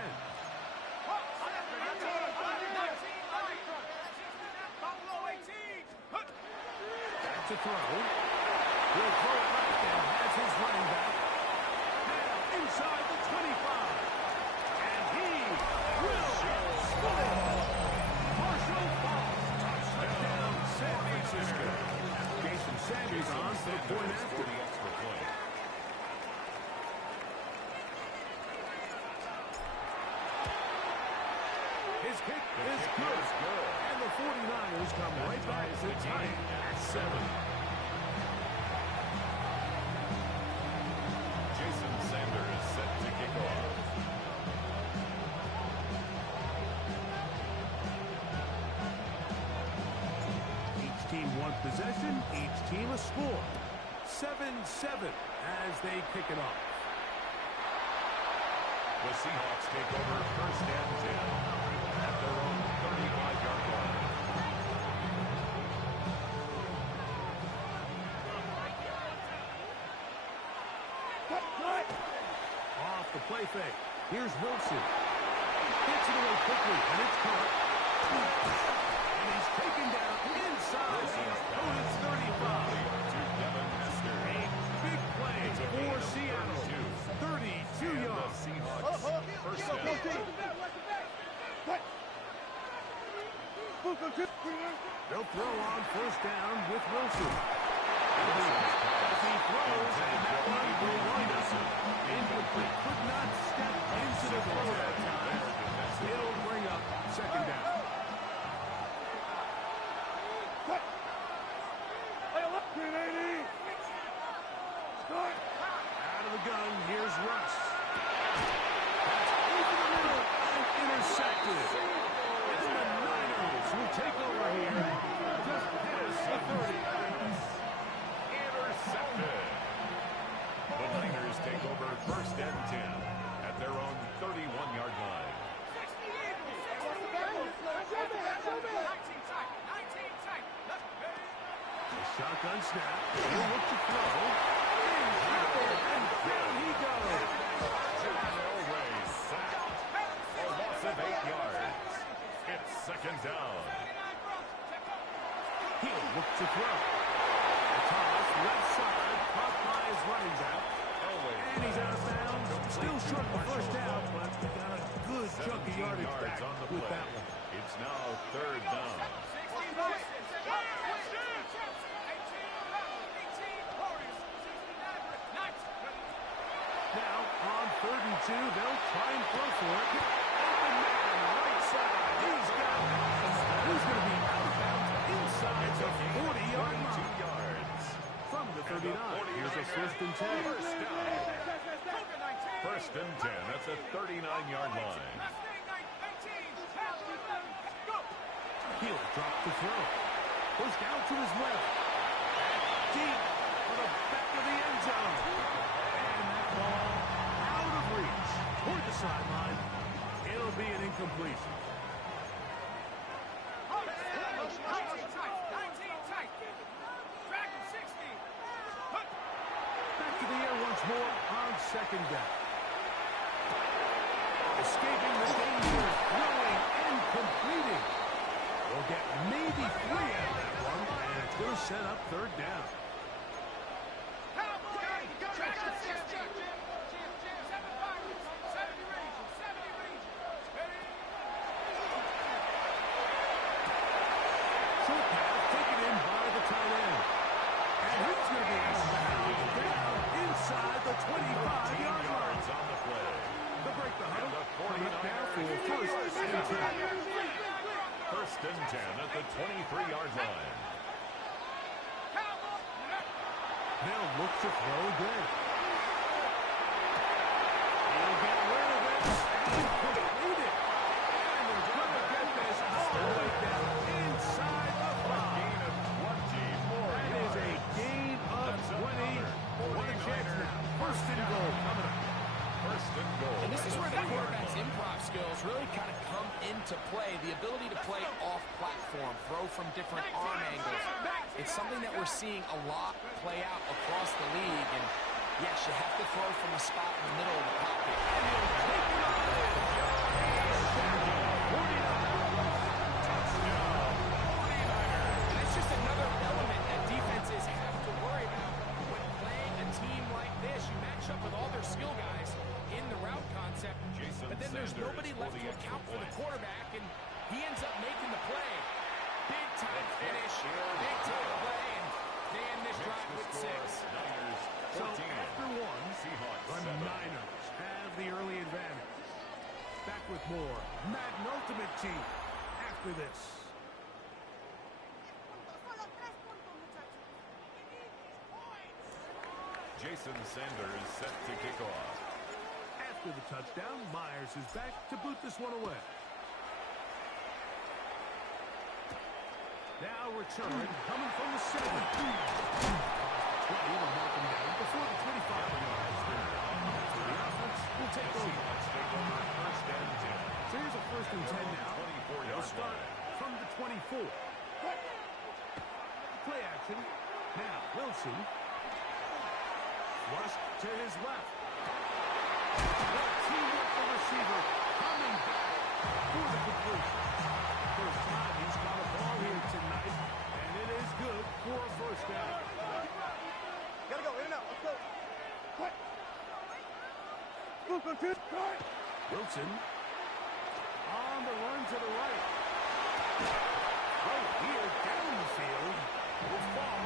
Back to throw. He'll throw it back and has his running back. Now inside the 25. And he will score. Marshall Falk. Touchdown, San Francisco. Jason Sanders on for the point after. The extra point. His kick is good. And the 49ers come right back to tie it at 7. Jason Sanders set to kick off. Each team one possession, each team a score. 7-7 as they kick it off. The Seahawks take over first and 10 at their own 35-yard line. Off the play fake. Here's Wilson. Gets it away quickly, and it's caught. And he's taken down inside the opponent's 35. They'll throw on first down with Wilson. As he throws, and that one will wind up incomplete. Could not step into the throw that time. It'll bring up second down. Out of the gun, here's Russ. That's over the middle and intercepted. And the Niners will take over here just past the 30. Intercepted. The Niners take over first and 10 at their own 31-yard line. The shotgun snap. He'll look to throw. And down he goes. Elway sacked. A loss of 8 yards. It's second down. He'll look to throw. The toss left side, caught by his running back. And he's out of bounds. Still short the first down, but he got a good chunk of yardage back with that one. It's now third down. Now, on 3rd and 2, they'll try and throw for it. Open man, right side. He's got it. He's going to be out of bounds inside the 40-yard line. From the 39, here's a 1st and 10. First and 10 at the 39-yard line. He'll drop the throw. Goes down to his left. Deep for the back of the end zone. And that ball out of reach toward the sideline. It'll be an incompletion. Back to the air once more on second down. Escaping the danger, throwing and completing. We'll get maybe 3 out of that one, and it's going to set up third down. Short pass taken in by the tight end. And he's going to be out of bounds down inside the 25-yard line. On the play. They'll break the huddle. Coming up now for first and 10. First and 10 at the 23-yard line. They'll look to throw again. He'll get rid of it and complete it. And they're going to get this all the way down inside the 5. Gain of 20 more. That is a gain of 20. What a chance now. First and goal coming up. First and goal. And this is where the quarterback's improv skills really kind of come into play. The ability to play off platform, throw from different arm angles. It's something that we're seeing a lot play out across the league. And yes, you have to throw from a spot in the middle of the pocket. And he'll take it on in. And it's just another element that defenses have to worry about when playing a team like this. You match up with all their skill guys in the route concept, but then there's nobody left to account for the quarterback, and he ends up making the play. Big time finish, big time play, and they end this drive with 6. So after one, the Niners have the early advantage. Back with more Madden Ultimate Team after this. Jason Sanders set to kick off. After the touchdown, Myers is back to boot this one away. Now return, coming from the 7. Well, he will mark him down before the 25 yards. That's where the offense will take over. First and 10. So here's a first and 10 now. They'll start from the 24. Play action. Now, Wilson. Flush to his left. What team with the receiver coming back for the completion. First time he's got a ball here tonight, and it is good for a first down. Gotta go, in and out, let's go. Quick. Go, kid. Wilson on the run to the right. Right here, down the field. Will fall.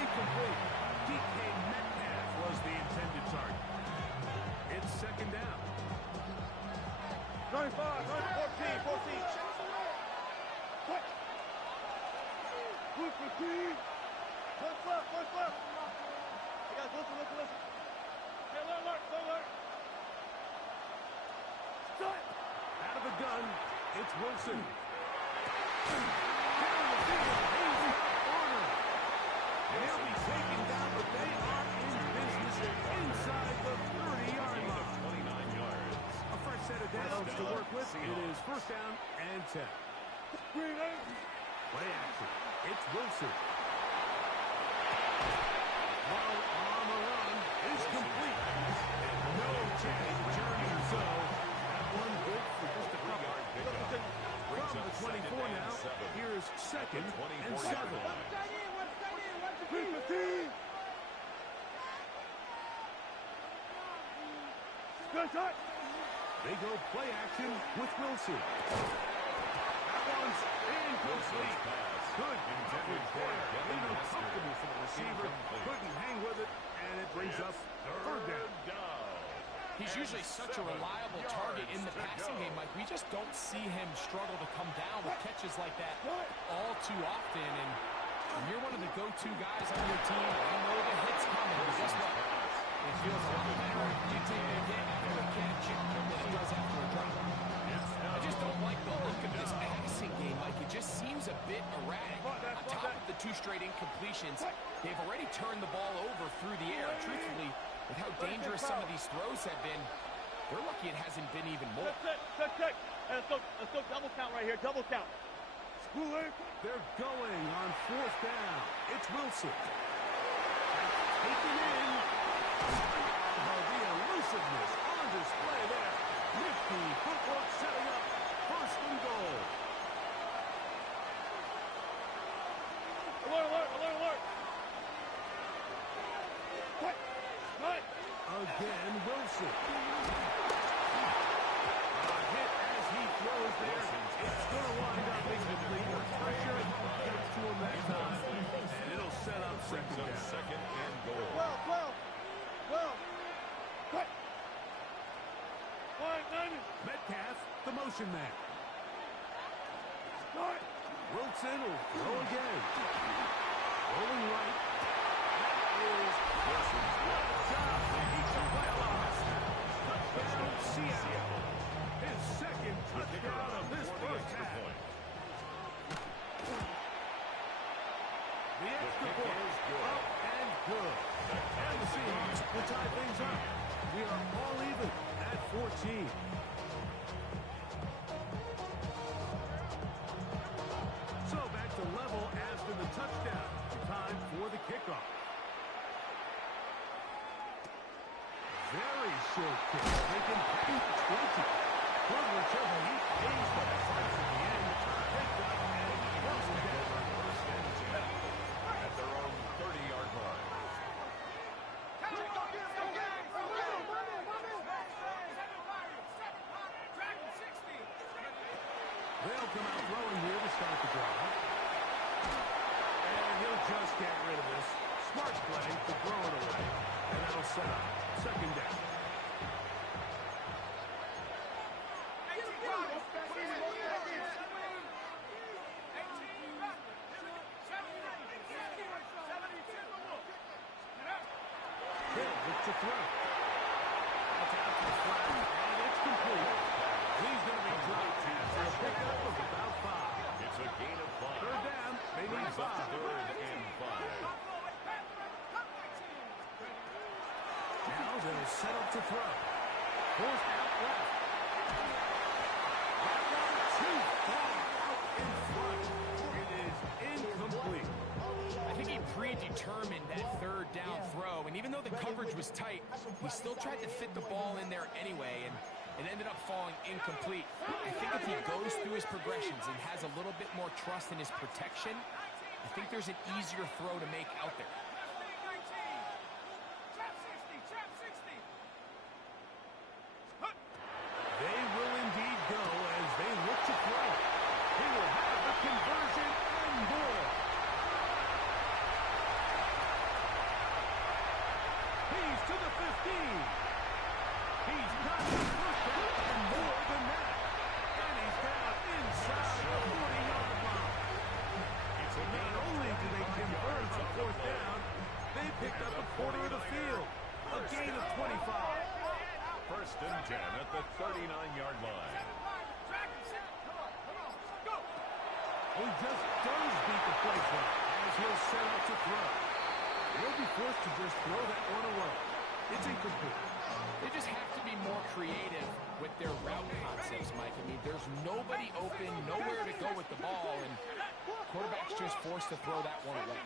Incomplete. DK Metcalf was the intended target. It's second down. 35, 14, 14. What? Good for team. One flip, one flip. You guys, listen. Hey, alert. Start. Out of the gun, it's Wilson. Down the field, he's got Warner. And he'll be taken down, but they are in business inside the 30-yard line. 29 yards. A fresh set of downs to work with. It is first down and 10. Play action. It's Wilson. While on the run is complete. And no chance of journey, so that one good for just a couple. From the 24 now, here's second and 7. They go play action with Wilson. That one's incomplete. Good coverage there. Even comfortable for the receiver. Couldn't hang with it, and it brings up third down. He's usually such a reliable target in the passing game, Mike. We just don't see him struggle to come down with catches like that all too often. And when you're one of the go-to guys on your team, you know the hit's coming. But guess what? It feels a lot better if you take a hit after a catch than it does after a drop. I just don't like the look of this passing game, Mike. It just seems a bit erratic. On top of the 2 straight incompletions, they've already turned the ball over through the air. Truthfully, with how dangerous some of these throws have been, they're lucky it hasn't been even more. Check. Hey, let's go double count right here. Double count. They're going on fourth down. It's Wilson. Taken in. Oh, the elusiveness on display there. Nifty footwork setting up first and goal. Alert. What? Again, Wilson. A hit as he throws there. It's going to wind up incomplete. Pressure gets to him that time. And it'll set up second down. Second and goal. 12. What? 9. Metcalf, the motion man. Start. Wilson will throw again. Rolling right. That is Wilson's job. He's a well-off. Touchdown, Seattle. His second touchdown of this first half. The extra point up and good. And the Seahawks will tie things up. We are all even at 14. So back to level after the touchdown. Time for the kickoff. Very short kick. They can pay 20. Good return. He pays the price at the end. Picked up and first down. At their own 30-yard line. They'll come out throwing here to start the drive. And he'll just get rid of this. Smart play to throw it away. And that'll set up second down. Hill looks to throw. That's out to the flat, and it's complete. He's going to be dropped after a pickup of about 5. It's a gain of 5. Third down, they need Brings up 5. third and 5. Now they'll set up to throw. Forced out left. That one too far out in front. It is incomplete. I think he predetermined that third down throw, and even though the coverage was tight, he still tried to fit the ball in there anyway, and it ended up falling incomplete. I think if he goes through his progressions and has a little bit more trust in his protection, I think there's an easier throw to make out there. They will indeed go as they look to throw. He will have the conversion scheme. He's got the first down and more than that. And he's down inside the 40-yard line. Not only do they convert on fourth down, they picked up a quarter of the field. A gain of 25. First and 10 at the 39-yard line. He just does beat the play clock as he'll set up to throw. He'll be forced to just throw that one away. It's incomplete. They just have to be more creative with their route concepts, Mike. I mean, there's nobody open, nowhere to go with the ball, and quarterback's just forced to throw that one away.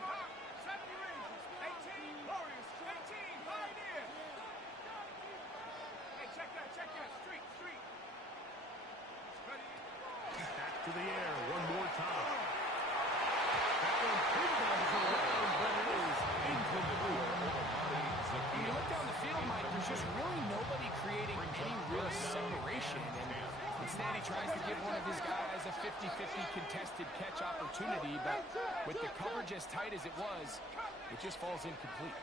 Back to the air one more time. That one pinballs around, but it is incomplete. When you look down the field, Mike, there's just really nobody creating any real separation. And instead, he tries to give one of his guys a 50-50 contested catch opportunity, but with the coverage as tight as it was, it just falls incomplete.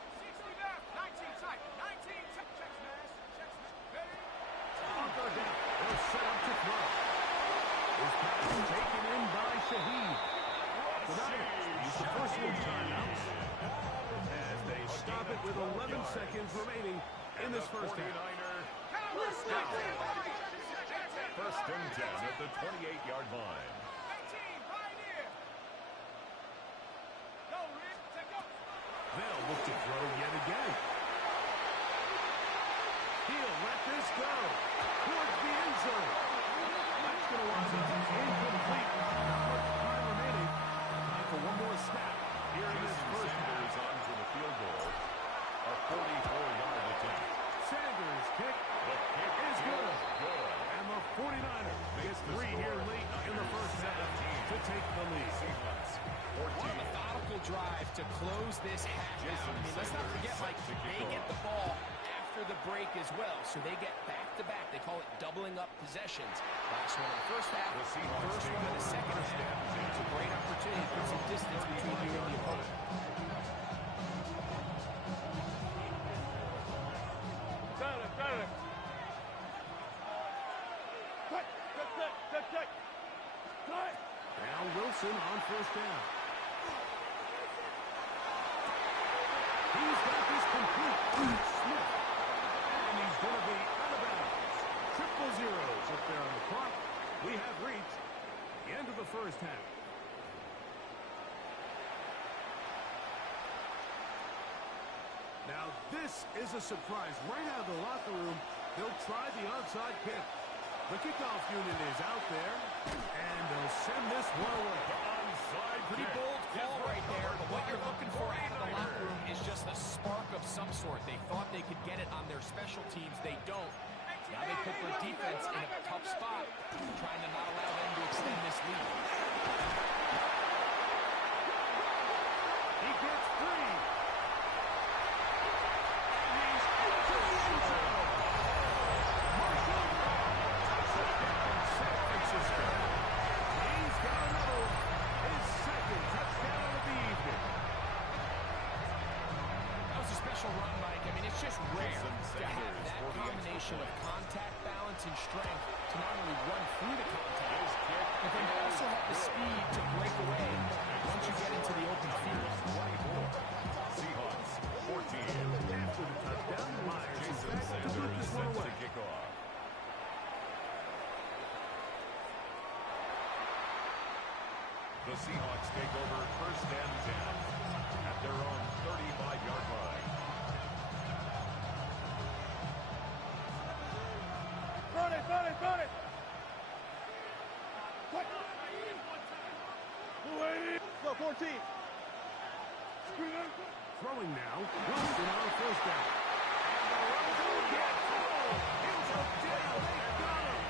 They'll set up to throw. This pass is taken in by Shaheed. The Niners use the personal timeout as they stop it with 11 seconds remaining in this first half. First and 10 at the 28-yard line. They'll look to throw yet again. He'll let this go towards the end zone. That's going to wind up incomplete. Time remaining. Time for one more snap here in this first half. Sanders on for the field goal. A 44-yard attempt. Sanders' kick is good. And the 49ers get three here late in the first half to take the lead. What a methodical drive to close this half out. I mean, let's not forget, Mike, they get the ball after the break as well, so they get back-to-back. They call it doubling up possessions. Last one in the first half, first one in the second half. It's a great opportunity to put some distance between you and the opponent. Now Wilson on first down. He's got this complete. Smith. And he's going to be out of bounds. Triple zeros up there on the clock. We have reached the end of the first half. Now this is a surprise. Right out of the locker room, they'll try the onside kick. The kickoff unit is out there, and they'll send this one away. Pretty bold call right there, but what you're looking for out of the locker room is just a spark of some sort. They thought they could get it on their special teams. They don't. Now they put their defense in a tough spot, trying to not allow them to extend this lead. He gets free. And he's into the end zone. Marshall touchdown, San Francisco. He's got another one. His second touchdown of the evening. That was a special run, Mike. I mean, it's just rare to have that combination of contact, balance, and strength to not only run through the contact, but then also have the speed to break away once you get into the open field. Seahawks 14. After the touchdown, Myers is back to put this one away. Kick off. The Seahawks take over first and 10 at their own 35-yard line. Run it! Go, 14. Throwing now. Wilson on first down. And the Russell gets home. It's a down. They got him.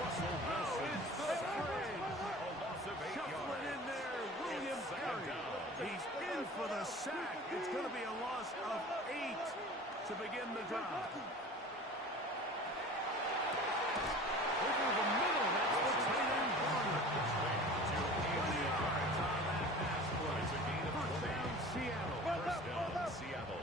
Russell Wilson. It's the fringe. A loss of 8 Shuffling yards. in there, William It's second Perry. down. He's in for the sack. It's going to be a loss of 8 to begin the drive. Over the middle, that's the tight end corner. 20 yards on that pass play. It's a gain of First down, Seattle. First down, Seattle.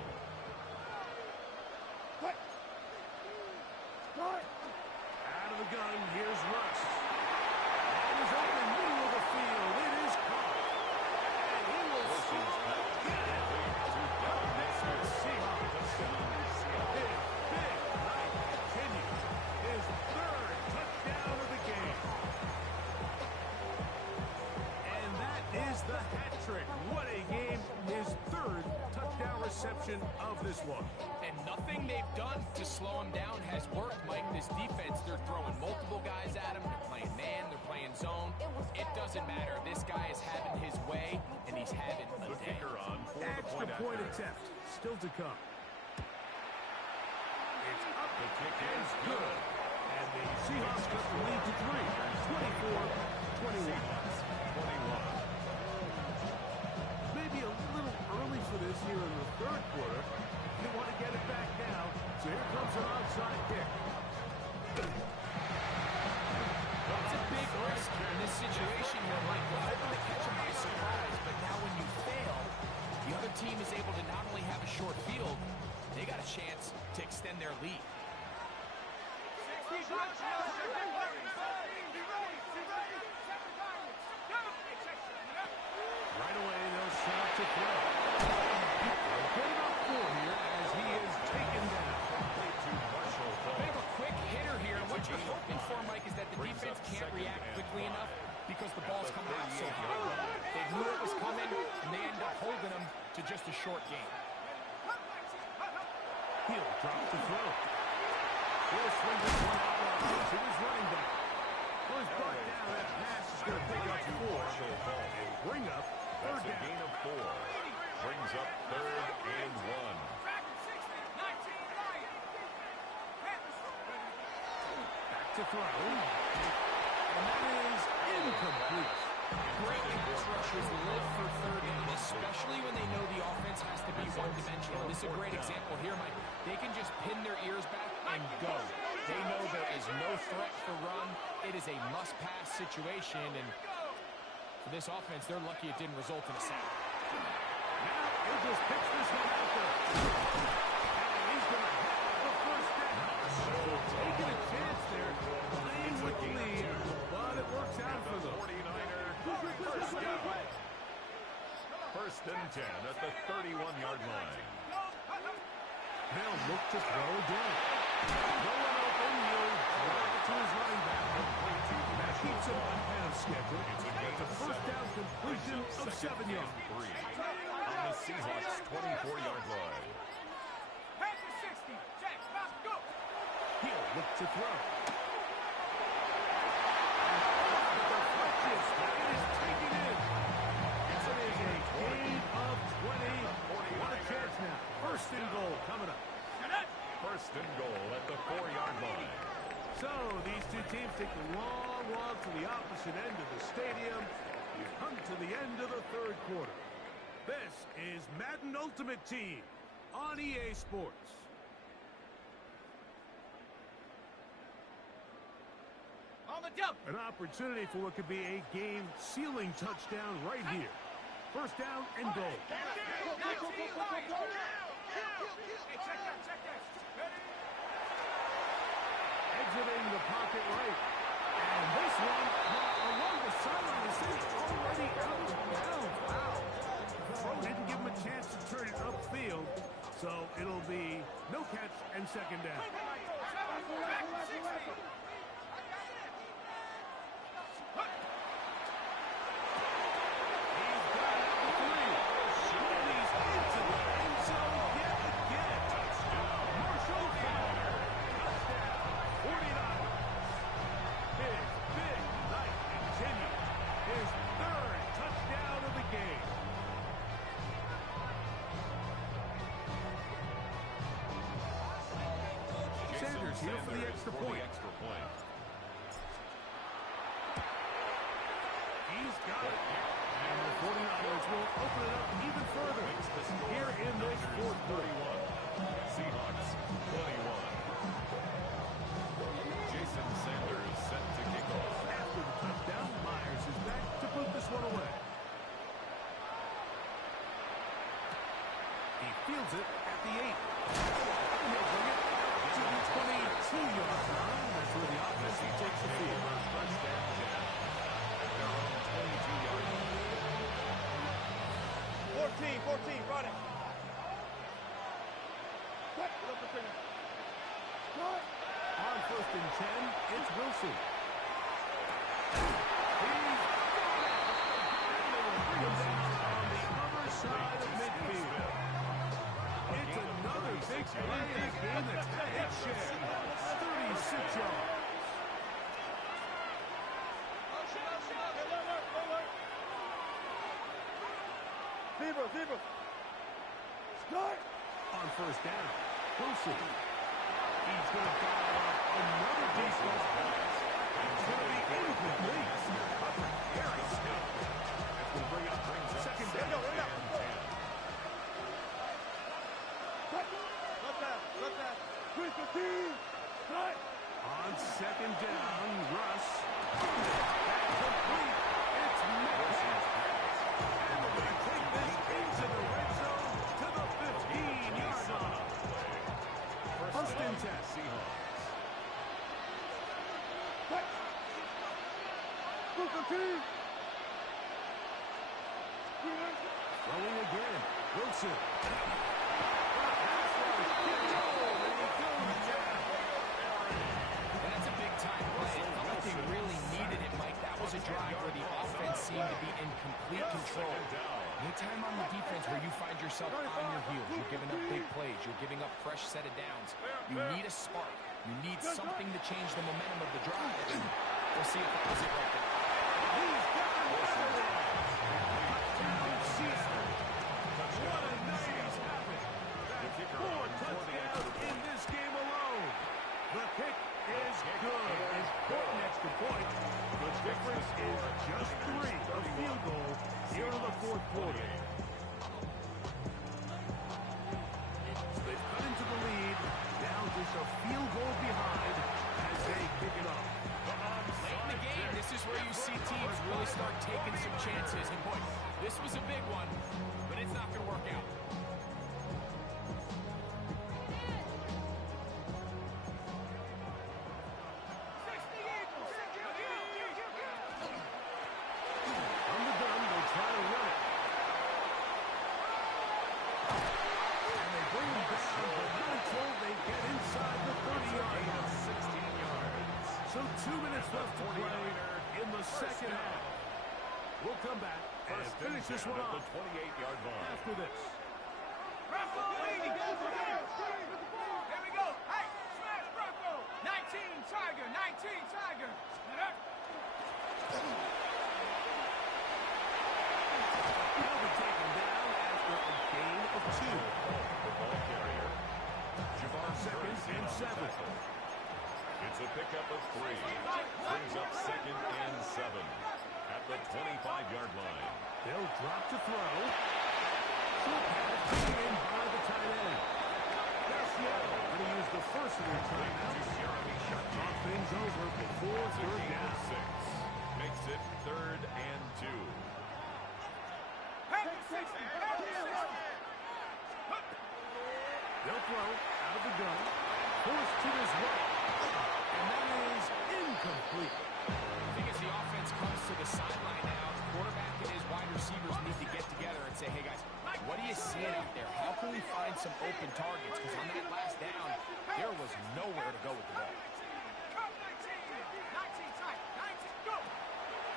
The hat trick. What a game. His third touchdown reception of this one. And nothing they've done to slow him down has worked, Mike. This defense, they're throwing multiple guys at him. They're playing man, they're playing zone. It doesn't matter. This guy is having his way, and he's having a The day. kicker on for the Extra point after. attempt. Still to come. It's up. The kick is good. And the Seahawks cut the lead to 3. 24-21. 21. Maybe a little early for this here in the third quarter. They want to get it back now. So here comes an onside kick. It's a big risk in this situation where, Mike, you're hoping to catch him by surprise, but now when you fail, the other team is able to not only have a short field, they got a chance to extend their lead. Right away, they'll set up to throw. They'll put him up 4 here as he is taken down. Bit of a quick hitter here, and what you're hoping for, Mike, is that the defense can't react quickly enough because the ball's coming out so high. They knew it was coming, and they end up holding them to just a short game. He'll drop the throw. He'll swing this one out to his running back. Well, he's brought down. That pass is going to pick up 4 and bring up That's third a down. gain of 4. Brings up 3rd and 1. Back to throw. And that is incomplete. Great pass rushers live for third down, especially when they know the offense has to be one-dimensional. This is a great example here, Mike. They can just pin their ears back and go. They know there is no threat for run. It is a must-pass situation, and for this offense, they're lucky it didn't result in a sack. Now he'll just pitch this one out there. And he's going to have the first down. So taking a chance there, playing with the lead, but it works out for them. 49er first down. 1st and 10 at the 31-yard line. They'll look to throw again. No one open, he'll drop it to his running back. That keeps him ahead of schedule. It's a first down completion of 7 yards. 3 on the Seahawks 24-yard line. He'll look to throw. The deflection is taken in. It is a gain of 20. What a chance now. 1st and goal coming up. 1st and goal at the 4-yard line. So these two teams take a long walk to the opposite end of the stadium. We've come to the end of the third quarter. This is Madden Ultimate Team on EA Sports. An opportunity for what could be a game-sealing touchdown right here. 1st down and goal. Exiting the pocket right. And this one, along the sideline, is already out of bounds. Wow. Throw didn't give him a chance to turn it upfield, so it'll be no catch and 2nd down. Here for the extra point. He's got it. And the 49ers will open it up even further here in this 4th quarter. Seahawks 21. Jason Sanders set to kick off. After the touchdown, Myers is back to put this one away. He fields it at the 8. And he'll bring it to the 22-yard line. That's where the offense takes the field. First and 10 at their own 22-yard line. 14, run it. On 1st and 10, it's Wilson. He's got it. them down on the other side of midfield. It's another big play in a game that's had its share. 36 yards. Zebra. Start. On first down, Wilson. He's going to dial up another defense pass. It's going to be incomplete. Covered very still. That's going to bring up second down. Let that. Quick the team. Start. On second down, Russ. That's complete. It's Metcalf. And we're going to take this into the red zone to the 15-yard line. First and 10. Seahawks. Throwing again. Wilson. And that's a big-time play. It felt like they really needed it, Mike. That was a drive where the offense seemed to be in complete control. Anytime on the defense where you find yourself on your heels, you're giving up big plays, you're giving up fresh set of downs, you need a spark. You need something to change the momentum of the drive. And we'll see if that was it right there. He's got another one. Touchdown, Caesar. What a night he's having. That's 4 touchdowns in this game alone. The kick is good. Important extra point. The difference is just 3, a field goal here in the fourth quarter. They've cut into the lead. Now just a field goal behind as they kick it off. Late in the game, this is where you see teams really start taking some chances. And boy, this was a big one, but it's not going to work out. On the gun, they try to run it. And they bring him down, but not until they get inside the 30-yard line. 16 yards. So 2 minutes left to play in the second half. We'll come back and finish this one off at the 28-yard line. after this. Here we go. Hey, smash Bronco. 19 Tiger. He'll be taken down after a gain of 2. The ball carrier. Second and 7. It's a pickup of 3. Brings up second and 7 at the 25-yard line. They'll drop to throw. Short pass taken in by the tight end. Seattle going to use the first of their timeouts. Talk things over before third down. 6 makes it 3rd and 2. They'll throw out of the gun. Forced to his right. And that is incomplete. I think as the offense comes to the sideline now, the quarterback and his wide receivers need to get together and say, hey, guys, what are you seeing out there? How can we find some open targets? Because on that last down, there was nowhere to go with the ball.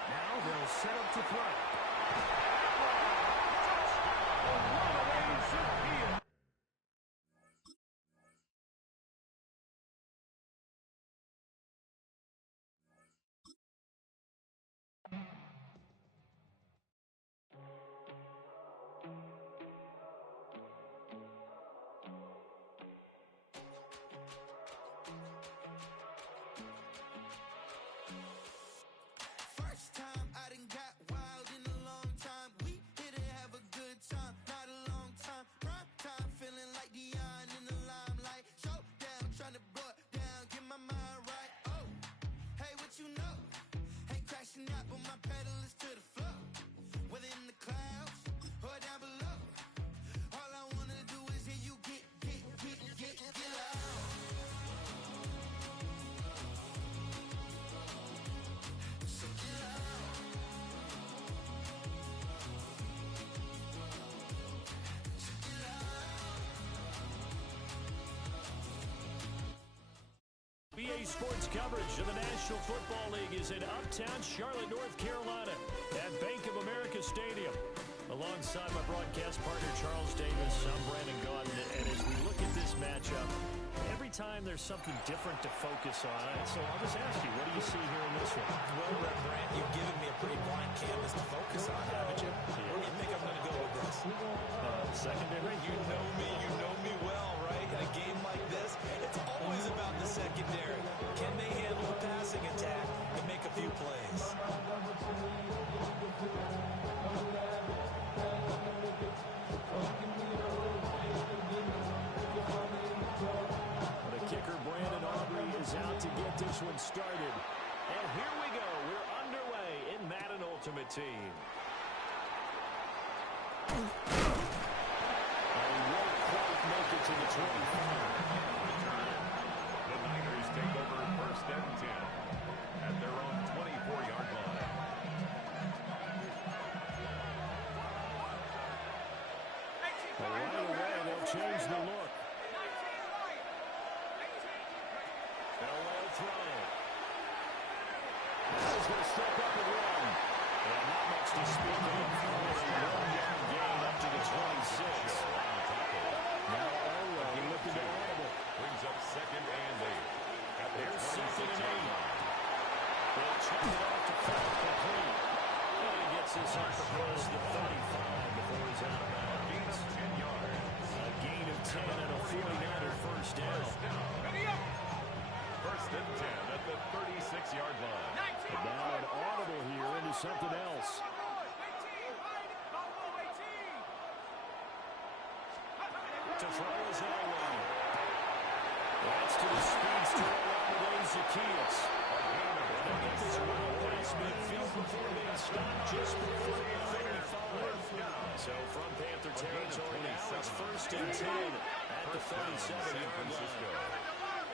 Now they'll set up to throw. The runaway should be in. First time I done got wild in a long time. We here to have a good time, not a long time. Prime time, feeling like Dion in the limelight. Showdown, trying to blow it down, get my mind right. Oh, hey, what you know? Ain't crashing out, but my pedal is to the floor. Whether in the clouds or down below, all I wanna do is hear you get loud. So get loud. BA Sports coverage of the National Football League is in uptown Charlotte, North Carolina at Bank of America stadium. Alongside my broadcast partner, Charles Davis, I'm Brandon Gaudin. And as we look at this matchup, every time there's something different to focus on. So I'll just ask you, what do you see here in this one? Well, Brant, you've given me a pretty blank canvas to focus on, haven't you? Where do you think I'm going to go with this? Secondary? You know me well, right? In a game like this, it's always about the secondary. Can they handle the passing attack and make a few plays? The kicker, Brandon Aubrey, is out to get this one started. And here we go. We're underway in Madden Ultimate Team. And he won't quite make it to the 25. The Niners take over 1st and 10 at their own 24-yard line. Right away, they'll change the look. Elway throw. He's going to step up and run. And not much to speak of. A 1-yard gain up to the 26. Now Elway looking to audible. Brings up 2nd and 8 at their 26-yard 26-yard line. They'll check it off to foul complete. And he gets this up across the 35 before he's out of bounds. 10 yards. A gain of 10 and a 49er first down. 1st and 10 at the 36-yard line. But now an audible here into something else. To throw is Elway. That's to the speedster Olamide Zaccheaus. And they'll get this ball past midfield before being stopped just before the 35. So from Panther territory, now it's 1st and 10 at the 37-yard line.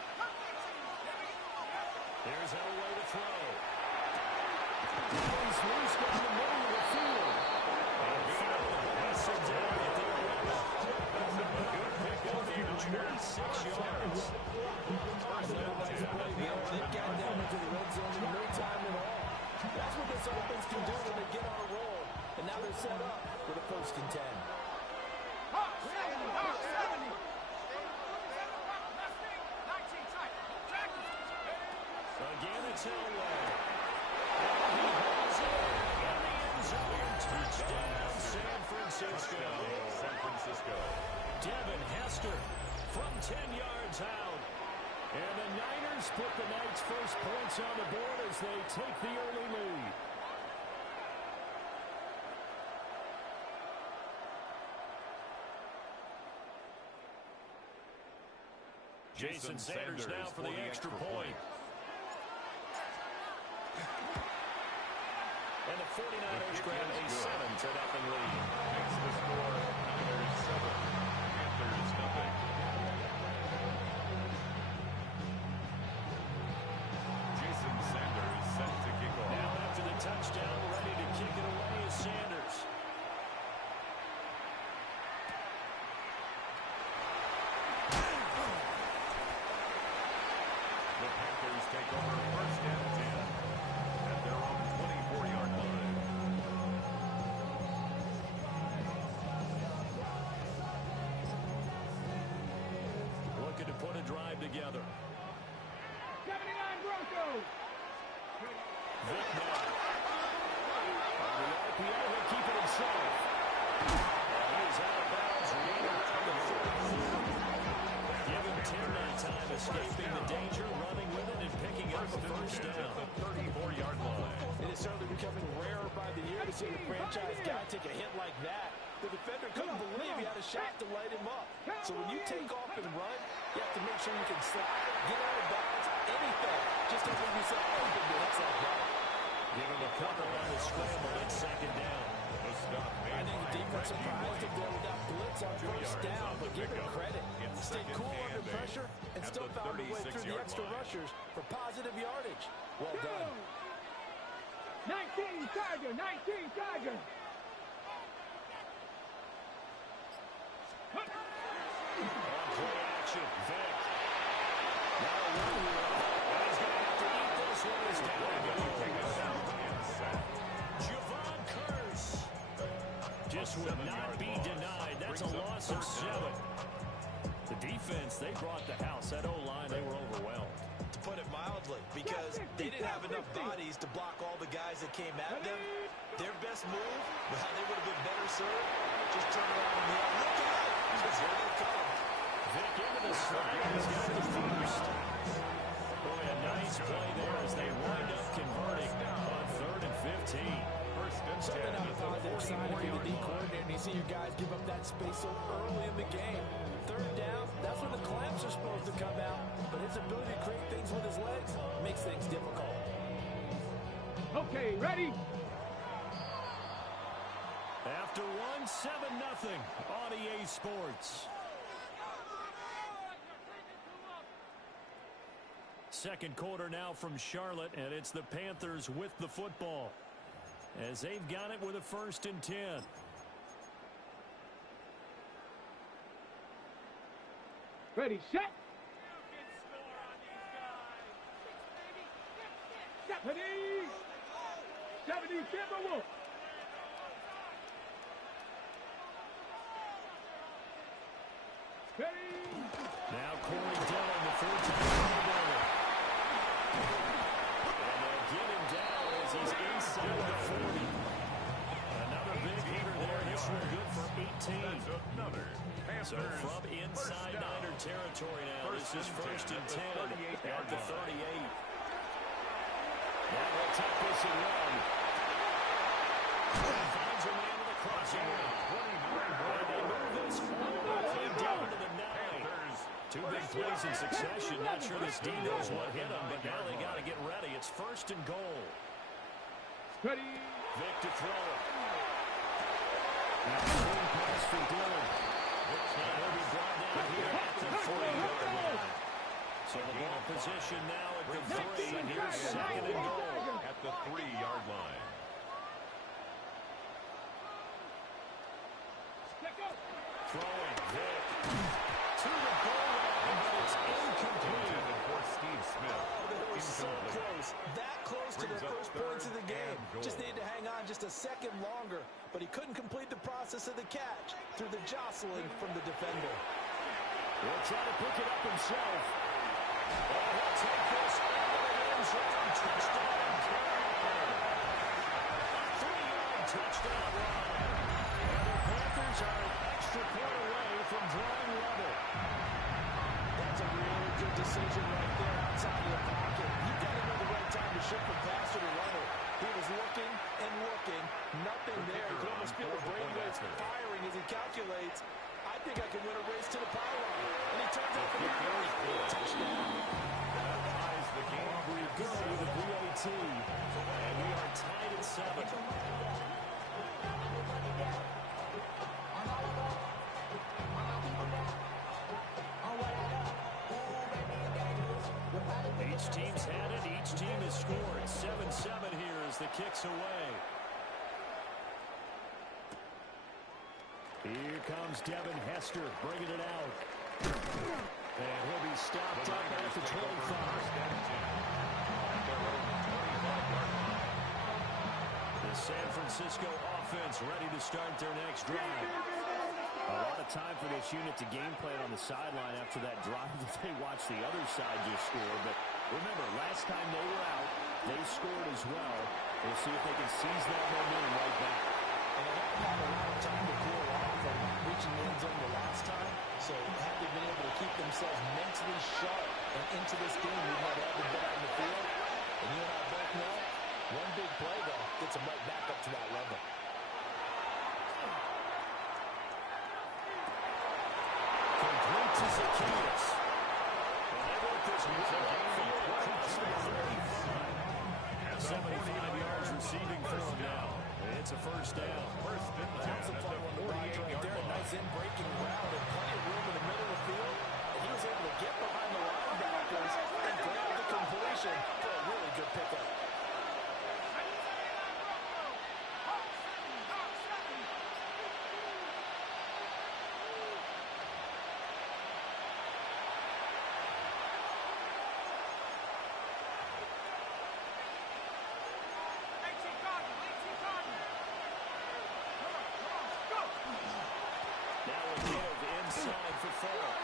Here's Elway to throw. He's loose down the middle of the field. And finally, wrestled down at the 11. Good pickup here, 26 yards. They've gotten down into the red zone in no time at all. That's what this offense can do when they get on a roll. And now they're set up with a 1st and 10. Again, it's Elway. And he hauls it in the end zone. Touchdown, San Francisco. San Francisco. Devin Hester from 10 yards out. And the Niners put the Knights' first points on the board as they take the early lead. Jason Sanders now for the extra point. And the 49ers grab a 7-0 lead. Makes the score Niners 7, Panthers nothing. Jason Sanders set to kick off. Now after the touchdown, ready to kick it away is Sanders. The Panthers take over 1st and 10 at their own 24-yard line. Looking to put a drive together. 79 Broncos. Vic now. On the RPO, he'll keep it himself. And he is out of bounds, right around the 40. Give him 10 that time, escaping the danger, running with it, and picking up a first down. At the 34-yard line. It is certainly becoming rarer by the year to see a franchise guy take a hit like that. The defender couldn't believe he had a shot to light him up. So when you take off and run, you have to make sure you can slide, get out of bounds, anything. Just don't leave yourself open to the outside route. Give him a cover on the scramble at 2nd down. The stop I made think the by defense Reggie surprised him there White. with that blitz on 1st down, but give him credit. Stayed cool under pressure and still found a way through the extra rushers for positive yardage. Well done. 19 Tiger, 19 Tiger. On play action, Vic. Now a run here. And he's going to have to eat this one as down. Javon Curse and 7. The defense, they brought the house. That O-line, they were overwhelmed. To put it mildly, because they didn't have enough bodies to block all the guys that came at them. Their best move, well, they would have been better served. Just turn around and yell, look out! Because here they come. Vic into the slide. He's got the first. Boy, a nice play there as they wind up converting on 3rd and 15. Something I thought they signed for the D coordinator, and you see your guys give up that space so early in the game. 3rd down, that's when the clamps are supposed to come out, but his ability to create things with his legs makes things difficult. Okay, ready? After 7-0 on EA Sports. Second quarter now from Charlotte, and it's the Panthers with the football, as they've got it with a 1st and 10. Ready, set. Ready. 70, Timberwolf. Ready. Now Corey Dillon, the 4-time bowler. And they'll get him down as he's inside the 40. Another big hitter there. This one good for 18. So from inside Niner territory now, this is 1st and 10 at the 38. Now they'll take this and run. Finds a man with a crossing route. And they move this all the way down to the 9. 2 big plays in succession. Not sure this D knows what hit him, but now they got to get ready. It's 1st and goal. Ready. Vic to throw it. Now clean pass for Dillon. And he'll be brought down here at the 40-yard line. So the ball position now at the 3, and here's 2nd and goal at the 3-yard line. Throwing Vic to the goal line, but it's incomplete. For Steve Smith. Oh, they were so close. That close to their first points of the game. Just needed to hang on just a second longer, but he couldn't complete the process of the catch through the jostling from the defender. He'll try to pick it up himself. Oh, he'll take this out of the end zone. Touchdown, Carolina. 3-yard touchdown run. And the Panthers are an extra point away from drawing level. That's a really good decision right there outside of the pocket. You've got to know the right time to shift from passer to runner. He was looking and looking. Nothing there. You can almost feel the brainwaves firing as he calculates. I think I can win a race to the pylon. And he turns out to be a touchdown. That ties the game. We go with a PAT. And we are tied at 7. Each team's had it. Each team has scored. 7-7 here as the kick's away. Here comes Devin Hester bringing it out. And he'll be stopped up at the 25. The San Francisco offense ready to start their next drive. A lot of time for this unit to game plan on the sideline after that drive that they watched the other side just score. But remember, last time they were out, they scored as well. We'll see if they can seize that momentum right back. And they haven't had a lot of time to cool off from reaching the end zone the last time. So had they been able to keep themselves mentally sharp and into this game, we might have been better on the field. And you and I both know, one big play, though, gets them right back up to that level. Complete to Zacchaeus. And they work this one field across the 35. 75 yards receiving for him now. It's a 1st down. That's a fun one to watch right there. A nice in-breaking route and plenty of room in the middle of the field. And he was able to get behind the linebackers and grab the completion for a really good pickup. inside for Fall.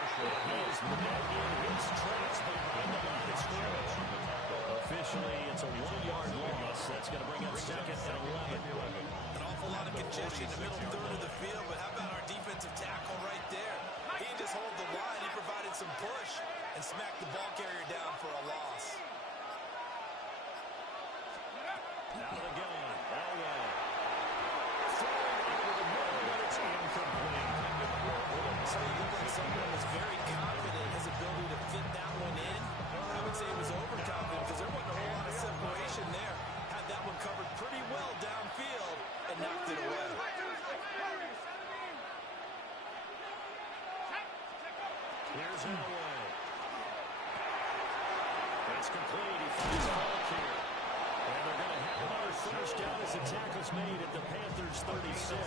He is met in his tracks behind the line of scrimmage. Officially, it's a 1-yard loss. That's going to bring up second and 11. An awful lot of congestion in the middle third of the field, but how about our defensive tackle right there? He didn't just hold the line, he provided some push and smacked the ball carrier down for a loss. Out of the gun, Elway. Throwing over the middle, but it's incomplete. So he looked like someone was very confident in his ability to fit that one in. I would say he was overconfident because there wasn't a whole lot of separation there. Had that one covered pretty well downfield and knocked it away. Here's Elway. That's complete. He finds Falk here. And they're going to have another first down as the tackle's made at the Panthers' 36.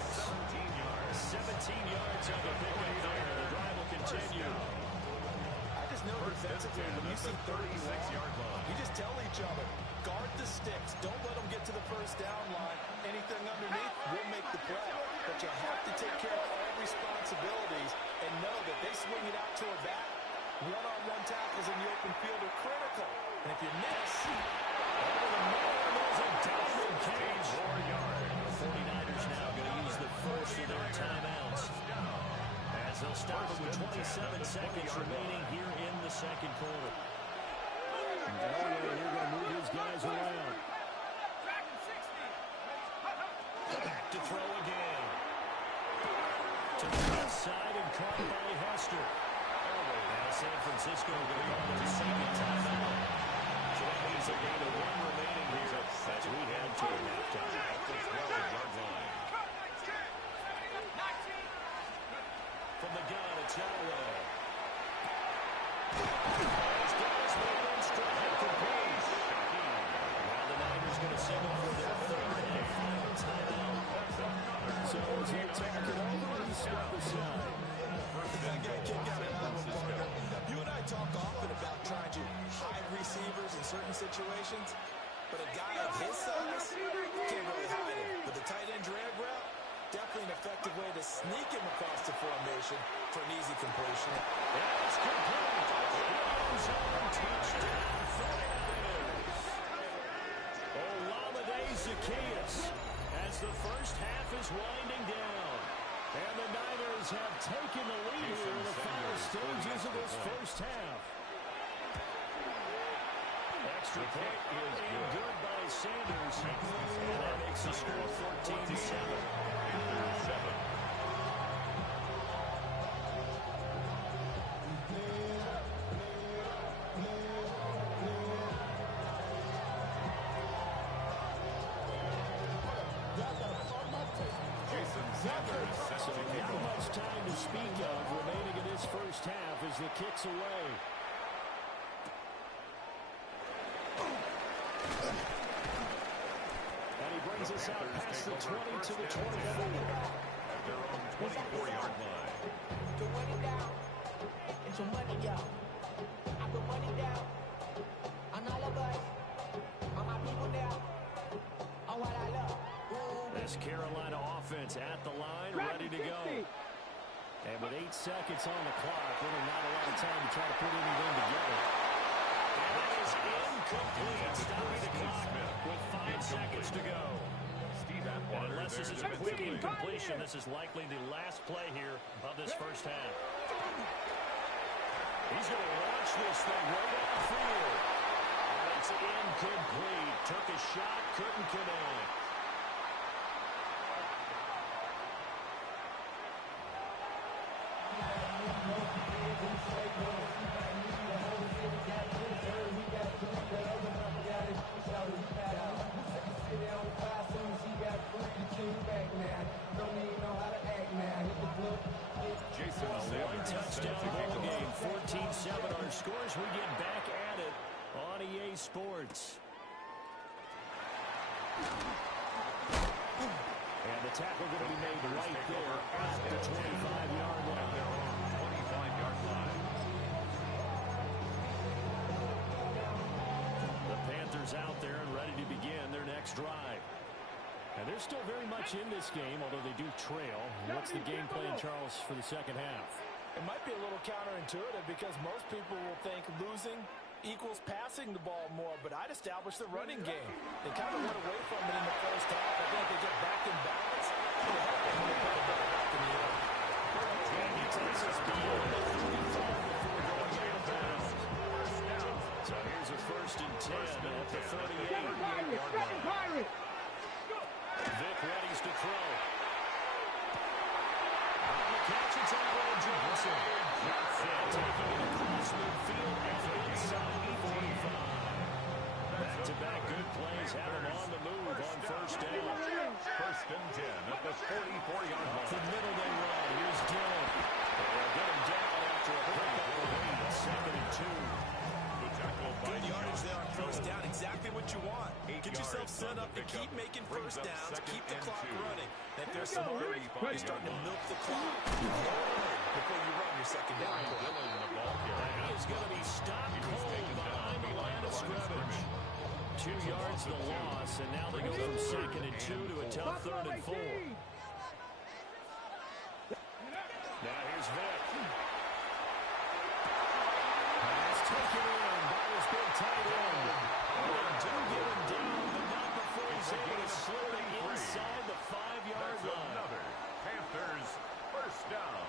17 yards on the pickup there. The drive will continue. I just know defensively, when you see 36-yard line, you just tell each other, guard the sticks. Don't let them get to the first down line. Anything underneath will make the play. But you have to take care of all responsibilities and know that they swing it out to a back. One-on-one tackles in the open field are critical. And if you miss, over the middle, there's a diamond cage. 4 yards. The 49ers now going to use the first of their timeouts, as they'll stop it with 27 seconds remaining here in the second quarter. Elway here going to move his guys around. Back to throw again. To the left side and caught by Hester. Now San Francisco going to call their second timeout. So that means they're going to 1 remaining here as we head to halftime at the 12-yard line. From the gun, it's Elway. He's got his man in stride, complete. Now the Niners going to signal for their third and final timeout. So as they take it over, he swept aside. that guy kicked out an album, partner. You and I talk often about trying to hide receivers in certain situations, but a guy of his size can't really hide him. But the tight end drag route, definitely an effective way to sneak him across the formation for an easy completion. That's complete. Zone touchdown, 49ers. Olamide Zaccheaus as the first half is winding down. And the Niners have taken the lead here in the final stages of this first half. Extra point is good by Sanders. And that makes the score 14-7. So not much time to speak of remaining in this first half as the kick's away. And he brings us out past the 20 to the 24. At their own 24-yard line. To run it down, and some money, y'all. I put money down on all of us, on my people now, on what I love. This Carolina offense at the line, ready to go. And with 8 seconds on the clock, really not a lot of time to try to put anything together. And that is incomplete. Stopping the clock with 5 seconds to go. And unless this is a quick incompletion, this is likely the last play here of this first half. He's going to launch this thing right outfield. And it's incomplete. Took a shot, couldn't connect. Touchdown ball game, 14-7 our scores. We get back at it on EA Sports. And the tackle going to be made right there at the 25-yard line. The Panthers out there and ready to begin their next drive. And They're still very much in this game, although they do trail. What's the game plan, Charles, for the second half? It might be a little counterintuitive because most people will think losing equals passing the ball more, but I'd establish the running game. They kind of went away from it in the first half. I think they get back in balance. It'll help them when they put the ball back in the air. And he takes us beyond the 35 before going to the pass. So here's a 1st and 10 at the 38. Vic readies to throw. On the catch, it's Allen Johnson. And taking it across midfield at inside the 45. Back-to-back good plays have him on the move on 1st down. 1st and 10 at the 44-yard line. To middle they run. Here's Dillon. They'll get him down after a pickup of 8. 2nd and 2. Good yardage there on 1st down. Exactly what you want. Get yourself set up to keep making 1st downs, keep the clock running. And if there's some hurry, you're starting to milk the clock before you run your 2nd down. He is going to be stopped cold behind the line of scrimmage. 2 yards the loss, and now they go from 2nd and 2 to a tough 3rd and 4. Now here's Vic. It's taken in by his big tight end. They do get him down, but not before he's able to slip it inside the 5-yard line. Another Panthers 1st down.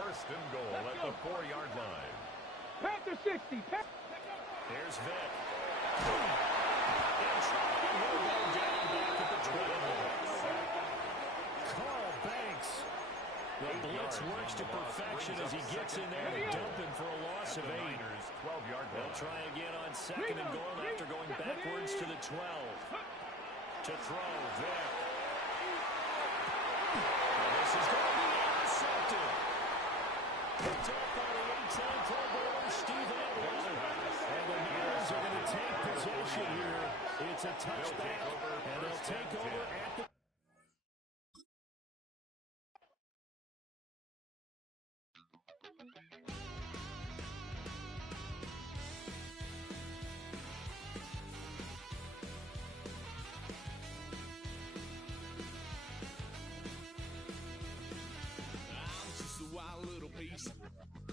1st and goal at the 4-yard line. Panther 60. There's Vic. And trying to go down back at the 12. Carl Banks. The blitz works to perfection as he gets in there to dump him for a loss of 8. They'll try again on 2nd and goal after going backwards to the 12. To throw, Vic. And this is going to be intercepted. Picked up by the 8-10 Pro Bowler, Steve Atwater. And the Bears are going to take possession here. It's a touchback, and they'll take over at the...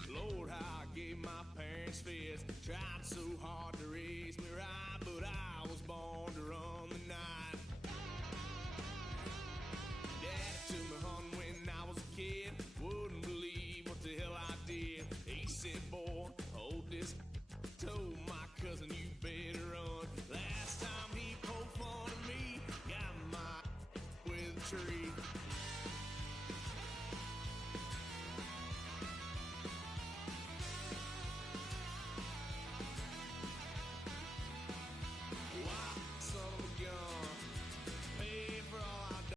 Lord, how I gave my parents fist. Tried so hard to raise me right, but I was born to run the night. Daddy took me hunting when I was a kid. Wouldn't believe what the hell I did. He said, boy, hold this. Told my cousin, you better run. Last time he poked fun of me, got my with a tree.